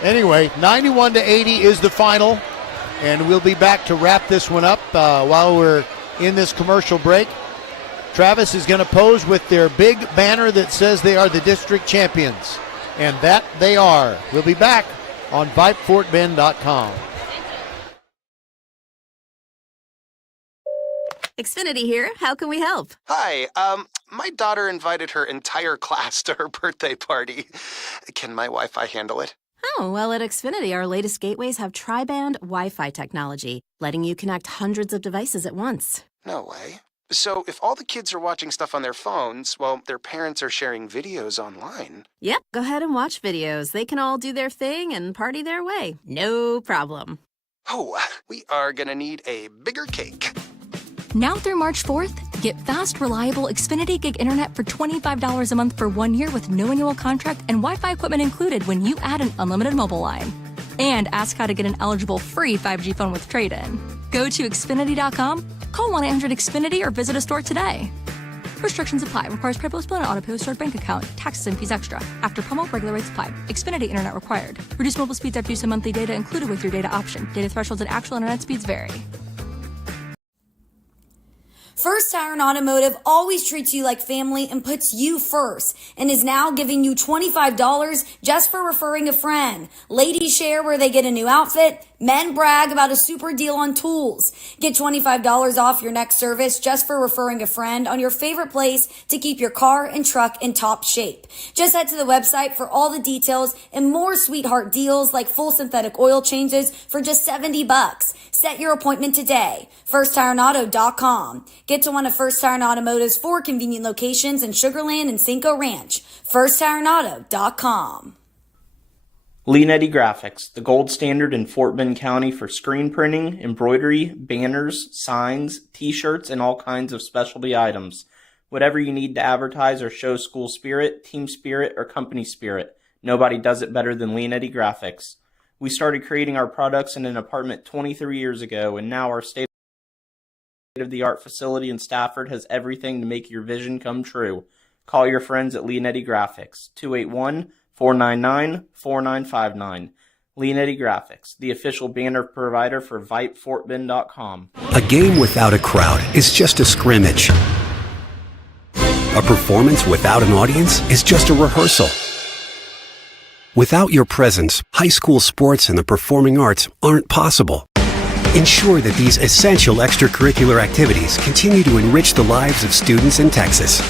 Anyway, 91-80 is the final, and we'll be back to wrap this one up while we're in this commercial break. Travis is going to pose with their big banner that says they are the district champions, and that they are. We'll be back on VypeFortBend.com. Xfinity here. How can we help? Hi, my daughter invited her entire class to her birthday party. Can my Wi-Fi handle it? Oh, well, at Xfinity, our latest gateways have tri-band Wi-Fi technology, letting you connect hundreds of devices at once. No way. So if all the kids are watching stuff on their phones, well, their parents are sharing videos online. Yep, go ahead and watch videos. They can all do their thing and party their way. No problem. Oh, we are gonna need a bigger cake. Now through March 4th, get fast, reliable Xfinity Gig Internet for $25 a month for 1 year with no annual contract and Wi-Fi equipment included when you add an unlimited mobile line. And ask how to get an eligible free 5G phone with trade-in. Go to Xfinity.com, call 1-800-XFINITY, or visit a store today. Restrictions apply. Requires credit bill and auto pay with stored bank account. Taxes and fees extra. After promo, regular rates apply. Xfinity Internet required. Reduced mobile speeds after use of monthly data included with your data option. Data thresholds and actual internet speeds vary. First Tire Automotive always treats you like family and puts you first, and is now giving you $25 just for referring a friend. Ladies share where they get a new outfit. Men brag about a super deal on tools. Get $25 off your next service just for referring a friend on your favorite place to keep your car and truck in top shape. Just head to the website for all the details and more sweetheart deals like full synthetic oil changes for just $70. Set your appointment today. FirstTireAuto.com. Get to one of First Tire Automotive's 4 convenient locations in Sugar Land and Cinco Ranch. FirstTireAuto.com. Leanetti Graphics, the gold standard in Fort Bend County for screen printing, embroidery, banners, signs, t-shirts, and all kinds of specialty items. Whatever you need to advertise or show school spirit, team spirit, or company spirit, nobody does it better than Leanetti Graphics. We started creating our products in an apartment 23 years ago, and now our state-of-the-art facility in Stafford has everything to make your vision come true. Call your friends at Leanetti Graphics, 281-499-4959. Leanetti Graphics, the official banner provider for VypeFortBend.com. A game without a crowd is just a scrimmage. A performance without an audience is just a rehearsal. Without your presence, high school sports and the performing arts aren't possible. Ensure that these essential extracurricular activities continue to enrich the lives of students in Texas.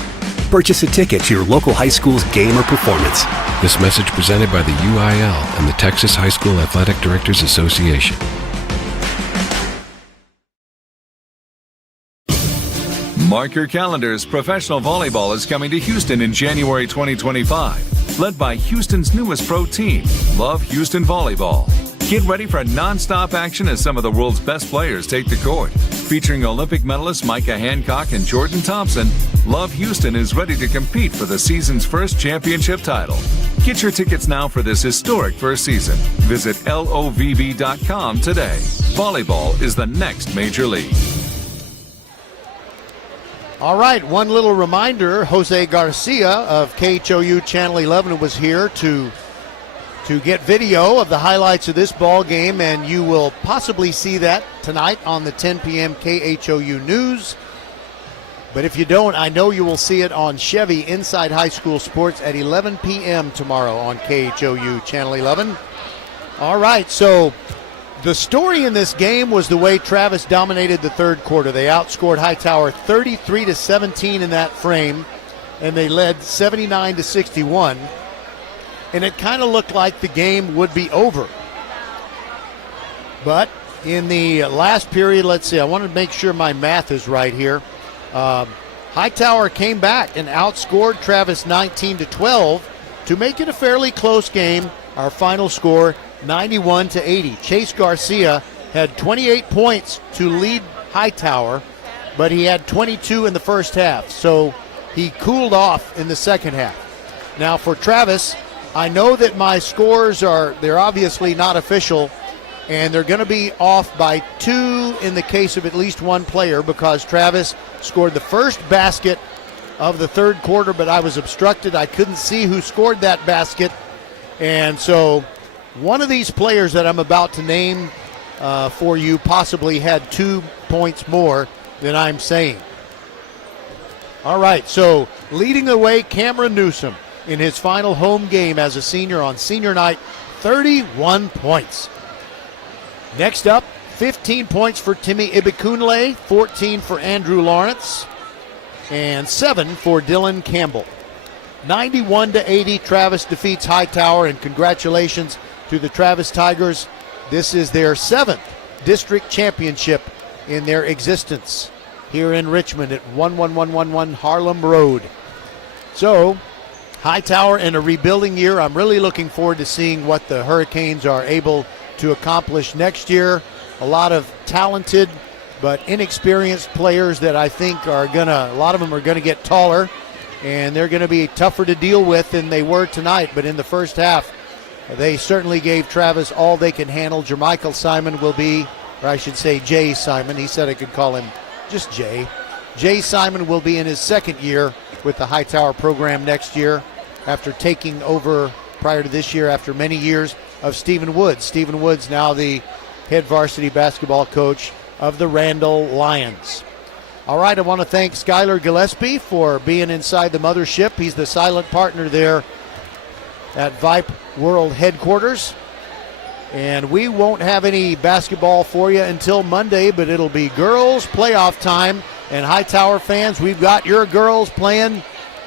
Purchase a ticket to your local high school's game or performance. This message presented by the UIL and the Texas High School Athletic Directors Association. Mark your calendars. Professional volleyball is coming to Houston in January 2025. Led by Houston's newest pro team, Love Houston Volleyball. Get ready for non-stop action as some of the world's best players take the court. Featuring Olympic medalists Micah Hancock and Jordan Thompson, Love Houston is ready to compete for the season's first championship title. Get your tickets now for this historic first season. Visit LOVB.com today. Volleyball is the next major league. All right, one little reminder, Jose Garcia of KHOU Channel 11 was here to get video of the highlights of this ball game, and you will possibly see that tonight on the 10 p.m. KHOU News. But if you don't, I know you will see it on Chevy Inside High School Sports at 11 p.m. tomorrow on KHOU Channel 11. All right, so the story in this game was the way Travis dominated the third quarter. They outscored Hightower 33-17 in that frame, and they led 79-61. And it kind of looked like the game would be over. But in the last period, let's see, I want to make sure my math is right here. Hightower came back and outscored Travis 19-12 to make it a fairly close game. Our final score, 91-80. Chase Garcia had 28 points to lead Hightower, but he had 22 in the first half, so he cooled off in the second half. Now for Travis, I know that my scores they're obviously not official, and they're going to be off by 2 in the case of at least one player, because Travis scored the first basket of the third quarter, but I was obstructed. I couldn't see who scored that basket, and so one of these players that I'm about to name for you possibly had 2 points more than I'm saying. All right, so leading the way, Cameron Newsom in his final home game as a senior on senior night, 31 points. Next up, 15 points for Timmy Ibikunle, 14 for Andrew Lawrence, and 7 for Dylan Campbell. 91-80, Travis defeats Hightower, and congratulations to the Travis Tigers. This is their 7th district championship in their existence here in Richmond at 11111 Harlem Road. So, Hightower in a rebuilding year. I'm really looking forward to seeing what the Hurricanes are able to accomplish next year. A lot of talented but inexperienced players that I think a lot of them are gonna get taller, and they're gonna be tougher to deal with than they were tonight. But in the first half, they certainly gave Travis all they can handle. Jermichael Simon will be, or I should say Jay Simon. He said I could call him just Jay. Jay Simon will be in his second year with the Hightower program next year, after taking over prior to this year after many years of Stephen Woods. Stephen Woods now the head varsity basketball coach of the Randall Lions. All right, I want to thank Skylar Gillespie for being inside the mothership. He's the silent partner there at Vype World Headquarters. And we won't have any basketball for you until Monday, but it'll be girls playoff time. And Hightower fans, we've got your girls playing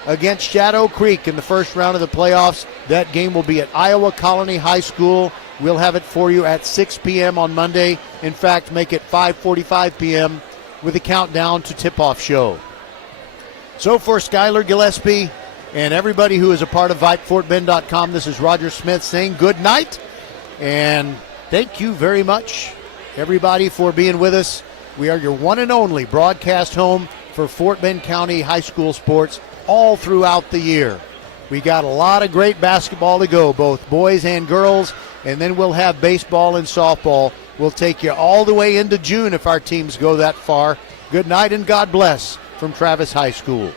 against Shadow Creek in the first round of the playoffs. That game will be at Iowa Colony High School. We'll have it for you at 6 p.m. on Monday. In fact, make it 5:45 p.m. with a countdown to tip-off show. So for Skylar Gillespie and everybody who is a part of VypeFortBend.com, this is Roger Smith saying good night. And thank you very much, everybody, for being with us. We are your one and only broadcast home for Fort Bend County high school sports all throughout the year. We got a lot of great basketball to go, both boys and girls, and then we'll have baseball and softball. We'll take you all the way into June if our teams go that far. Good night and God bless from Travis High School.